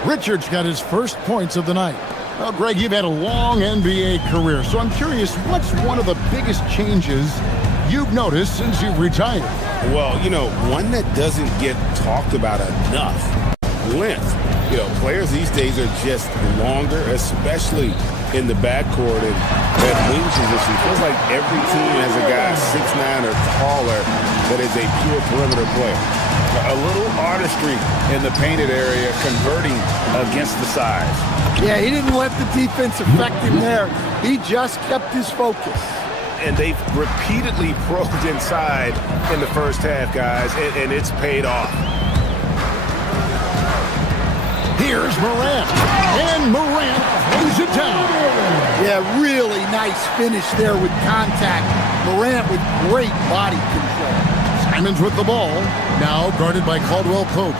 Richards got his first points of the night. Well, Greg, you've had a long NBA career, so I'm curious, what's one of the biggest changes you've noticed since you've retired? Well, you know, one that doesn't get talked about enough, length. You know, players these days are just longer, especially in the backcourt and at wing position. It feels like every team has a guy 6'9" or taller that is a pure perimeter player. A little artistry in the painted area, converting against the size. Yeah, he didn't let the defense affect him there. He just kept his focus. And they've repeatedly probed inside in the first half, guys, and it's paid off. Here's Morant, and Morant throws it down. Yeah, really nice finish there with contact. Morant with great body control. Simons with the ball, now guarded by Caldwell Pope.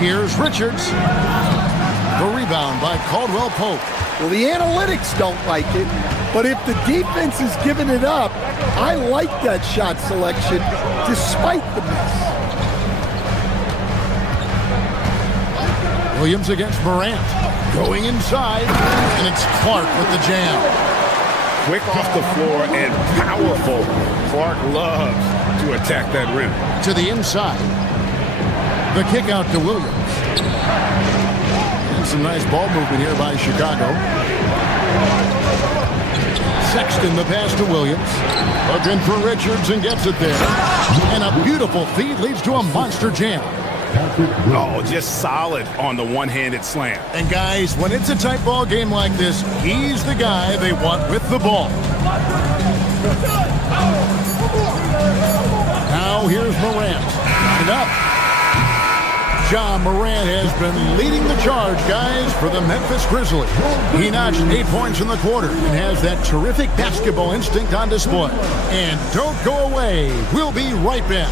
Here's Richards. The rebound by Caldwell Pope. Well, the analytics don't like it, but if the defense is giving it up, I like that shot selection despite the miss. Williams against Morant. Going inside, and it's Clark with the jam. Quick off the floor and powerful. Clark loves to attack that rim. To the inside. The kick out to Williams. And some nice ball movement here by Chicago. Sexton the pass to Williams. Looking for Richards and gets it there. And a beautiful feed leads to a monster jam. Oh, just solid on the one-handed slam. And guys, when it's a tight ball game like this, he's the guy they want with the ball. Now here's Morant. And up. Ja Morant has been leading the charge, guys, for the Memphis Grizzlies. He notched 8 points in the quarter and has that terrific basketball instinct on display. And don't go away. We'll be right back.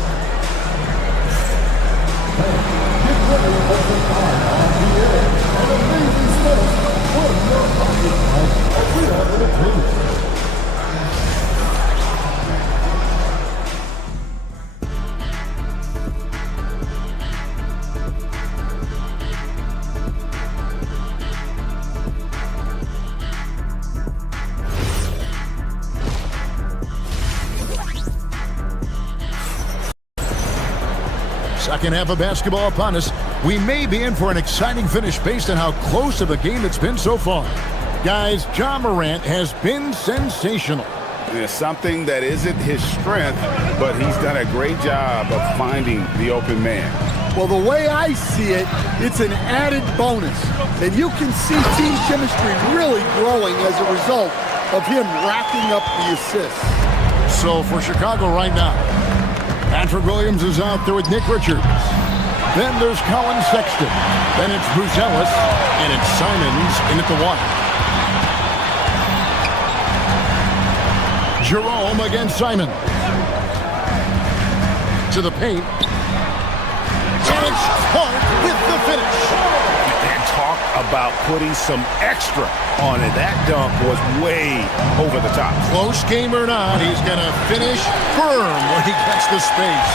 Second half of basketball upon us. We may be in for an exciting finish based on how close of a game it's been so far. Guys, Ja Morant has been sensational. It's something that isn't his strength, but he's done a great job of finding the open man. Well, the way I see it, it's an added bonus. And you can see team chemistry really growing as a result of him racking up the assists. So for Chicago right now, Patrick Williams is out there with Nick Richards. Then there's Colin Sexton. Then it's Buzelis, and it's Simons in at the one. Jerome against Simon. To the paint. And it's Clark with the finish. And talk about putting some extra on it. That dunk was way over the top. Close game or not, he's going to finish firm when he gets the space.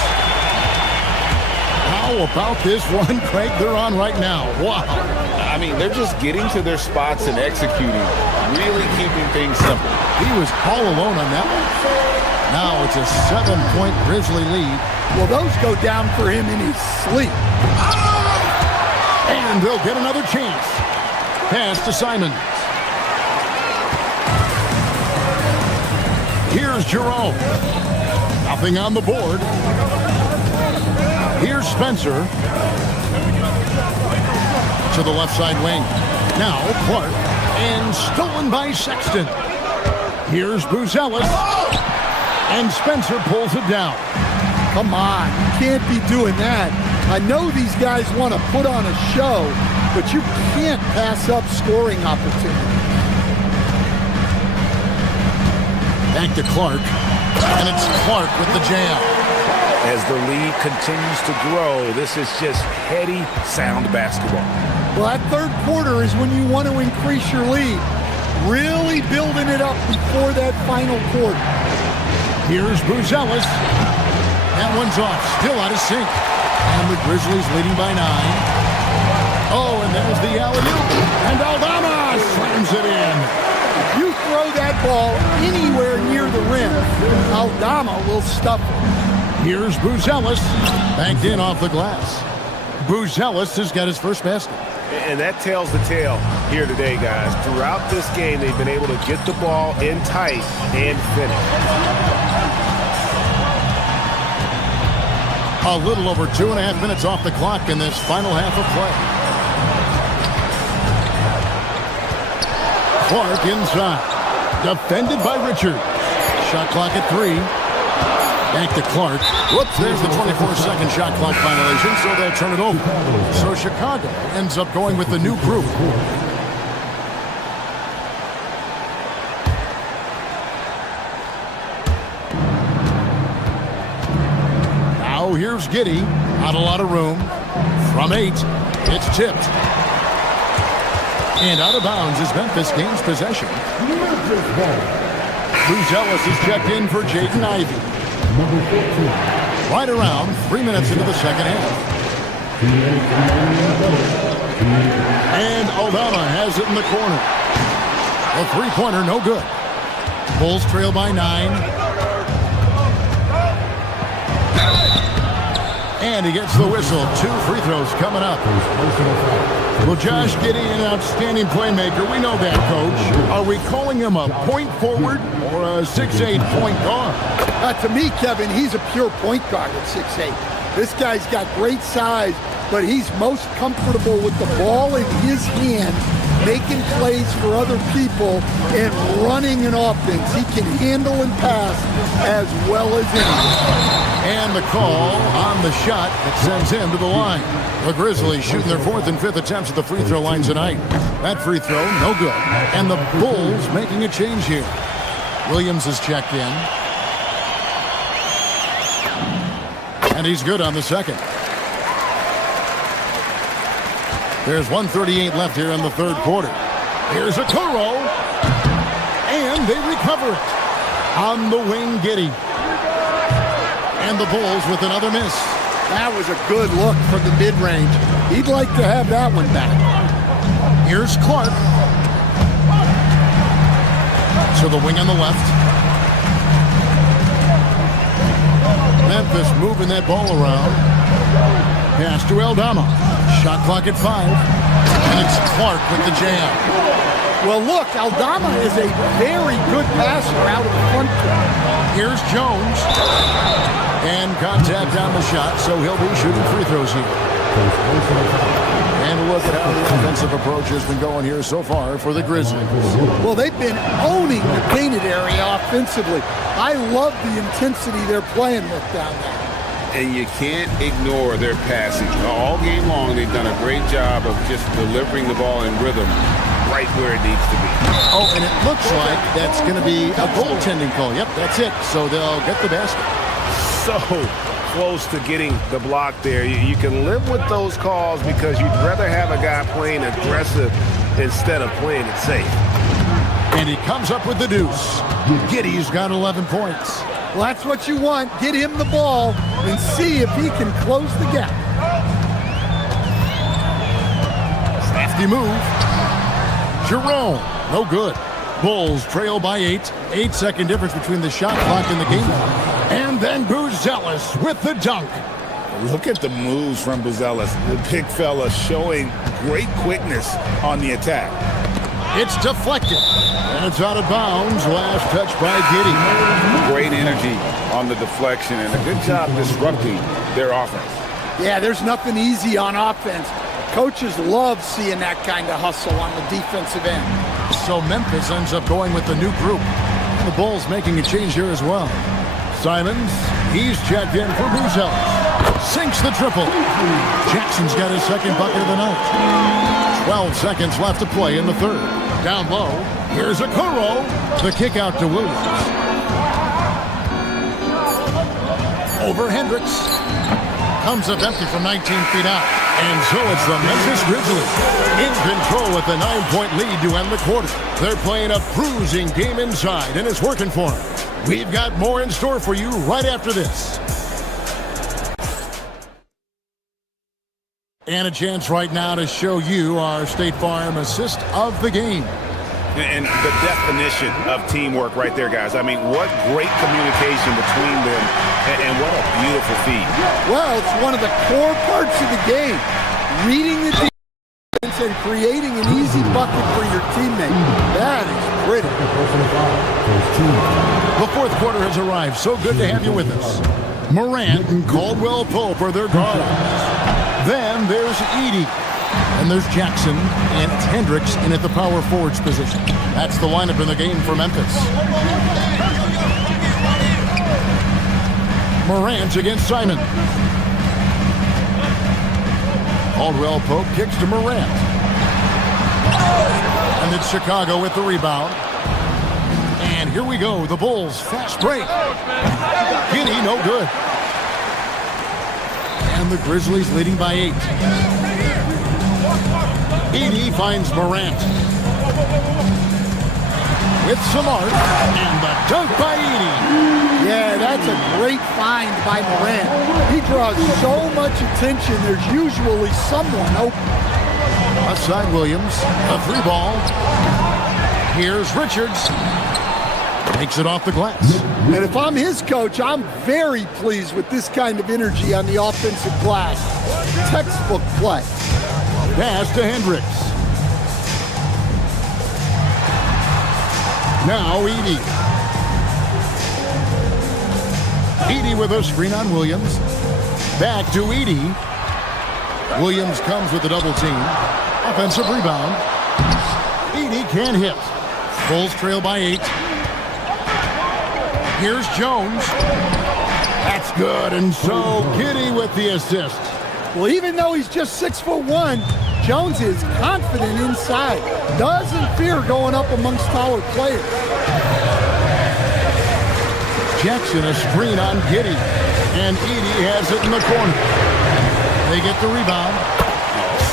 How about this one, Craig, they're on right now? Wow. I mean, they're just getting to their spots and executing, really keeping things simple. He was all alone on that one. Now it's a 7-point Grizzly lead. Well, those go down for him in his sleep. And they'll get another chance. Pass to Simon. Here's Jerome. Nothing on the board. Here's Spencer. To the left side wing. Now Clark. And stolen by Sexton. Here's Buzelis. And Spencer pulls it down. Come on, you can't be doing that. I know these guys want to put on a show, but you can't pass up scoring opportunities. Back to Clark. And it's Clark with the jam. As the lead continues to grow, this is just heady, sound basketball. Well, that third quarter is when you want to increase your lead. Really building it up before that final quarter. Here's Buzelis. That one's off, still out of sync. And the Grizzlies leading by 9. Oh, and there's the alley-oop. And Aldama slams it in. If you throw that ball anywhere near the rim, Aldama will stuff it. Here's Buzelis. Banked in off the glass. Buzelis has got his first basket. And that tells the tale here today, guys. Throughout this game, they've been able to get the ball in tight and finish. A little over 2.5 minutes off the clock in this final half of play. Clark inside. Defended by Richards. Shot clock at 3. Back to Clark. Whoops, there's the 24-second shot clock violation, so they'll turn it over. So Chicago ends up going with the new group. Now here's Giddey. Not a lot of room. From 8, it's tipped. And out of bounds as Memphis gains possession. Bruce Ellis is checked in for Jaden Ivey. Right around 3 minutes into the second half. And Aldama has it in the corner. A three-pointer, no good. Bulls trail by 9. And he gets the whistle. 2 free throws coming up. Well, Josh Giddey, an outstanding playmaker. We know that, Coach. Are we calling him a point forward or a 6'8" point guard? To me, Kevin, he's a pure point guard at 6'8". This guy's got great size, but he's most comfortable with the ball in his hand, making plays for other people and running an offense. He can handle and pass as well as anyone. And the call on the shot that sends him to the line. The Grizzlies shooting their 4th and 5th attempts at the free throw line tonight. That free throw, no good. And the Bulls making a change here. Williams is checked in. And he's good on the second. There's 1:38 left here in the third quarter. Here's a Kuro. And they recover it. On the wing, Giddey. And the Bulls with another miss. That was a good look from the mid-range. He'd like to have that one back. Here's Clark. To the wing on the left. Memphis moving that ball around. Pass to Aldama. Shot clock at 5. And it's Clark with the jam. Well, look, Aldama is a very good passer out of the front court. Here's Jones. And contact on the shot, so he'll be shooting free throws here. And look at how the offensive approach has been going here so far for the Grizzlies. Well, they've been owning the painted area offensively. I love the intensity they're playing with down there. And you can't ignore their passing. All game long, they've done a great job of just delivering the ball in rhythm right where it needs to be. Oh, and it looks like that's going to be a goaltending call. Yep, that's it. So they'll get the basket. So close to getting the block there. You can live with those calls because you'd rather have a guy playing aggressive instead of playing it safe. And he comes up with the deuce. Giddey's got 11 points. Well, that's what you want. Get him the ball and see if he can close the gap. Crafty move. Jerome, no good. Bulls trail by 8. 8-second difference between the shot clock and the game clock. And then Buzelis with the dunk. Look at the moves from Buzelis. The big fella showing great quickness on the attack. It's deflected. And it's out of bounds. Last touch by Giddey. Great energy on the deflection and a good job disrupting their offense. Yeah, there's nothing easy on offense. Coaches love seeing that kind of hustle on the defensive end. So Memphis ends up going with the new group. And the Bulls making a change here as well. Simons, he's checked in for Buzelis. Sinks the triple. Jackson's got his second bucket of the night. 12 seconds left to play in the third. Down low, here's a Kuro. The kick out to Williams. Over Hendricks. Comes up empty from 19 feet out. And so it's the Memphis Grizzlies in control with a 9-point lead to end the quarter. They're playing a cruising game inside, and it's working for them. We've got more in store for you right after this. And a chance right now to show you our State Farm assist of the game. And the definition of teamwork right there, guys. I mean, what great communication between them, and what a beautiful feed. Well, it's one of the core parts of the game. Reading the defense and creating an easy bucket for your teammate. That is pretty. The fourth quarter has arrived. So good to have you with us. Morant and Caldwell Pope are their guards. Then there's Edie. And there's Jackson and Hendricks in at the power forwards position. That's the lineup in the game for Memphis. Morant against Simon. Caldwell Pope kicks to Morant. And it's Chicago with the rebound. And here we go, the Bulls, fast break. Giddey, no good. And the Grizzlies leading by 8. Edie finds Morant. With Smart, and the dunk by Edie. Yeah, that's a great find by Morant. He draws so much attention, there's usually someone open. Outside Williams, a 3-ball. Here's Richards. Takes it off the glass. And if I'm his coach, I'm very pleased with this kind of energy on the offensive glass. Textbook play. Pass to Hendricks. Now Edie. Edie with a screen on Williams. Back to Edie. Williams comes with the double team. Offensive rebound. Edie can't hit. Bulls trail by 8. Here's Jones. That's good, and so Giddey with the assist. Well, even though he's just 6'1", Jones is confident inside. Doesn't fear going up amongst taller players. Jackson a screen on Giddey, and Edie has it in the corner. They get the rebound.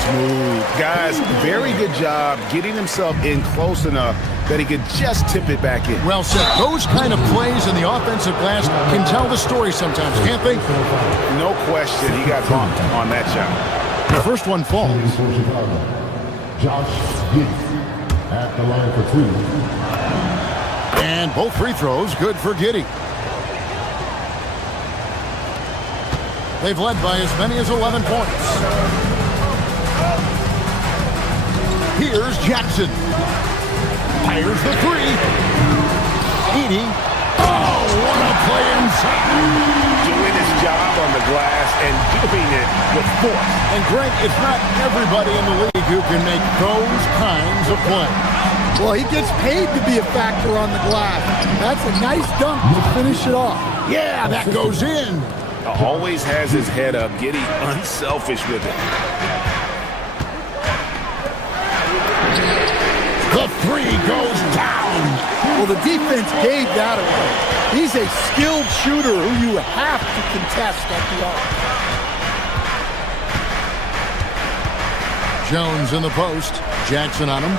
Smooth. Guys, very good job getting himself in close enough that he could just tip it back in. Well said. Those kind of plays in the offensive glass can tell the story sometimes, can't they? No question, he got bumped on that shot. The first one falls. Josh Giddey at the line for 3. And both free throws good for Giddey. They've led by as many as 11 points. Here's Jackson. Fires the 3. Edie. Oh, what a play inside. Doing his job on the glass and doing it with force. And Greg, it's not everybody in the league who can make those kinds of plays. Well, he gets paid to be a factor on the glass. That's a nice dunk to finish it off. Yeah, that goes in. Always has his head up, Giddey unselfish with it. The 3 goes down. Well, the defense gave that away. He's a skilled shooter who you have to contest at the arc. Jones in the post. Jackson on him.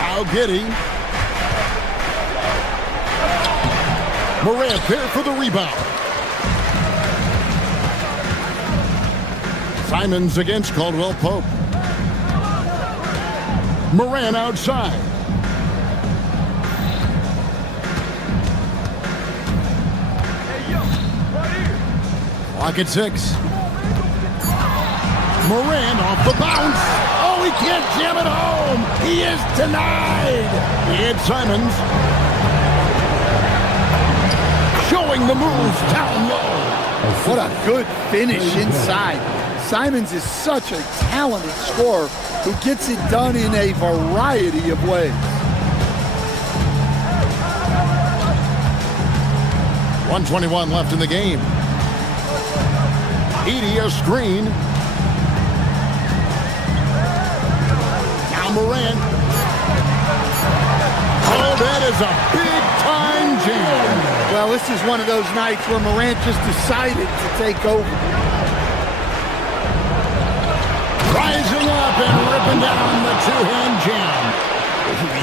Now Giddey. Morant there for the rebound. Simons against Caldwell Pope. Morant outside. Clock at 6. Morant off the bounce. Oh, he can't jam it home. He is denied. It's Simons. Showing the moves down low. What a good finish inside. Simons is such a talented scorer who gets it done in a variety of ways. .121 left in the game. Edie a screen. Now Morant. Oh, that is a big-time jam. Well, this is one of those nights where Morant just decided to take over. Rising up and ripping down the two-hand jam.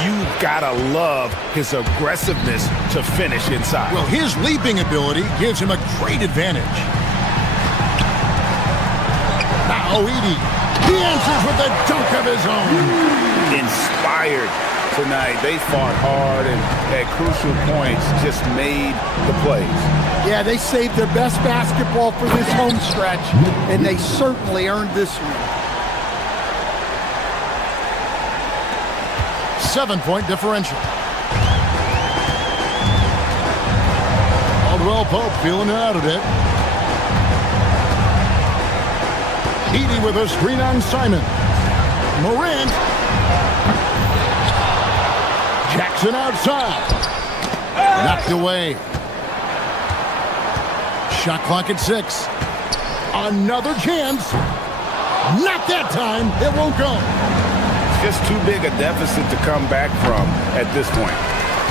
You've got to love his aggressiveness to finish inside. Well, his leaping ability gives him a great advantage. Now Edie. He answers with a dunk of his own. Inspired tonight. They fought hard and at crucial points just made the plays. Yeah, they saved their best basketball for this home stretch, and they certainly earned this one. 7-point differential. Caldwell Pope feeling it out a bit. Edie with a screen on Simon. Morant. Jackson outside. Knocked away. Shot clock at 6. Another chance. Not that time. It won't go. It's just too big a deficit to come back from at this point.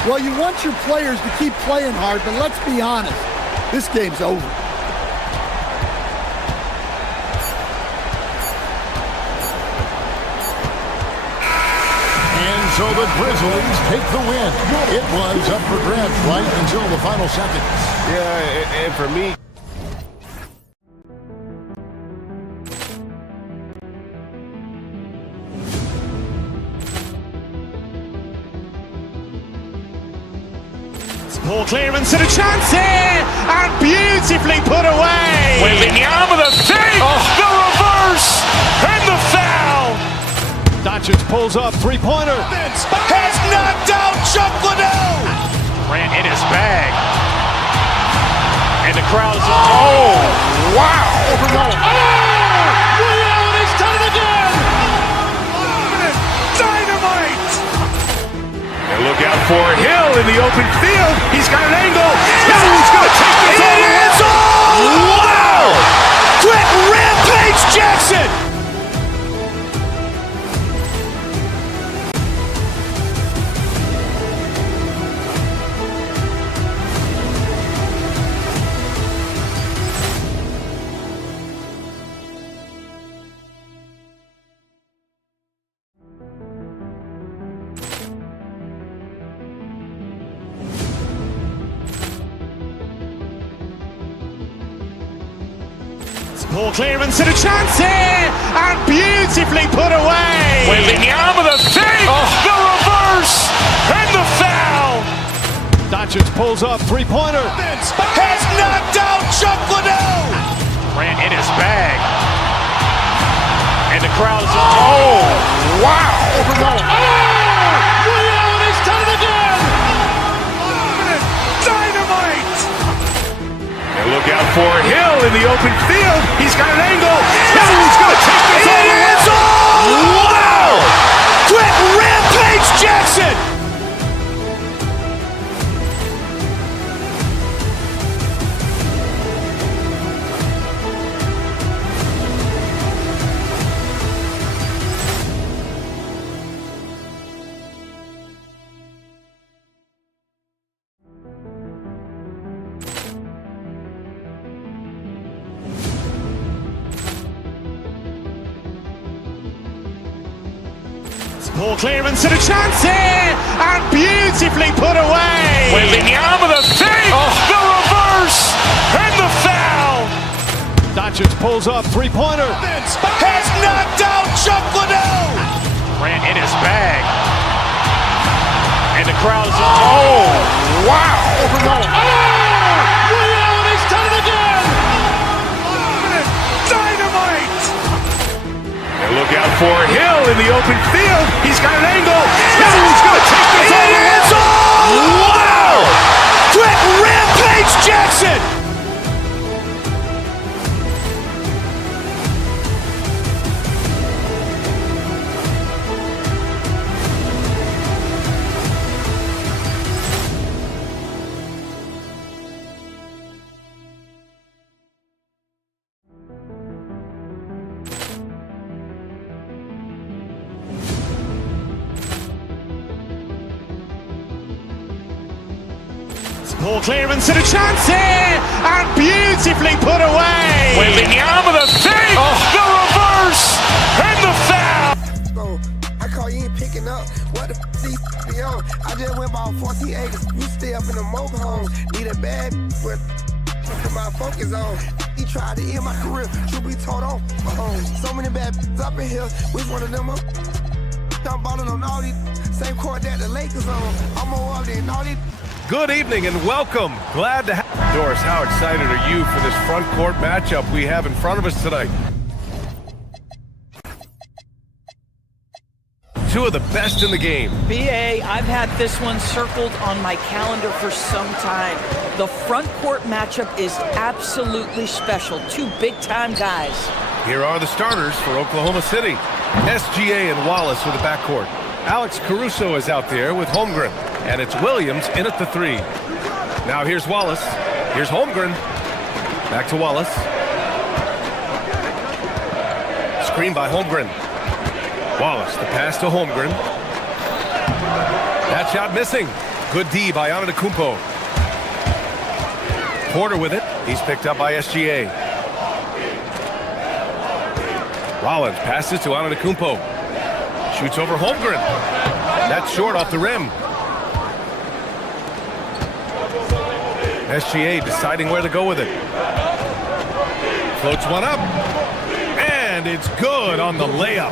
Well, you want your players to keep playing hard, but let's be honest. This game's over. And so the Grizzlies take the win. It was up for grabs right until the final seconds. Yeah, and for me, Ball clearance and a chance here, and beautifully put away. Wembanyama the save, the reverse, and the foul. Doncic pulls up, three-pointer. Has knocked out Chuck Liddell. Ran in his bag. And the crowd is, oh, wow. Reality's done it again. Dynamite. And look out for Hill in the open field. He's got an angle. Now he's going to take this all the way. Wow! Quick Rampage Jackson. Ball clearance and a chance here, and beautifully put away. Wembanyama the save, the reverse, and the foul. Doncic pulls up, three-pointer. Has knocked out Chuck Liddell. Ran in his bag. And the crowd is, oh, wow. Reality's done it again. Dynamite. And look out for Hill in the open field. He's got an angle. Now he's going to take this all the way. Wow! Quick Rampage Jackson. Ball clearance and a chance here, and beautifully put away. Wembanyama the save, the reverse, and the foul. Doncic pulls up, three-pointer. Has knocked out Chuck Liddell. Ran in his bag. And the crowd is, oh, wow. Reality's done it again. Dynamite. And look out for Hill in the open field. He's got an angle. Now he's going to take this all the way. Wow! Quick Rampage Jackson. Ball clearance and a chance here, and beautifully put away. Wembanyama the save, the reverse, and the foul. I call you ain't picking up. What the these be on? I just went about 14 acres. You stay up in the mobile home. Need a bad, but put my focus on. He tried to end my career. Should be told on. So many bad up in here. Which one of them up? I'm balling on all these. Same court that the Lakers on. I'm more up than all these. Good evening and welcome. Glad to have Doris. How excited are you for this front court matchup we have in front of us tonight? Two of the best in the game. BA, I've had this one circled on my calendar for some time. The front court matchup is absolutely special. Two big-time guys. Here are the starters for Oklahoma City. SGA and Wallace for the backcourt. Alex Caruso is out there with Holmgren. And it's Williams in at the 3. Now here's Wallace. Here's Holmgren. Back to Wallace. Screen by Holmgren. Wallace, the pass to Holmgren. That shot missing. Good D by Antetokounmpo. Porter with it. He's picked up by SGA. Rollins passes to Antetokounmpo. Shoots over Holmgren. That's short off the rim. SGA deciding where to go with it. Floats one up. And it's good on the layup.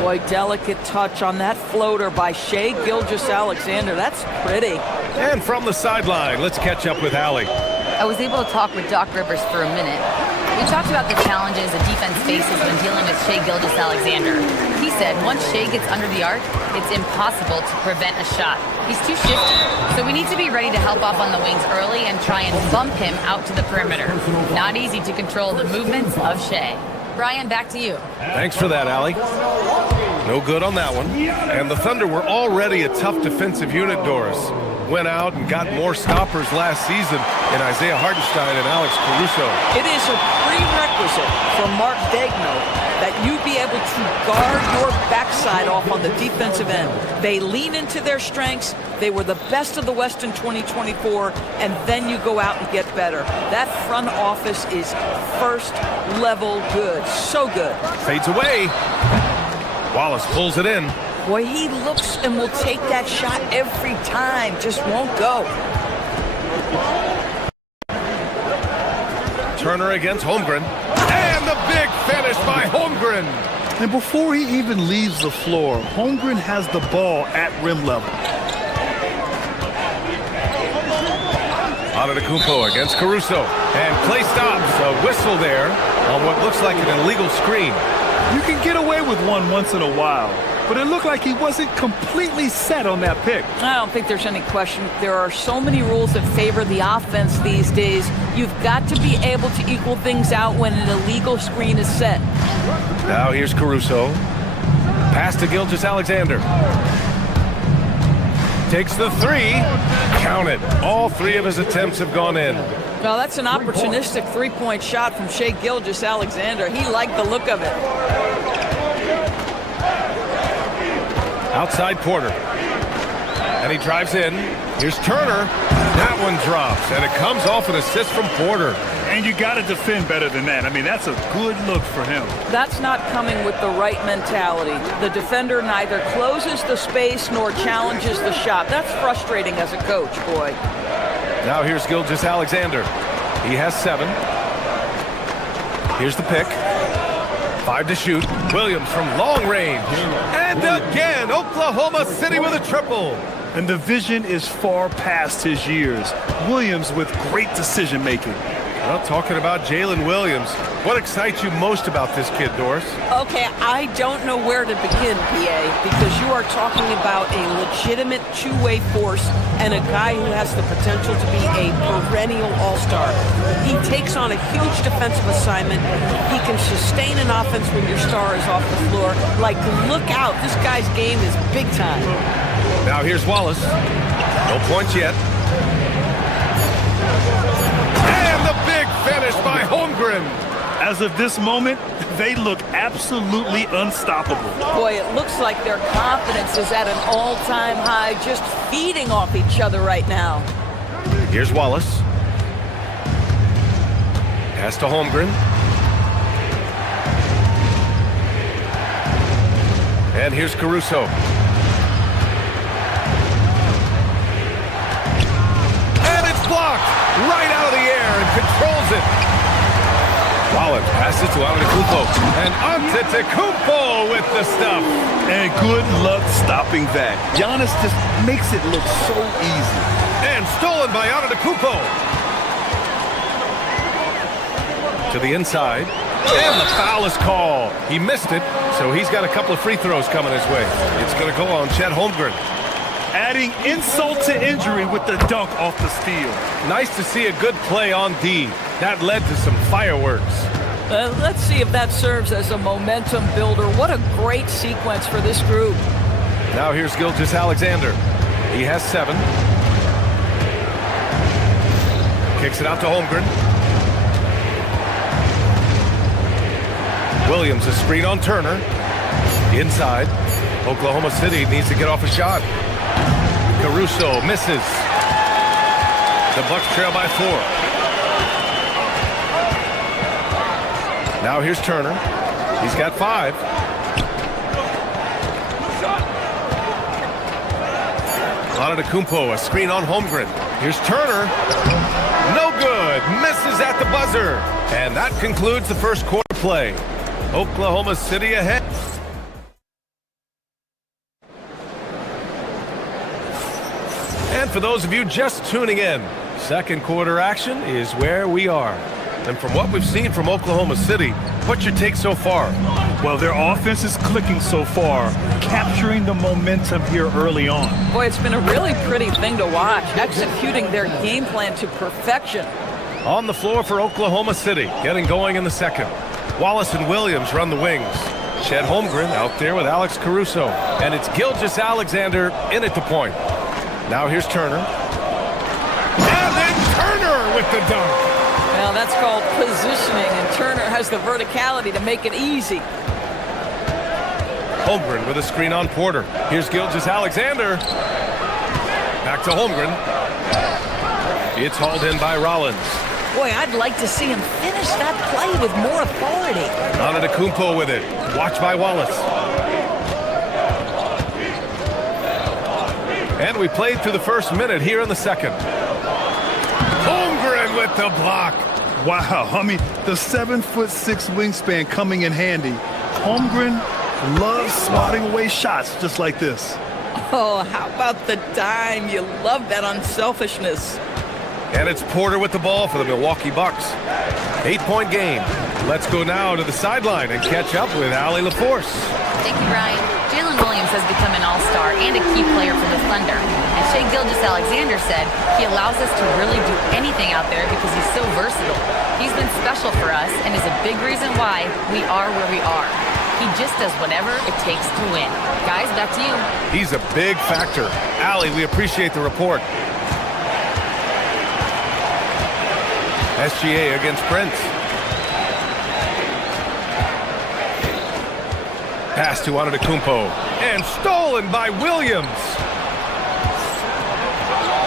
Boy, delicate touch on that floater by Shai Gilgeous-Alexander. That's pretty. And from the sideline, let's catch up with Allie. I was able to talk with Doc Rivers for a minute. We talked about the challenges a defense faces when dealing with Shai Gilgeous-Alexander. He said once Shai gets under the arc, it's impossible to prevent a shot. He's too shifty, so we need to be ready to help off on the wings early and try and bump him out to the perimeter. Not easy to control the movements of Shai. Brian, back to you. Thanks for that, Allie. No good on that one. And the Thunder were already a tough defensive unit, Doris. Went out and got more stoppers last season in Isaiah Hartenstein and Alex Caruso. It is a prerequisite for Mark Daigneault that you be able to guard your backside off on the defensive end. They lean into their strengths. They were the best of the West in 2024, and then you go out and get better. That front office is first level good. So good. Fades away. Wallace pulls it in. Boy, he looks and will take that shot every time. Just won't go. Turner against Holmgren. And the big finish by Holmgren. And before he even leaves the floor, Holmgren has the ball at rim level. Antetokounmpo against Caruso. And play stops. A whistle there on what looks like an illegal screen. You can get away with one once in a while, but it looked like he wasn't completely set on that pick. I don't think there's any question. There are so many rules that favor the offense these days. You've got to be able to equal things out when an illegal screen is set. Now here's Caruso. Pass to Gilgeous-Alexander. Takes the 3. Count it. All 3 of his attempts have gone in. Well, that's an opportunistic three-point shot from Shai Gilgeous-Alexander. He liked the look of it. Outside Porter. And he drives in. Here's Turner. That one drops, and it comes off an assist from Porter. And you got to defend better than that. I mean, that's a good look for him. That's not coming with the right mentality. The defender neither closes the space nor challenges the shot. That's frustrating as a coach, boy. Now here's Gilgeous-Alexander. He has 7. Here's the pick. 5 to shoot. Williams from long range. And again, Oklahoma City with a triple. And the vision is far past his years. Williams with great decision-making. Well, talking about Jalen Williams, what excites you most about this kid, Doris? Okay, I don't know where to begin, PA, because you are talking about a legitimate two-way force and a guy who has the potential to be a perennial all-star. He takes on a huge defensive assignment. He can sustain an offense when your star is off the floor. Like, look out, this guy's game is big time. Now here's Wallace. No points yet. And the big finish by Holmgren. As of this moment, they look absolutely unstoppable. Boy, it looks like their confidence is at an all-time high, just feeding off each other right now. Here's Wallace. Pass to Holmgren. And here's Caruso. And it's blocked right out of the air and controls it. Wallace passes to Antetokounmpo. And Antetokounmpo with the stuff. And good luck stopping that. Giannis just makes it look so easy. And stolen by Antetokounmpo. To the inside. And the foul is called. He missed it, so he's got a couple of free throws coming his way. It's going to go on Chet Holmgren. adding insult to injury with the dunk off the steal. Nice to see a good play on D. That led to some fireworks. Let's see if that serves as a momentum builder. What a great sequence for this group. Now here's Gilgeous-Alexander. He has 7. Kicks it out to Holmgren. Williams, a screen on Turner. Inside. Oklahoma City needs to get off a shot. Caruso misses. The Bucks trail by 4. Now here's Turner. He's got 5. Antetokounmpo, a screen on Holmgren. Here's Turner. No good. Misses at the buzzer. And that concludes the first quarter play. Oklahoma City ahead. And for those of you just tuning in, second quarter action is where we are. And from what we've seen from Oklahoma City, what's your take so far? Well, their offense is clicking so far, capturing the momentum here early on. Boy, it's been a really pretty thing to watch, executing their game plan to perfection. On the floor for Oklahoma City, getting going in the second. Wallace and Williams run the wings. Chet Holmgren out there with Alex Caruso. And it's Gilgeous-Alexander in at the point. Now here's Turner. And then Turner with the dunk. Well, that's called positioning, and Turner has the verticality to make it easy. Holmgren with a screen on Porter. Here's Gilgeous-Alexander. Back to Holmgren. It's hauled in by Rollins. Boy, I'd like to see him finish that play with more authority. Antetokounmpo with it. Watched by Wallace. And we played through the first minute here in the second. Holmgren with the block. Wow, I mean, the 7'6" wingspan coming in handy. Holmgren loves swatting away shots just like this. Oh, how about the dime? You love that unselfishness. And it's Porter with the ball for the Milwaukee Bucks. 8-point game. Let's go now to the sideline and catch up with Allie LaForce. Thank you, Brian. Jalen Williams has become an all-star and a key player for the Thunder. And Shai Gilgeous-Alexander said he allows us to really do anything out there because he's so versatile. He's been special for us and is a big reason why we are where we are. He just does whatever it takes to win. Guys, back to you. He's a big factor. Allie, we appreciate the report. SGA against Prince. Pass to Antetokounmpo. And stolen by Williams.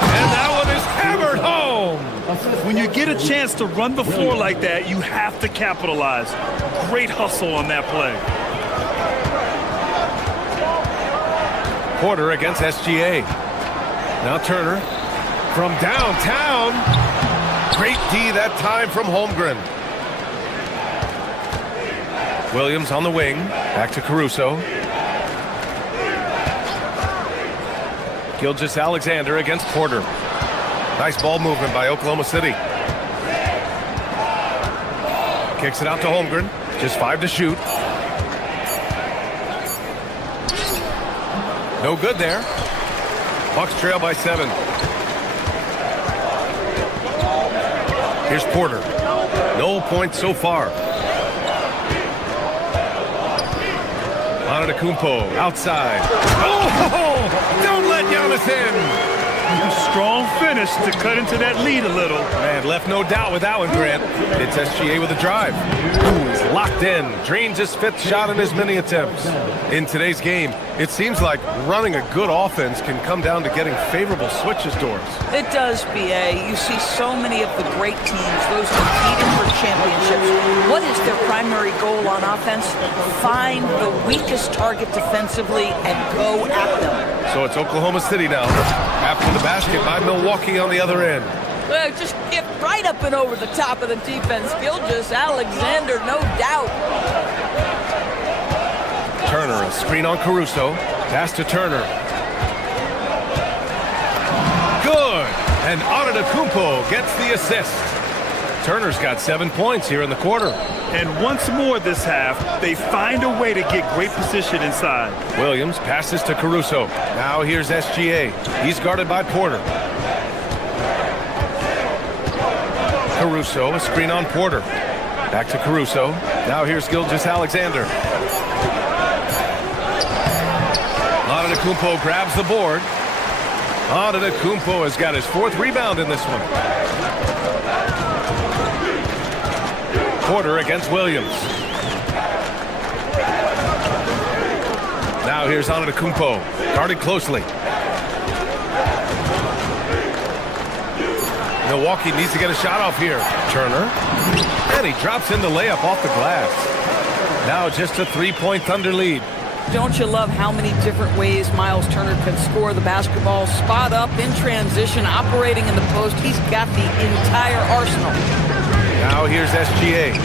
And that one is hammered home. When you get a chance to run the floor like that, you have to capitalize. Great hustle on that play. Porter against SGA. Now Turner from downtown. Great D that time from Holmgren. Williams on the wing. Back to Caruso. Gilgeous-Alexander against Porter. Nice ball movement by Oklahoma City. Kicks it out to Holmgren. Just 5 to shoot. No good there. Bucks trail by 7. Here's Porter. No points so far. Antetokounmpo outside. Oh! Don't let Giannis in! A strong finish to cut into that lead a little. Man, left no doubt with that one, Grant. It's SGA with a drive. Ooh, he's locked in. Dreams his 5th shot in his many attempts. In today's game, it seems like running a good offense can come down to getting favorable switches doors. It does, BA. You see so many of the great teams, those competing for championships. What is their primary goal on offense? Find the weakest target defensively and go at them. So it's Oklahoma City now. After the basket by Milwaukee on the other end. Well, just get right up and over the top of the defense. Gilgeous-Alexander, no doubt. Turner, a screen on Caruso. Pass to Turner. Good. And Antetokounmpo gets the assist. Turner's got 7 points here in the quarter. And once more this half, they find a way to get great position inside. Williams passes to Caruso. Now here's SGA. He's guarded by Porter. Caruso, a screen on Porter. Back to Caruso. Now here's Gilgeous-Alexander. Antetokounmpo grabs the board. Antetokounmpo has got his 4th rebound in this one. Porter against Williams. Now here's Antetokounmpo, guarded closely. Milwaukee needs to get a shot off here. Turner. And he drops in the layup off the glass. Now just a 3-point Thunder lead. Don't you love how many different ways Miles Turner can score the basketball? Spot up, in transition, operating in the post. He's got the entire arsenal. Now here's SGA.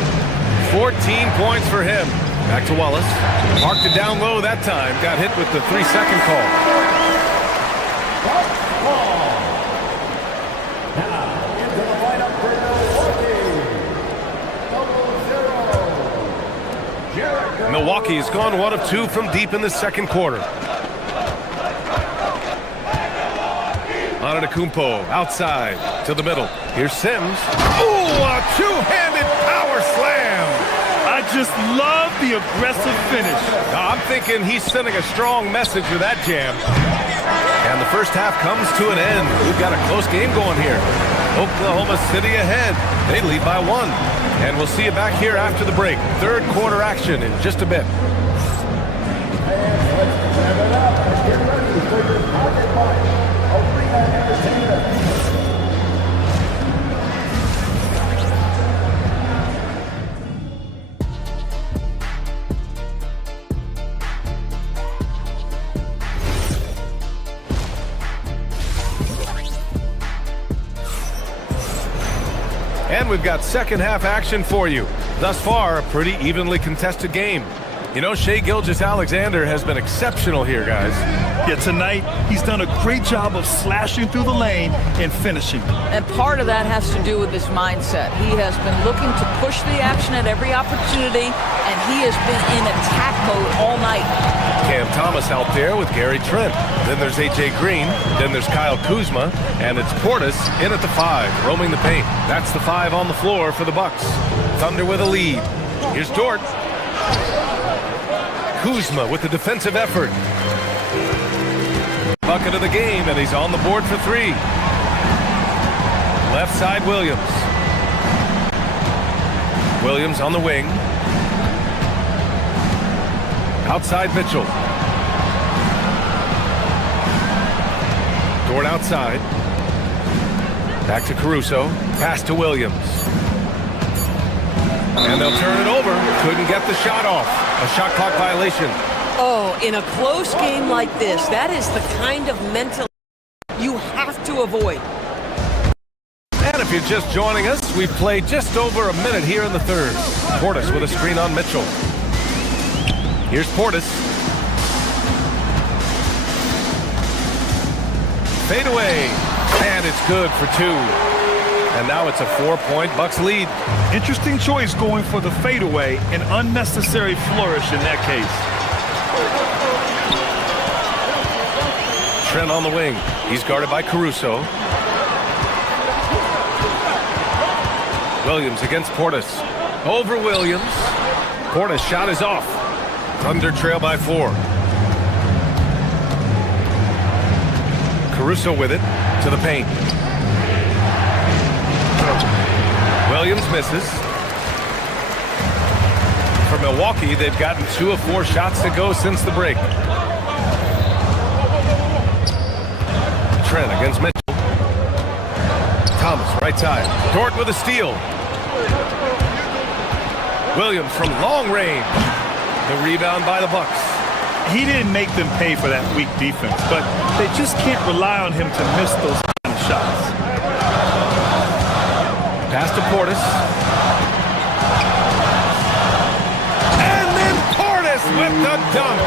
14 points for him. Back to Wallace. Marked it down low that time. Got hit with the 3-second call. Milwaukee has gone 1 of 2 from deep in the second quarter. Antetokounmpo outside to the middle. Here's Sims. Ooh, a two-handed power slam. I just love the aggressive finish. I'm thinking he's sending a strong message with that jam. And the first half comes to an end. We've got a close game going here. Oklahoma City ahead. They lead by 1. And we'll see you back here after the break. Third quarter action in just a bit. And we've got second half action for you. Thus far, a pretty evenly contested game. You know, Shai Gilgeous-Alexander has been exceptional here, guys. Yeah, tonight, he's done a great job of slashing through the lane and finishing. And part of that has to do with his mindset. He has been looking to push the action at every opportunity, and he has been in attack mode all night. Cam Thomas out there with Gary Trent. Then there's A.J. Green. Then there's Kyle Kuzma. And it's Portis in at the 5, roaming the paint. That's the 5 on the floor for the Bucks. Thunder with a lead. Here's Dort. Kuzma with the defensive effort. Bucket of the game, and he's on the board for 3. Left side, Williams. Williams on the wing. Outside, Mitchell. Dort outside. Back to Caruso. Pass to Williams. And they'll turn it over. Couldn't get the shot off. A shot clock violation. Oh, in a close game like this, that is the kind of mental you have to avoid. And if you're just joining us, we've played just over a minute here in the third. Portis with a screen on Mitchell. Here's Portis. Fade away. And it's good for 2. And now it's a 4-point Bucks lead. Interesting choice going for the fadeaway, an unnecessary flourish in that case. Trent on the wing. He's guarded by Caruso. Williams against Portis. Over Williams. Portis' shot is off. Thunder trail by 4. Caruso with it to the paint. Williams misses. For Milwaukee, they've gotten 2 of 4 shots to go since the break. Trent against Mitchell. Thomas, right side. Dort with a steal. Williams from long range. The rebound by the Bucks. He didn't make them pay for that weak defense, but they just can't rely on him to miss those kind of shots. Pass to Portis. And then Portis with the dunk.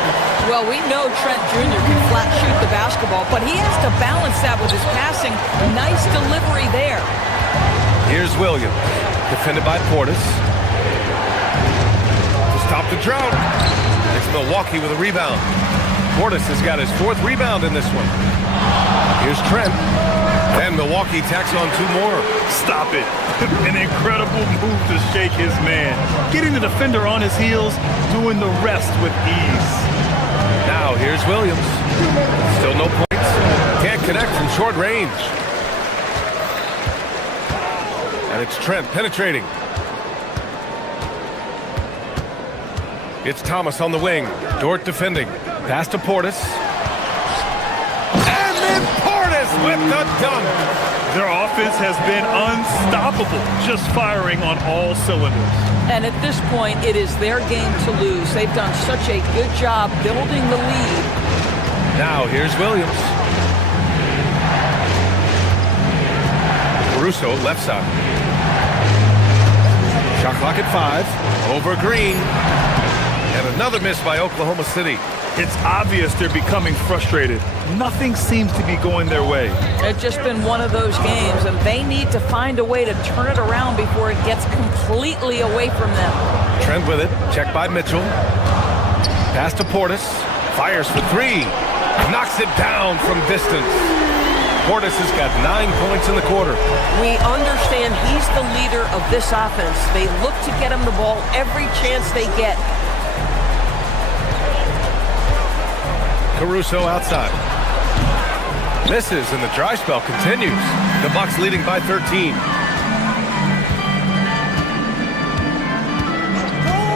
Well, we know Trent Jr. can flat shoot the basketball, but he has to balance that with his passing. Nice delivery there. Here's Williams. Defended by Portis. To stop the drought. It's Milwaukee with a rebound. Portis has got his 4th rebound in this one. Here's Trent. And Milwaukee tacks on 2 more. Stop it. An incredible move to shake his man. Getting the defender on his heels, doing the rest with ease. Now here's Williams. Still no points. Can't connect from short range. And it's Trent penetrating. It's Thomas on the wing. Dort defending. Pass to Portis. And then Portis with the dunk. Their offense has been unstoppable, just firing on all cylinders. And at this point, it is their game to lose. They've done such a good job building the lead. Now here's Williams. Caruso left side. Shot clock at 5. Over Green. And another miss by Oklahoma City. It's obvious they're becoming frustrated. Nothing seems to be going their way. It's just been one of those games, and they need to find a way to turn it around before it gets completely away from them. Trent with it. Checked by Mitchell. Pass to Portis. Fires for 3. Knocks it down from distance. Portis has got 9 points in the quarter. We understand he's the leader of this offense. They look to get him the ball every chance they get. Caruso outside. Misses, and the dry spell continues. The Bucks leading by 13.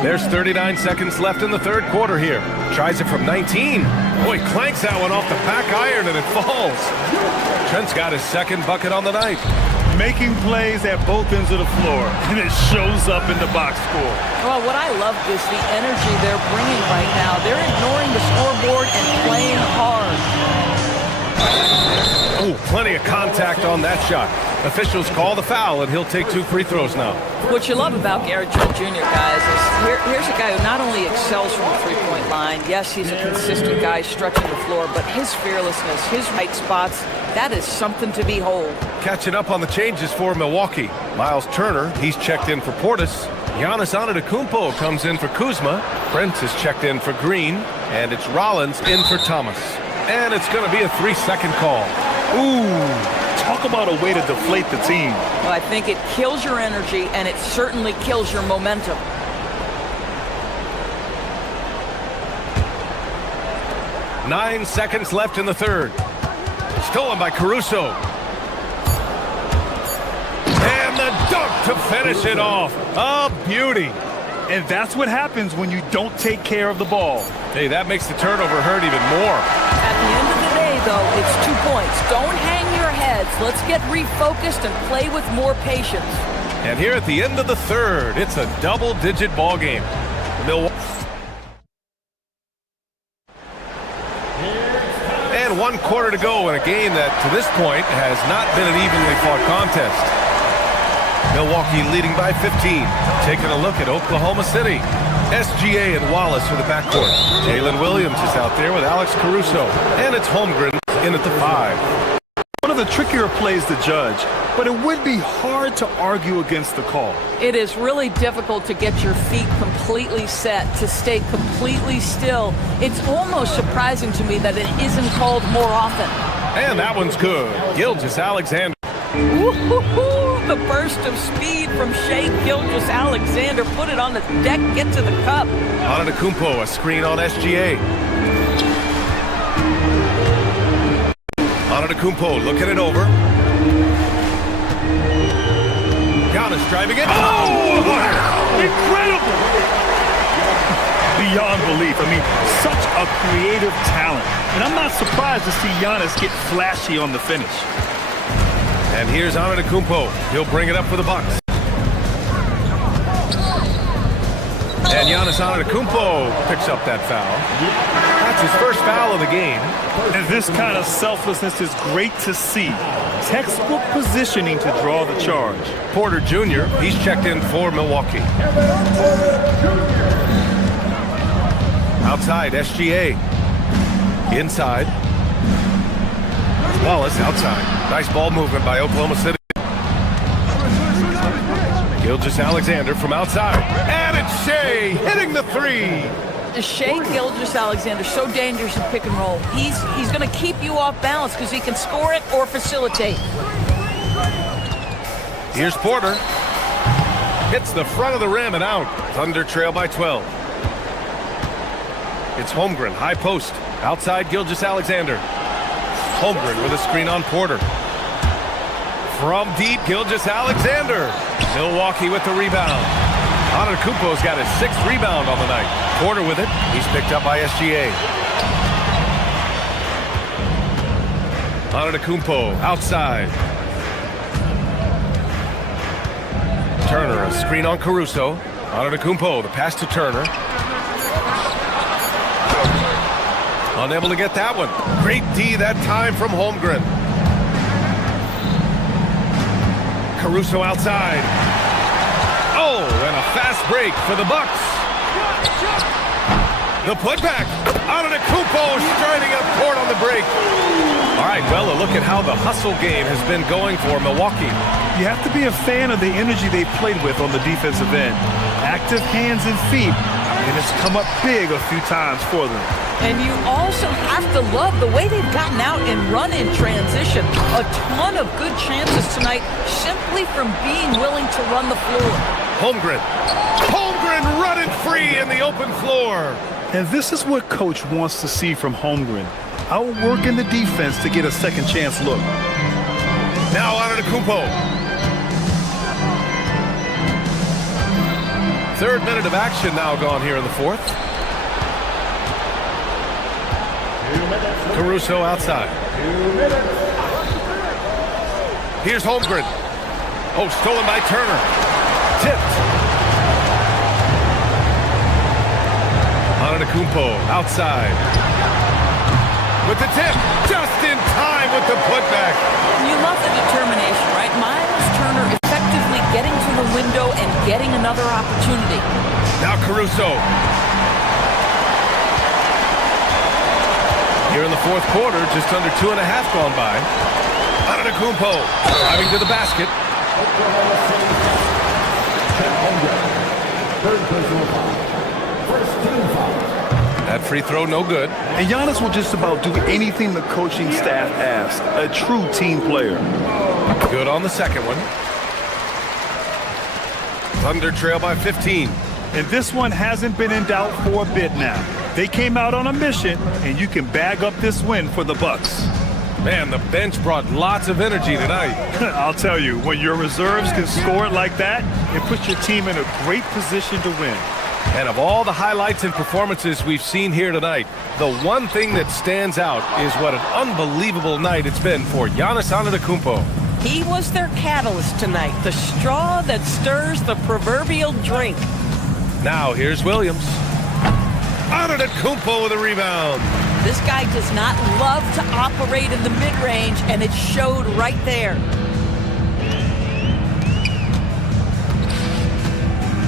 There's 39 seconds left in the 3rd quarter here. Tries it from 19. Boy, clanks that one off the back iron, and it falls. Trent's got his 2nd bucket on the night. Making plays at both ends of the floor, and it shows up in the box score. Well, what I love is the energy they're bringing right now. They're ignoring the scoreboard and playing hard. Oh, plenty of contact on that shot. Officials call the foul, and he'll take 2 free throws now. What you love about Garrett Trent Jr., guys, is here's a guy who not only excels from the three-point line, yes, he's a consistent guy stretching the floor, but his fearlessness, his right spots, that is something to behold. Catching up on the changes for Milwaukee. Miles Turner, he's checked in for Portis. Giannis Antetokounmpo comes in for Kuzma. Prince is checked in for Green. And it's Rollins in for Thomas. And it's going to be a 3-second call. Ooh. Talk about a way to deflate the team. Well, I think it kills your energy, and it certainly kills your momentum. Nine seconds left in the 3rd. Stolen by Caruso. And the dunk to finish it off. A beauty. And that's what happens when you don't take care of the ball. Hey, that makes the turnover hurt even more. At the end of the day, though, it's 2 points. Don't hang your heads. Let's get refocused and play with more patience. And here at the end of the 3rd, it's a double-digit ball game. Milwaukee. And 1 quarter to go in a game that, to this point, has not been an evenly fought contest. Milwaukee leading by 15. Taking a look at Oklahoma City. SGA and Wallace for the backcourt. Jalen Williams is out there with Alex Caruso. And it's Holmgren in at the 5. One of the trickier plays to judge, but it would be hard to argue against the call. It is really difficult to get your feet completely set, to stay completely still. It's almost surprising to me that it isn't called more often. And that one's good. Gilgeous-Alexander. The burst of speed from Shai Gilgeous-Alexander. Put it on the deck, get to the cup. Antetokounmpo, a screen on SGA. Antetokounmpo looking it over. Giannis driving it. Oh, wow! Incredible! Beyond belief. I mean, such a creative talent. And I'm not surprised to see Giannis get flashy on the finish. And here's Antetokounmpo. He'll bring it up for the Bucks. And Giannis Antetokounmpo picks up that foul. That's his first foul of the game. And this kind of selflessness is great to see. Textbook positioning to draw the charge. Porter Jr., he's checked in for Milwaukee. Outside, SGA. Inside. Wallace outside. Nice ball movement by Oklahoma City. Gilgeous-Alexander from outside. And it's Shea hitting the three. Shea Gilgeous-Alexander, so dangerous in pick and roll. He's going to keep you off balance because he can score it or facilitate. Here's Porter. Hits the front of the rim and out. Thunder trail by 12. It's Holmgren, high post. Outside Gilgeous-Alexander. Holmgren with a screen on Porter. From deep, Gilgeous-Alexander. Milwaukee with the rebound. Antetokounmpo's got his 6th rebound on the night. Porter with it. He's picked up by SGA. Antetokounmpo outside. Turner, a screen on Caruso. Antetokounmpo, the pass to Turner. Unable to get that one. Great D that time from Holmgren. Caruso outside. Oh, and a fast break for the Bucks. The putback. Antetokounmpo striding up court on the break. All right, well, a look at how the hustle game has been going for Milwaukee. You have to be a fan of the energy they've played with on the defensive end. Active hands and feet, and it's come up big a few times for them. And you also have to love the way they've gotten out and run in transition. A ton of good chances tonight simply from being willing to run the floor. Holmgren. Holmgren running free in the open floor. And this is what Coach wants to see from Holmgren. Outworking the defense to get a second chance look. Now Antetokounmpo. 3rd minute of action now gone here in the 4th. Caruso outside. Here's Holmgren. Oh, stolen by Turner. Tipped. Antetokounmpo outside. With the tip. Just in time with the putback. You love the determination, right? Miles Turner effectively getting to the window and getting another opportunity. Now Caruso. Here in the 4th quarter, just under 2.5 gone by. Antetokounmpo driving to the basket. That free throw no good. And Giannis will just about do anything the coaching staff asks. A true team player. Good on the second one. Thunder trail by 15. And this one hasn't been in doubt for a bit now. They came out on a mission, and you can bag up this win for the Bucks. Man, the bench brought lots of energy tonight. I'll tell you, when your reserves can score it like that, it puts your team in a great position to win. And of all the highlights and performances we've seen here tonight, the one thing that stands out is what an unbelievable night it's been for Giannis Antetokounmpo. He was their catalyst tonight, the straw that stirs the proverbial drink. Now here's Williams. Antetokounmpo with a rebound. This guy does not love to operate in the mid-range, and it showed right there.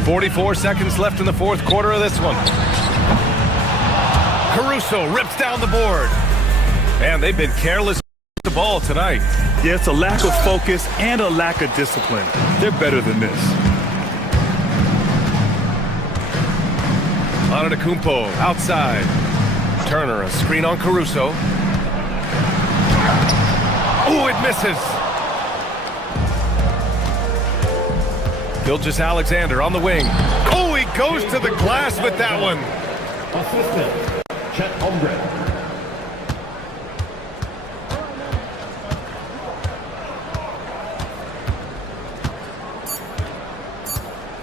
44 seconds left in the 4th quarter of this one. Caruso rips down the board. And they've been careless with the ball tonight. Yeah, it's a lack of focus and a lack of discipline. They're better than this. Antetokounmpo outside. Turner, a screen on Caruso. Oh, it misses. Gilgeous-Alexander on the wing. Oh, he goes to the glass with that one. Assistant, Chet Holmgren.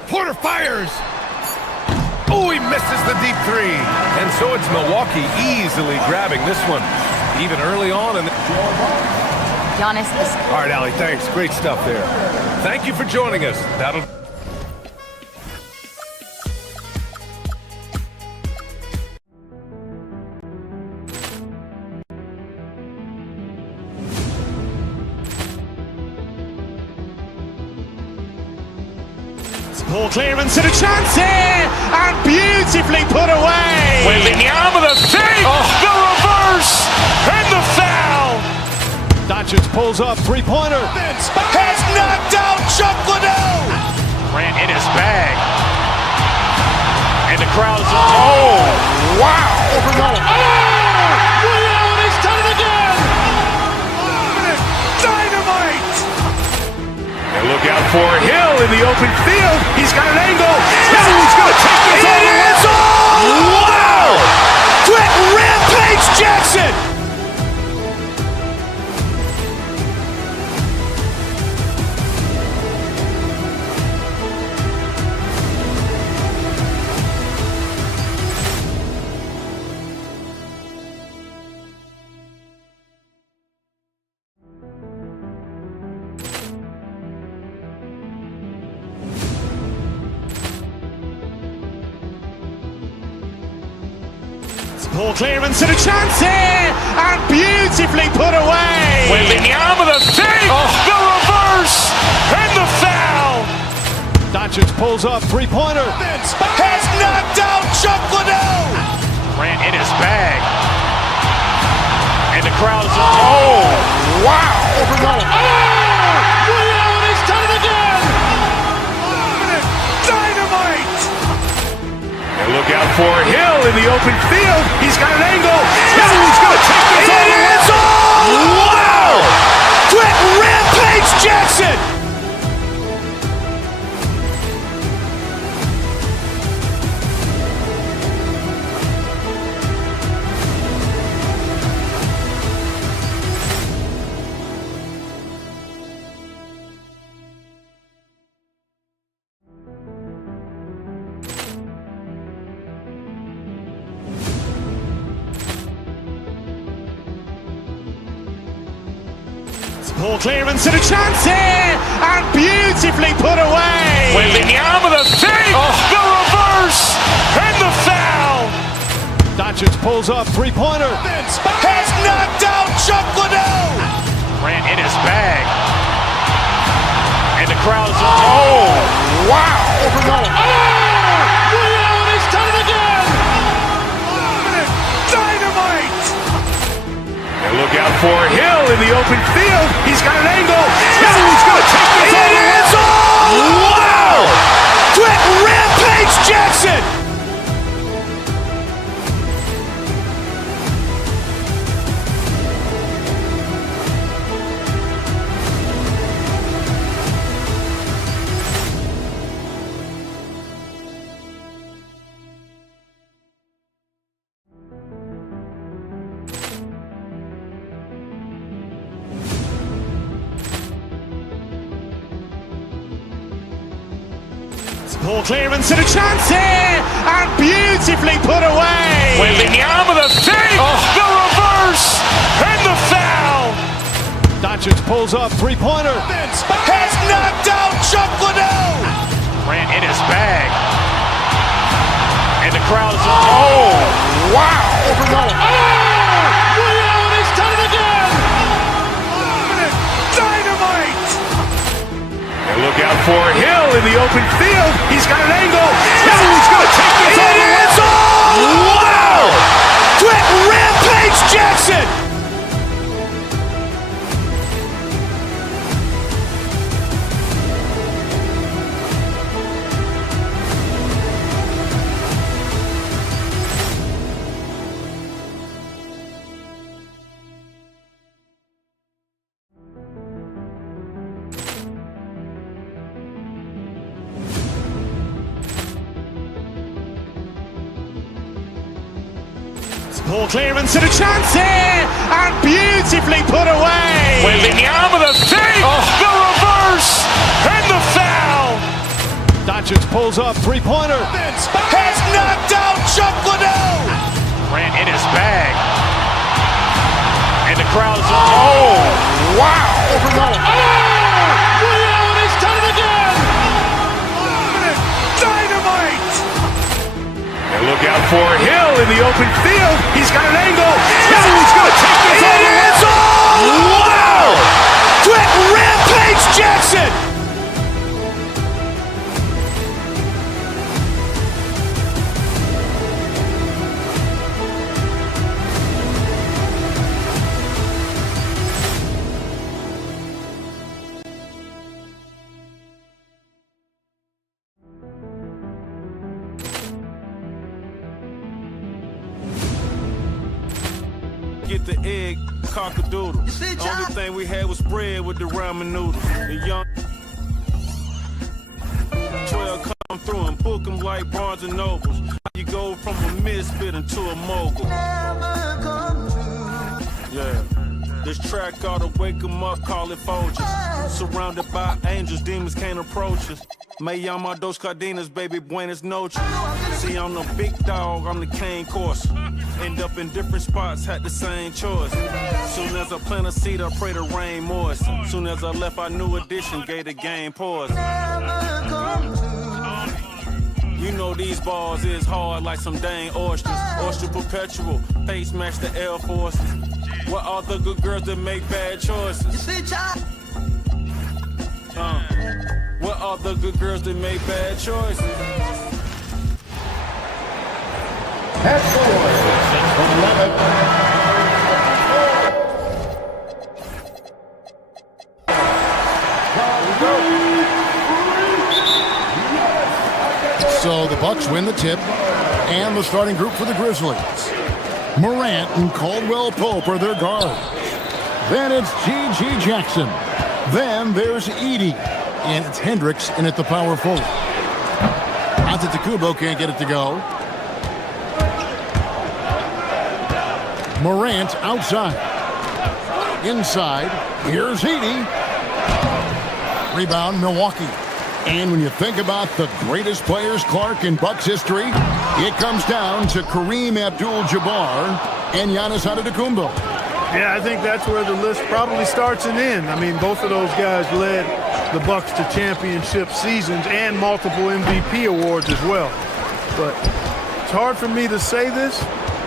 Porter fires. Oh, he misses the deep 3. And so it's Milwaukee easily grabbing this one, even early on. Giannis is... All right, Allie, thanks. Great stuff there. Thank you for joining us. That'll... Ball clearance and a chance here, and beautifully put away. Wembanyama the fake, the reverse, and the foul. Doncic pulls up, three-pointer. Has knocked out Chuck Liddell. Grant in his bag. And the crowd is, oh, wow. Over goal. And he's done it again. Dynamite. And look out for Hill in the open field. He's got an angle. Now he's going to take this all the way. Wow. Quick Rampage Jackson. Poor clearance and a chance here, and beautifully put away. Wembanyama the save, the reverse, and the foul. Doncic pulls up, three-pointer. Has knocked out Chuck Liddell. Grant in his bag. And the crowd is, oh, wow. Over goal. And he's done it again. Dynamite. And look out for Hill in the open field. He's got an angle. Now he's going to take this all the way. Wow! Quick Rampage Jackson. Poor clearance and a chance here, and beautifully put away. Wembanyama the save, the reverse, and the foul. Doncic pulls up, three-pointer. Has knocked out Chuck Liddell. Grant in his bag. And the crowd is, oh, wow. Over goal. And he's done it again. Dynamite. And look out for Hill in the open field. He's got an angle. Now he's going to take this all the way. Wow! Quick Rampage Jackson. Poor clearance and a chance here, and beautifully put away. Wembanyama the save, the reverse, and the foul. Doncic pulls up, three-pointer. Has knocked out Chuck Liddell. Grant in his bag. And the crowd is, oh, wow. Over goal. And he's done it again. Dynamite. And look out for Hill in the open field. He's got an angle. Now he's going to take this all the way. Wow! Quick Rampage Jackson. Poor clearance and a chance here, and beautifully put away. Wembanyama the save, the reverse, and the foul. Doncic pulls up, three-pointer. Has knocked out Chuck Liddell. Grant in his bag. And the crowd is, oh, wow. Over goal. And he's done it again. Dynamite. And look out for Hill in the open field. He's got an angle. Now he's going to take this all the way. Wow! Quick Rampage Jackson. get the egg, cock-a-doodle. Only thing we had was bread with the ramen noodles. The young 12 come through and book them like Barnes and Nobles. You go from a misfit into a mogul. Yeah. This track ought to wake 'em up, call it Folgers. Surrounded by angels, demons can't approach us. Me llamo dos cardenas, baby, buenas noches. See, I'm the big dog, I'm the cane course. End up in different spots, had the same choice. Soon as I plant a seed, I pray the rain moist. Soon as I left, our new edition gave the game pause. You know these bars is hard like some dang oysters. Oyster perpetual, face match the Air Forces. What are the good girls that make bad choices? What are the good girls that make bad choices? So the Bucks win the tip, and the starting group for the Grizzlies. Morant and Caldwell Pope are their guards. Then it's G.G. Jackson. Then there's Edey. And it's Hendricks in at the power forward. Antetokounmpo can't get it to go. Morant outside. Inside. Here's Edey. Rebound, Milwaukee. And when you think about the greatest players, Clark, in Bucks history, it comes down to Kareem Abdul-Jabbar and Giannis Antetokounmpo. Yeah, I think that's where the list probably starts and ends. I mean, both of those guys led the Bucks to championship seasons and multiple MVP awards as well. But it's hard for me to say this,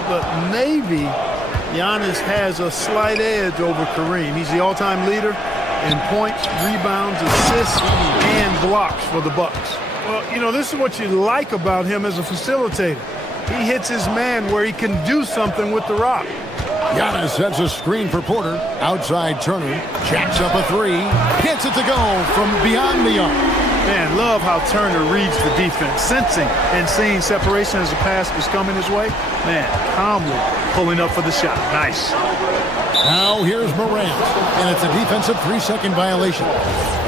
but maybe Giannis has a slight edge over Kareem. He's the all-time leader in points, rebounds, assists, and blocks for the Bucks. Well, you know, this is what you like about him as a facilitator. He hits his man where he can do something with the rock. Giannis sets a screen for Porter. Outside Turner. Jacks up a three. Gets it to go from beyond the arc. Man, love how Turner reads the defense. Sensing and seeing separation as the pass was coming his way. Man, calmly pulling up for the shot. Nice. Now here's Morant. And it's a defensive 3-second violation.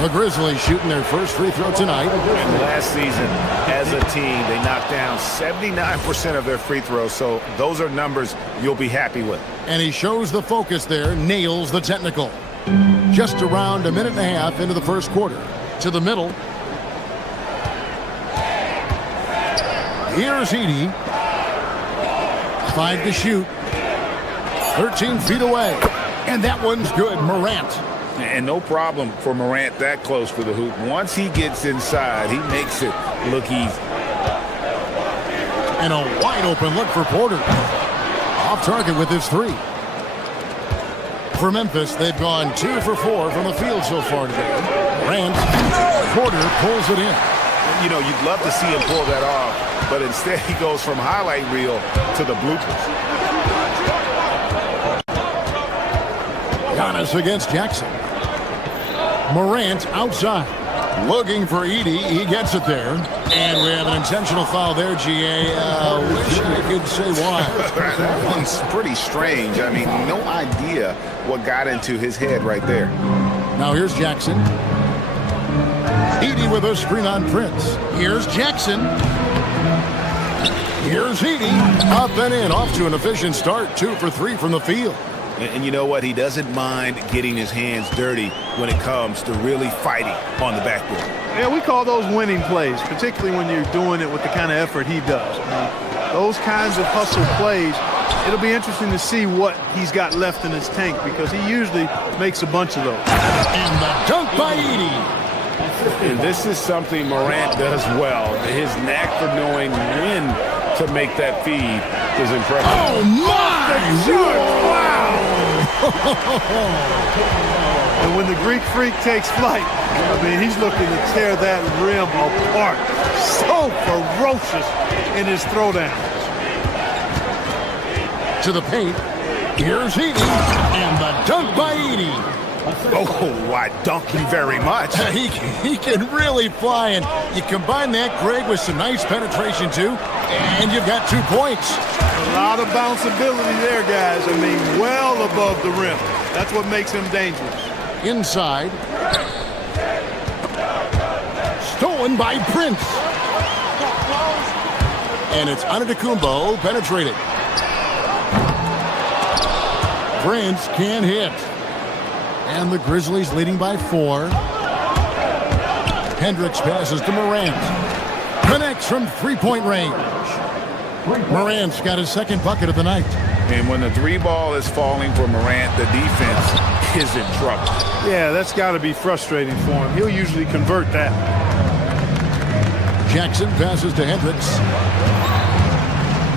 The Grizzlies shooting their first free throw tonight. And last season, as a team, they knocked down 79% of their free throws. So those are numbers you'll be happy with. And he shows the focus there, nails the technical. Just around a minute and a half into the first quarter. To the middle. Here's Edey. 5 to shoot. 13 feet away. And that one's good. Morant. And no problem for Morant that close to the hoop. Once he gets inside, he makes it look easy. And a wide open look for Porter. Off target with his three. For Memphis, they've gone 2 for 4 from the field so far today. Morant. Porter pulls it in. You know, you'd love to see him pull that off, but instead he goes from highlight reel to the bloopers. Giannis against Jackson. Morant outside. Looking for Edey. He gets it there. And we have an intentional foul there, G.A. Wish I could say why. That one's pretty strange. I mean, no idea what got into his head right there. Now here's Jackson. Edey with a screen on Prince. Here's Jackson. Here's Edey. Up and in. Off to an efficient start. 2 for 3 from the field. And you know what? He doesn't mind getting his hands dirty when it comes to really fighting on the backboard. Yeah, we call those winning plays, particularly when you're doing it with the kind of effort he does. Those kinds of hustle plays, it'll be interesting to see what he's got left in his tank because he usually makes a bunch of those. And the dunk by Edey. And this is something Morant does well. His knack for knowing when to make that feed is impressive. Oh, my! Wow! And when the Greek Freak takes flight, I mean, he's looking to tear that rim apart. So ferocious in his throwdown. To the paint. Here's Edey. And the dunk by Edey. Oh, I thank you very much. He can really fly, and you combine that, Greg, with some nice penetration, too, and you've got 2 points. A lot of bounceability there, guys. I mean, well above the rim. That's what makes him dangerous. Inside. Stolen by Prince. And it's Antetokounmpo penetrating. Prince can't hit. And the Grizzlies leading by 4. Hendricks passes to Morant. Connects from three-point range. Morant's got his second bucket of the night. And when the 3 ball is falling for Morant, the defense is in trouble. Yeah, that's got to be frustrating for him. He'll usually convert that. Jackson passes to Hendricks.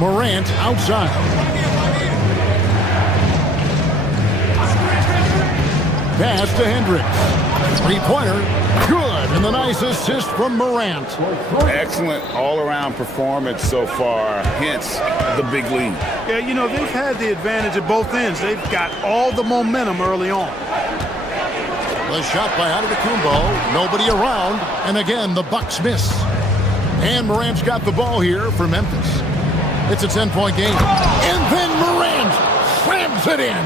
Morant outside. Pass to Hendricks. Three-pointer. Good. And the nice assist from Morant. Excellent all-around performance so far, hence the big lead. Yeah, you know, they've had the advantage at both ends. They've got all the momentum early on. The shot by Antetokounmpo. Nobody around. And again, the Bucks miss. And Morant's got the ball here for Memphis. It's a 10-point game. And then Morant slams it in.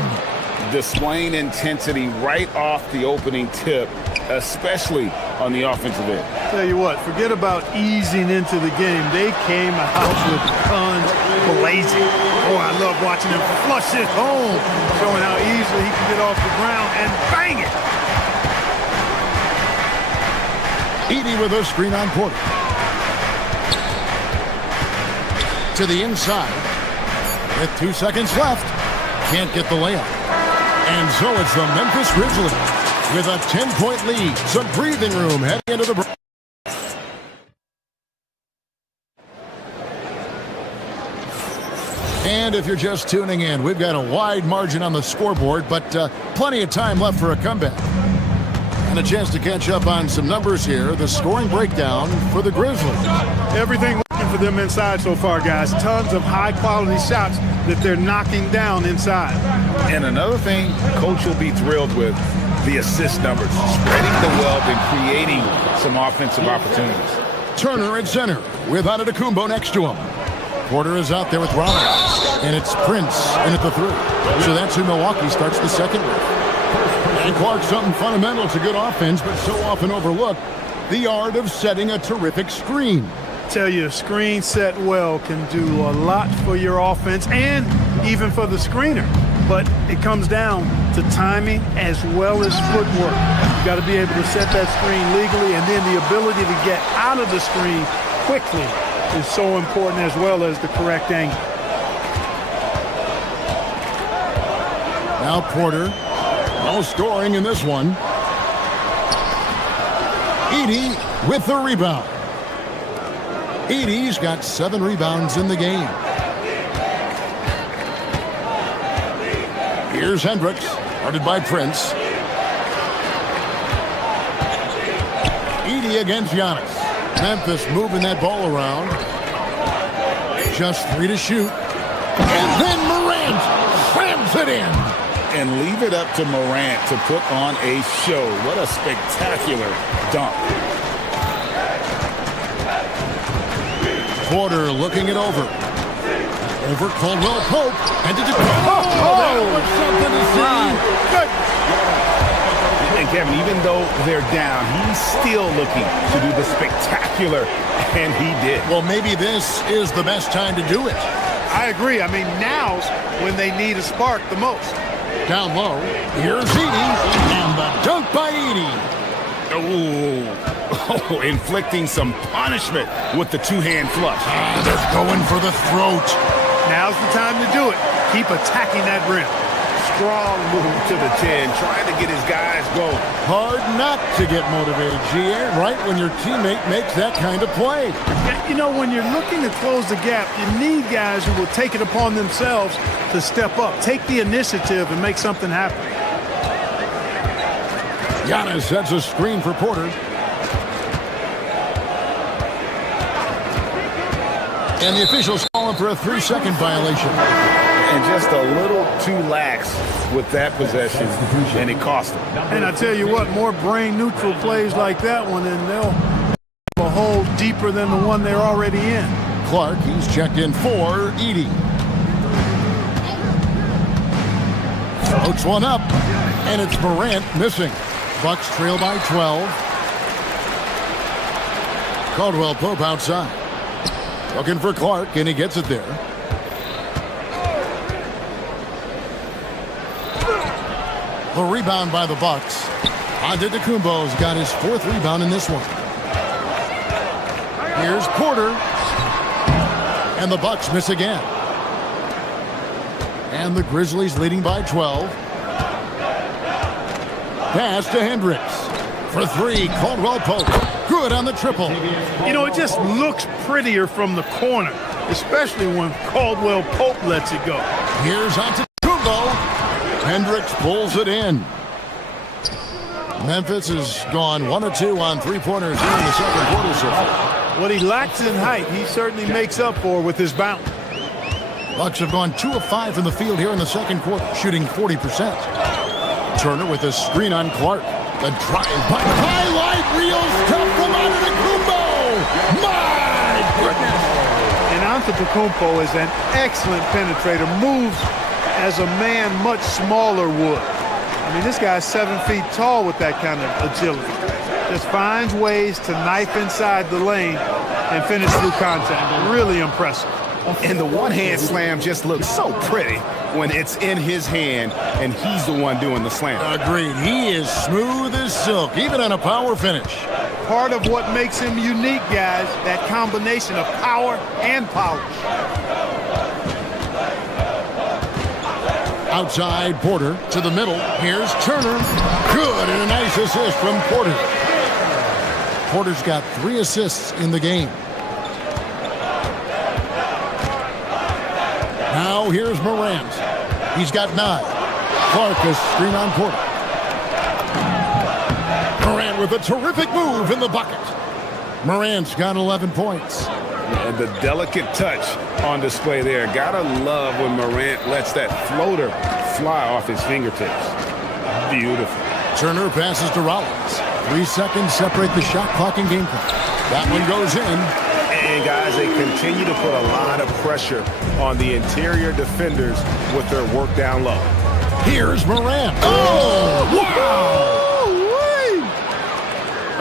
Displaying intensity right off the opening tip, especially on the offensive end. Tell you what, forget about easing into the game. They came out with guns blazing. Oh, I love watching him flush it home, showing how easily he can get off the ground and bang it. Edey with a screen on Porter. To the inside. With 2 seconds left. Can't get the layup. And so it's the Memphis Grizzlies with a 10-point lead. Some breathing room heading into the break. And if you're just tuning in, we've got a wide margin on the scoreboard, but plenty of time left for a comeback. And a chance to catch up on some numbers here. The scoring breakdown for the Grizzlies. Everything working for them inside so far, guys. Tons of high-quality shots that they're knocking down inside. And another thing Coach will be thrilled with, the assist numbers. Spreading the wealth and creating some offensive opportunities. Turner at center with Antetokounmpo next to him. Porter is out there with Rollins. And it's Prince in at the 3. So that's who Milwaukee starts the second with. And Clark, something fundamental to good offense, but so often overlooked, the art of setting a terrific screen. Tell you, a screen set well can do a lot for your offense and even for the screener. But it comes down to timing as well as footwork. You got to be able to set that screen legally, and then the ability to get out of the screen quickly is so important, as well as the correct angle. Now Porter. No scoring in this one. Edey with the rebound. Edey's got 7 rebounds in the game. Here's Hendricks, guarded by Prince. Edey against Giannis. Memphis moving that ball around. Just 3 to shoot. And then Morant slams it in. And leave it up to Morant to put on a show. What a spectacular dunk. Porter looking it over. Over Caldwell Pope. And did it go? That was something to see. Good. And Kevin, even though they're down, he's still looking to do the spectacular, and he did. Well, maybe this is the best time to do it. I agree. I mean, now's when they need a spark the most. Down low, here's Edey, and the dunk by Edey. Oh, inflicting some punishment with the 2-hand flush. They're going for the throat. Now's the time to do it. Keep attacking that rim. Strong move to the 10, trying to get his guys going. Hard not to get motivated, GA, right when your teammate makes that kind of play. You know, when you're looking to close the gap, you need guys who will take it upon themselves to step up, take the initiative, and make something happen. Giannis sets a screen for Porter. And the officials calling for a 3-second violation. And just a little too lax with that possession, and it cost him. And I tell you what, more brain-neutral plays like that one, and they'll have a hole deeper than the one they're already in. Clark, he's checked in for Edie. Floats one up, and it's Morant missing. Bucks trail by 12. Caldwell Pope outside. Looking for Clark, and he gets it there. The rebound by the Bucks. Antetokounmpo's got his 4th rebound in this one. Here's Porter. And the Bucks miss again. And the Grizzlies leading by 12. Pass to Hendricks. For 3, Caldwell Pope. Good on the triple. You know, it just looks prettier from the corner, especially when Caldwell Pope lets it go. Here's Antetokounmpo. Hendricks pulls it in. Memphis has gone 1 of 2 on 3-pointers here in the second quarter so far. What he lacks in height, he certainly makes up for with his bounce. Bucks have gone 2 of 5 from the field here in the second quarter, shooting 40%. Turner with a screen on Clark. The drive by highlight reels tough from Antetokounmpo. My goodness! And Antetokounmpo is an excellent penetrator. Moves as a man much smaller would. I mean, this guy's 7 feet tall with that kind of agility. Just finds ways to knife inside the lane and finish through contact. Really impressive. And the one-hand slam just looks so pretty when it's in his hand and he's the one doing the slam. Agreed. He is smooth as silk, even on a power finish. Part of what makes him unique, guys, that combination of power and polish. Outside Porter to the middle. Here's Turner. Good, and a nice assist from Porter. Porter's got 3 assists in the game. Now here's Morant. He's got 9. Clark is screen on Porter. Morant with a terrific move in the bucket. Morant's got 11 points. And the delicate touch on display there. Gotta love when Morant lets that floater fly off his fingertips. Beautiful. Turner passes to Rollins. 3 seconds separate the shot clock and game clock. That one goes in. And guys, they continue to put a lot of pressure on the interior defenders with their work down low. Here's Morant. Oh, wow!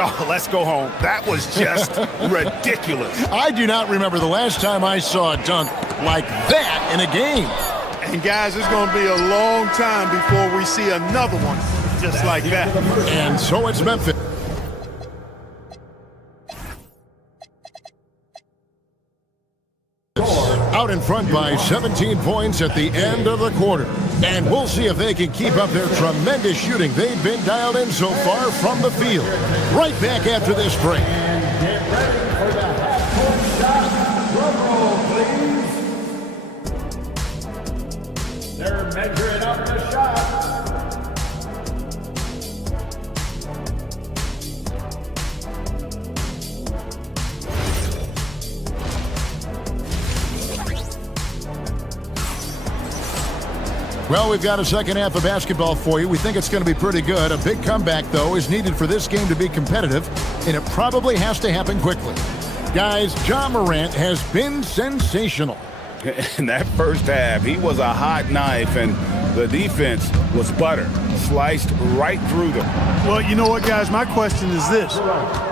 Oh, let's go home. That was just ridiculous. I do not remember the last time I saw a dunk like that in a game. And guys, it's going to be a long time before we see another one just like that. And so it's Memphis. Out in front by 17 points at the end of the quarter. And we'll see if they can keep up their tremendous shooting they've been dialed in so far from the field. Right back after this break. Get ready for the half-court shot. Drum roll, please. They're measuring up the shot. Well, we've got a second half of basketball for you. We think it's going to be pretty good. A big comeback, though, is needed for this game to be competitive, and it probably has to happen quickly. Guys, Ja Morant has been sensational. In that first half, he was a hot knife, and the defense was butter. Sliced right through them. Well, you know what, guys? My question is this.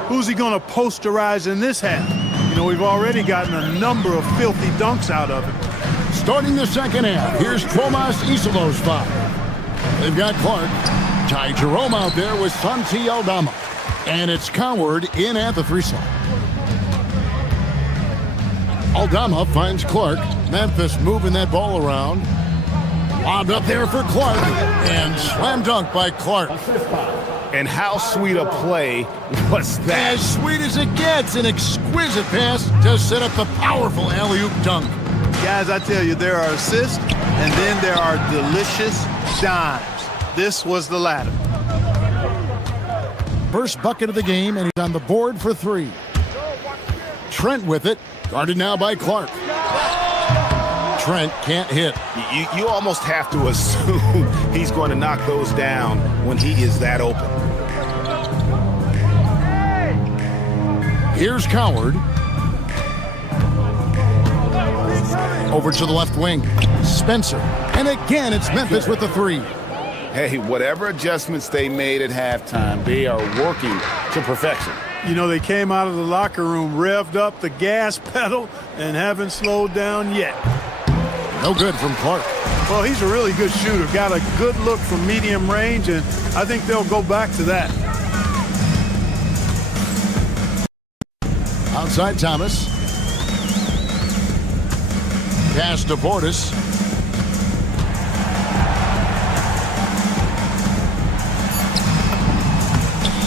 Who's he going to posterize in this half? You know, we've already gotten a number of filthy dunks out of him. Starting the second half, here's Tomas Isolo's foul. They've got Clark. Ty Jerome out there with Santi Aldama. And it's Coward in at the 3 slot. Aldama finds Clark. Memphis moving that ball around. Lobbed up there for Clark. And slam dunk by Clark. And how sweet a play was that? As sweet as it gets. An exquisite pass to set up the powerful alley-oop dunk. Guys, I tell you, there are assists, and then there are delicious dimes. This was the latter. First bucket of the game, and he's on the board for 3. Trent with it, guarded now by Clark. Trent can't hit. You almost have to assume he's going to knock those down when he is that open. Here's Coward. Over to the left wing. Spencer. And again, it's Memphis with the three. Hey, whatever adjustments they made at halftime, they are working to perfection. You know, they came out of the locker room, revved up the gas pedal, and haven't slowed down yet. No good from Clark. Well, he's a really good shooter. Got a good look from medium range, and I think they'll go back to that. Outside Thomas. Pass to Portis.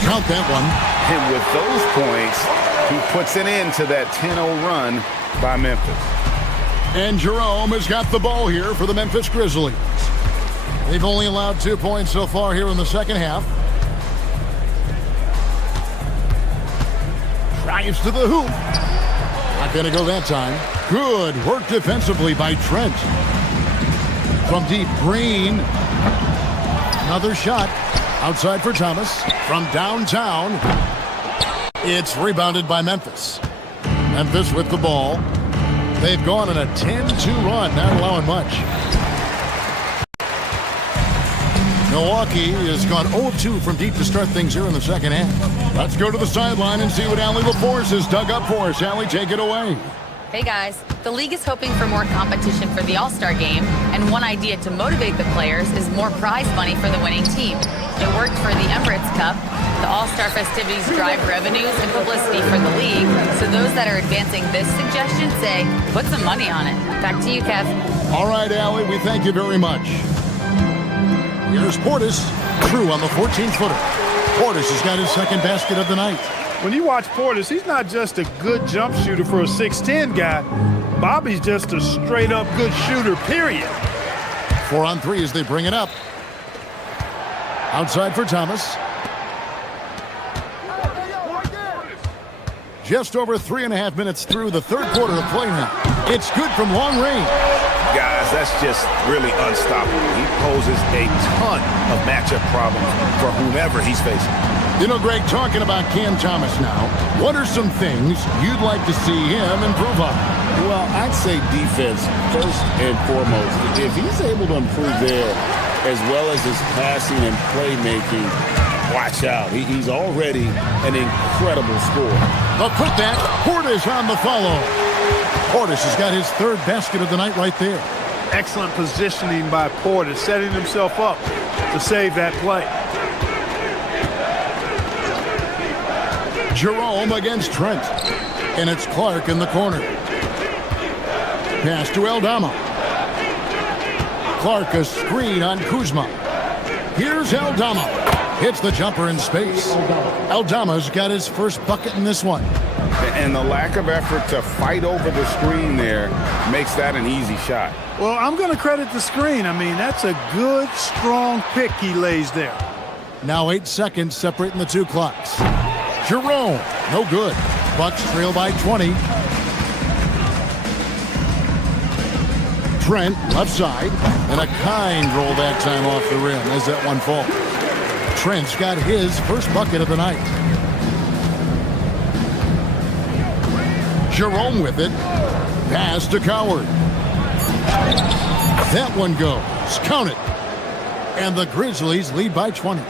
Count that one. And with those points, he puts an end to that 10-0 run by Memphis. And Jerome has got the ball here for the Memphis Grizzlies. They've only allowed 2 points so far here in the second half. Drives to the hoop. Not going to go that time. Good work defensively by Trent. From deep, Green. Another shot. Outside for Thomas. From downtown. It's rebounded by Memphis. Memphis with the ball. They've gone on a 10-2 run, not allowing much. Milwaukee has gone 0-2 from deep to start things here in the second half. Let's go to the sideline and see what Allie LaForce has dug up for us. Allie, take it away. Hey guys, the league is hoping for more competition for the All-Star game, and one idea to motivate the players is more prize money for the winning team. It worked for the Emirates Cup. The All-Star festivities drive revenues and publicity for the league, so those that are advancing this suggestion say, put some money on it. Back to you, Kev. All right, Allie, we thank you very much. Here's Portis, True on the 14-footer. Portis has got his second basket of the night. When you watch Portis, he's not just a good jump shooter for a 6'10 guy. Bobby's just a straight-up good shooter, period. 4 on 3 as they bring it up. Outside for Thomas. Just over 3.5 minutes through the third quarter of play now. It's good from long range. Guys, that's just really unstoppable. He poses a ton of matchup problems for whomever he's facing. You know, Greg, talking about Cam Thomas now, what are some things you'd like to see him improve on? Well, I'd say defense first and foremost. If he's able to improve there, as well as his passing and playmaking, watch out. He's already an incredible scorer. But put that, Portis on the follow. Portis has got his third basket of the night right there. Excellent positioning by Portis, setting himself up to save that play. Jerome against Trent. And it's Clark in the corner. Pass to Aldama. Clark a screen on Kuzma. Here's Aldama. Hits the jumper in space. Aldama's got his first bucket in this one. And the lack of effort to fight over the screen there makes that an easy shot. Well, I'm going to credit the screen. I mean, that's a good, strong pick he lays there. Now 8 seconds separating the two clocks. Jerome, no good. Bucks trail by 20. Trent, left side, and a kind roll that time off the rim as that one falls. Trent's got his first bucket of the night. Jerome with it. Pass to Coward. That one goes. Count it. And the Grizzlies lead by 20.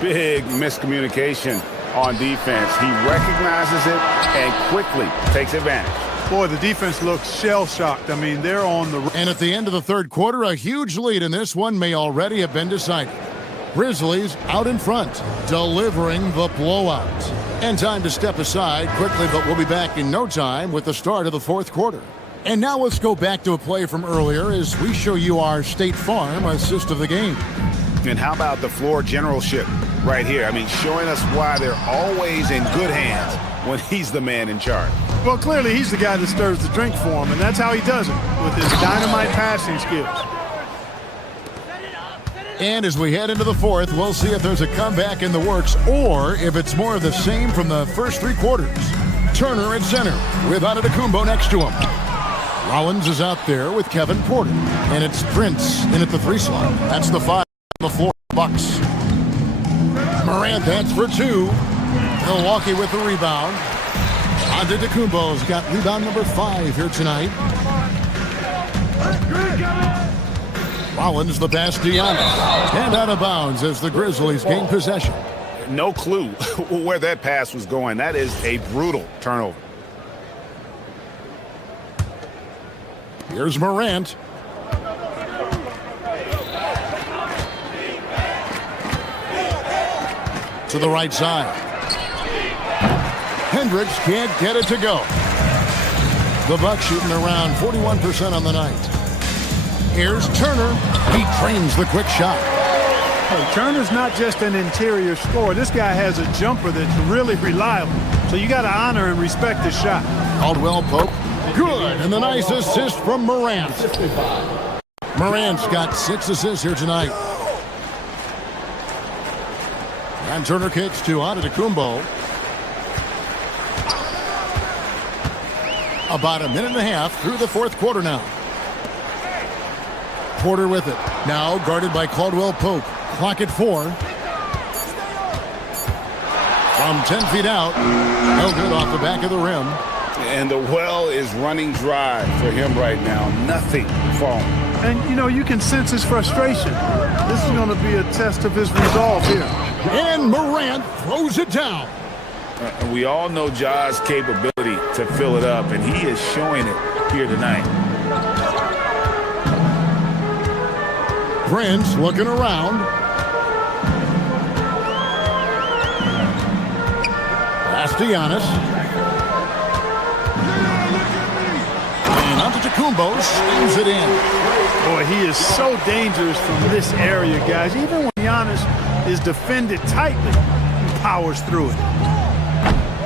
Big miscommunication on defense. He recognizes it and quickly takes advantage. Boy, the defense looks shell-shocked. I mean, they're on the... And at the end of the third quarter, a huge lead in this one may already have been decided. Grizzlies out in front, delivering the blowout. And time to step aside quickly, but we'll be back in no time with the start of the fourth quarter. And now let's go back to a play from earlier as we show you our State Farm assist of the game. And how about the floor generalship right here? I mean, showing us why they're always in good hands when he's the man in charge. Well, clearly he's the guy that stirs the drink for him, and that's how he does it, with his dynamite passing skills. And as we head into the fourth, we'll see if there's a comeback in the works or if it's more of the same from the first three quarters. Turner at center with Antetokounmpo next to him. Rollins is out there with Kevin Porter. And it's Prince in at the 3 slot. That's the 5 on the floor. Bucks. Morant, that's for 2. Milwaukee with the rebound. Antetokounmpo's got rebound number 5 here tonight. Rollins the pass to Giannis. And out of bounds as the Grizzlies gain possession. No clue where that pass was going. That is a brutal turnover. Here's Morant. To the right side. Hendricks can't get it to go. The Bucks shooting around 41% on the night. Here's Turner. He trains the quick shot. Hey, Turner's not just an interior scorer. This guy has a jumper that's really reliable. So you got to honor and respect his shot. Caldwell Pope. Good. And the nice assist from Morant. Morant's got 6 assists here tonight. And Turner kicks to Antetokounmpo. About a minute and a half through the 4th quarter now. Porter with it. Now guarded by Caldwell Pope. Clock at 4. From 10 feet out. No good off the back of the rim. And the well is running dry for him right now. Nothing falling. And, you know, you can sense his frustration. This is going to be a test of his resolve here. And Morant throws it down. We all know Ja's capability to fill it up, and he is showing it here tonight. Prince looking around. Pass to Giannis. And Antetokounmpo slams it in. Boy, he is so dangerous from this area, guys. Even when Giannis is defended tightly, he powers through it.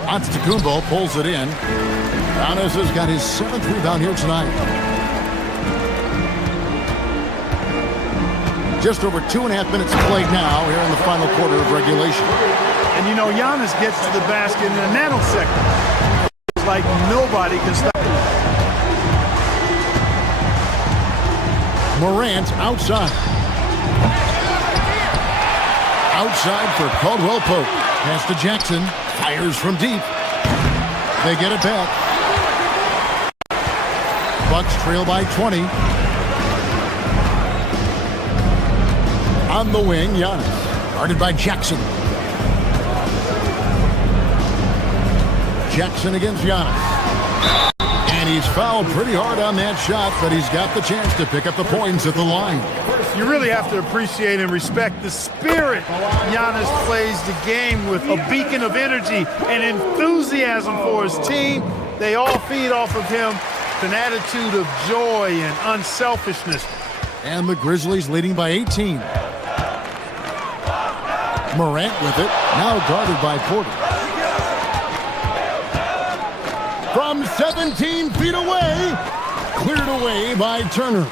Antetokounmpo pulls it in. Giannis has got his 7th rebound here tonight. Just over 2.5 minutes played now here in the final quarter of regulation. And you know, Giannis gets to the basket in a nanosecond. It's like nobody can stop him. Morant outside. Outside for Caldwell Pope. Pass to Jackson. Fires from deep. They get it back. Bucks trail by 20. On the wing, Giannis. Guarded by Jackson. Jackson against Giannis. And he's fouled pretty hard on that shot, but he's got the chance to pick up the points at the line. You really have to appreciate and respect the spirit Giannis plays the game with, a beacon of energy and enthusiasm for his team. They all feed off of him, an attitude of joy and unselfishness. And the Grizzlies leading by 18. Morant with it, now guarded by Porter. From 17 feet away, cleared away by Turner.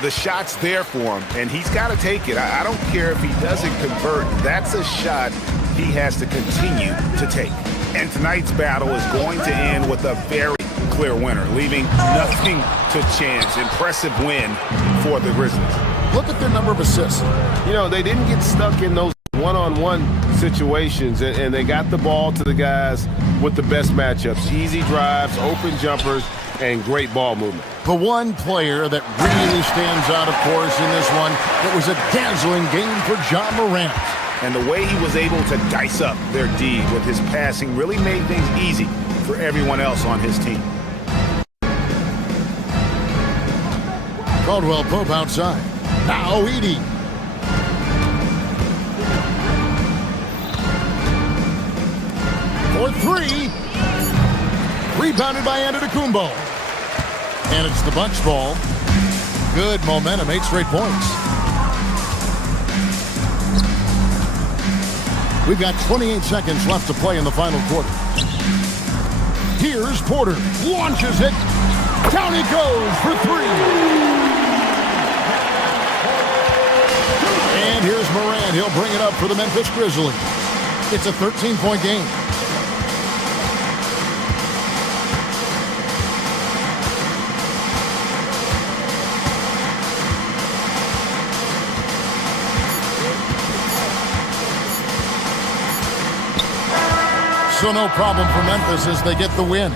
The shot's there for him, and he's got to take it. I don't care if he doesn't convert. That's a shot he has to continue to take. And tonight's battle is going to end with a very clear winner, leaving nothing to chance. Impressive win for the Grizzlies. Look at their number of assists. You know, they didn't get stuck in those one-on-one situations, and they got the ball to the guys with the best matchups. Easy drives, open jumpers, and great ball movement. The one player that really stands out, of course, in this one, it was a dazzling game for Ja Morant. And the way he was able to dice up their D with his passing really made things easy for everyone else on his team. Caldwell Pope outside. Now Edey. For 3. Rebounded by Antetokounmpo. And it's the Bucks ball. Good momentum, 8 straight points. We've got 28 seconds left to play in the final quarter. Here's Porter. Launches it. Down he goes for 3. And here's Morant. He'll bring it up for the Memphis Grizzlies. It's a 13-point game. So no problem for Memphis as they get the win.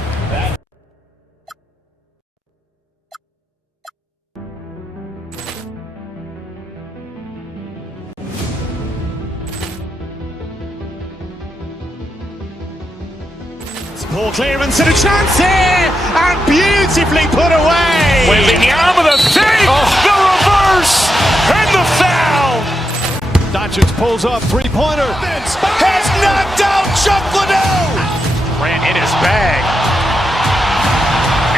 Ball clearance and a chance here, and beautifully put away. Wembanyama the fake, the reverse, and the foul. Doncic pulls up, three-pointer. Has knocked out Chuck Liddell. Ran in his bag.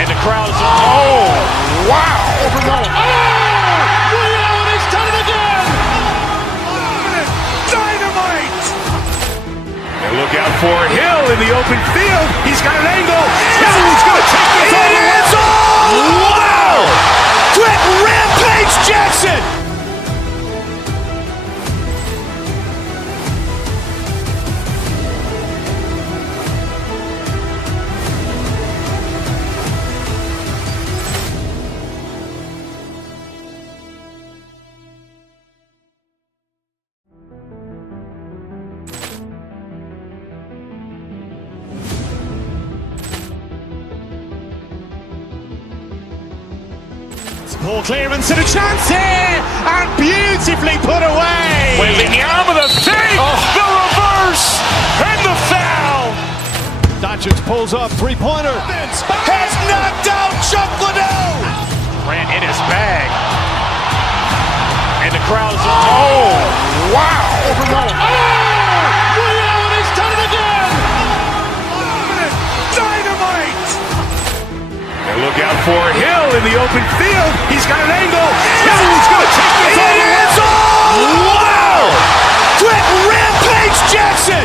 And the crowd is, oh, wow. Allen has done it again. Dynamite. And look out for Hill in the open field. He's got an angle. Hill's going to take this all the way. Wow! Quick Rampage Jackson. Ball clearance and a chance here, and beautifully put away. Wembanyama the fake, the reverse, and the foul. Doncic pulls up, three-pointer. Has knocked out Chuck Liddell. Ran in his bag. And the crowd is, oh, wow. Allen has done it again. Dynamite. And look out for Hill in the open field. He's got an angle. Hill's going to take this all the way. Wow! Quick Rampage Jackson.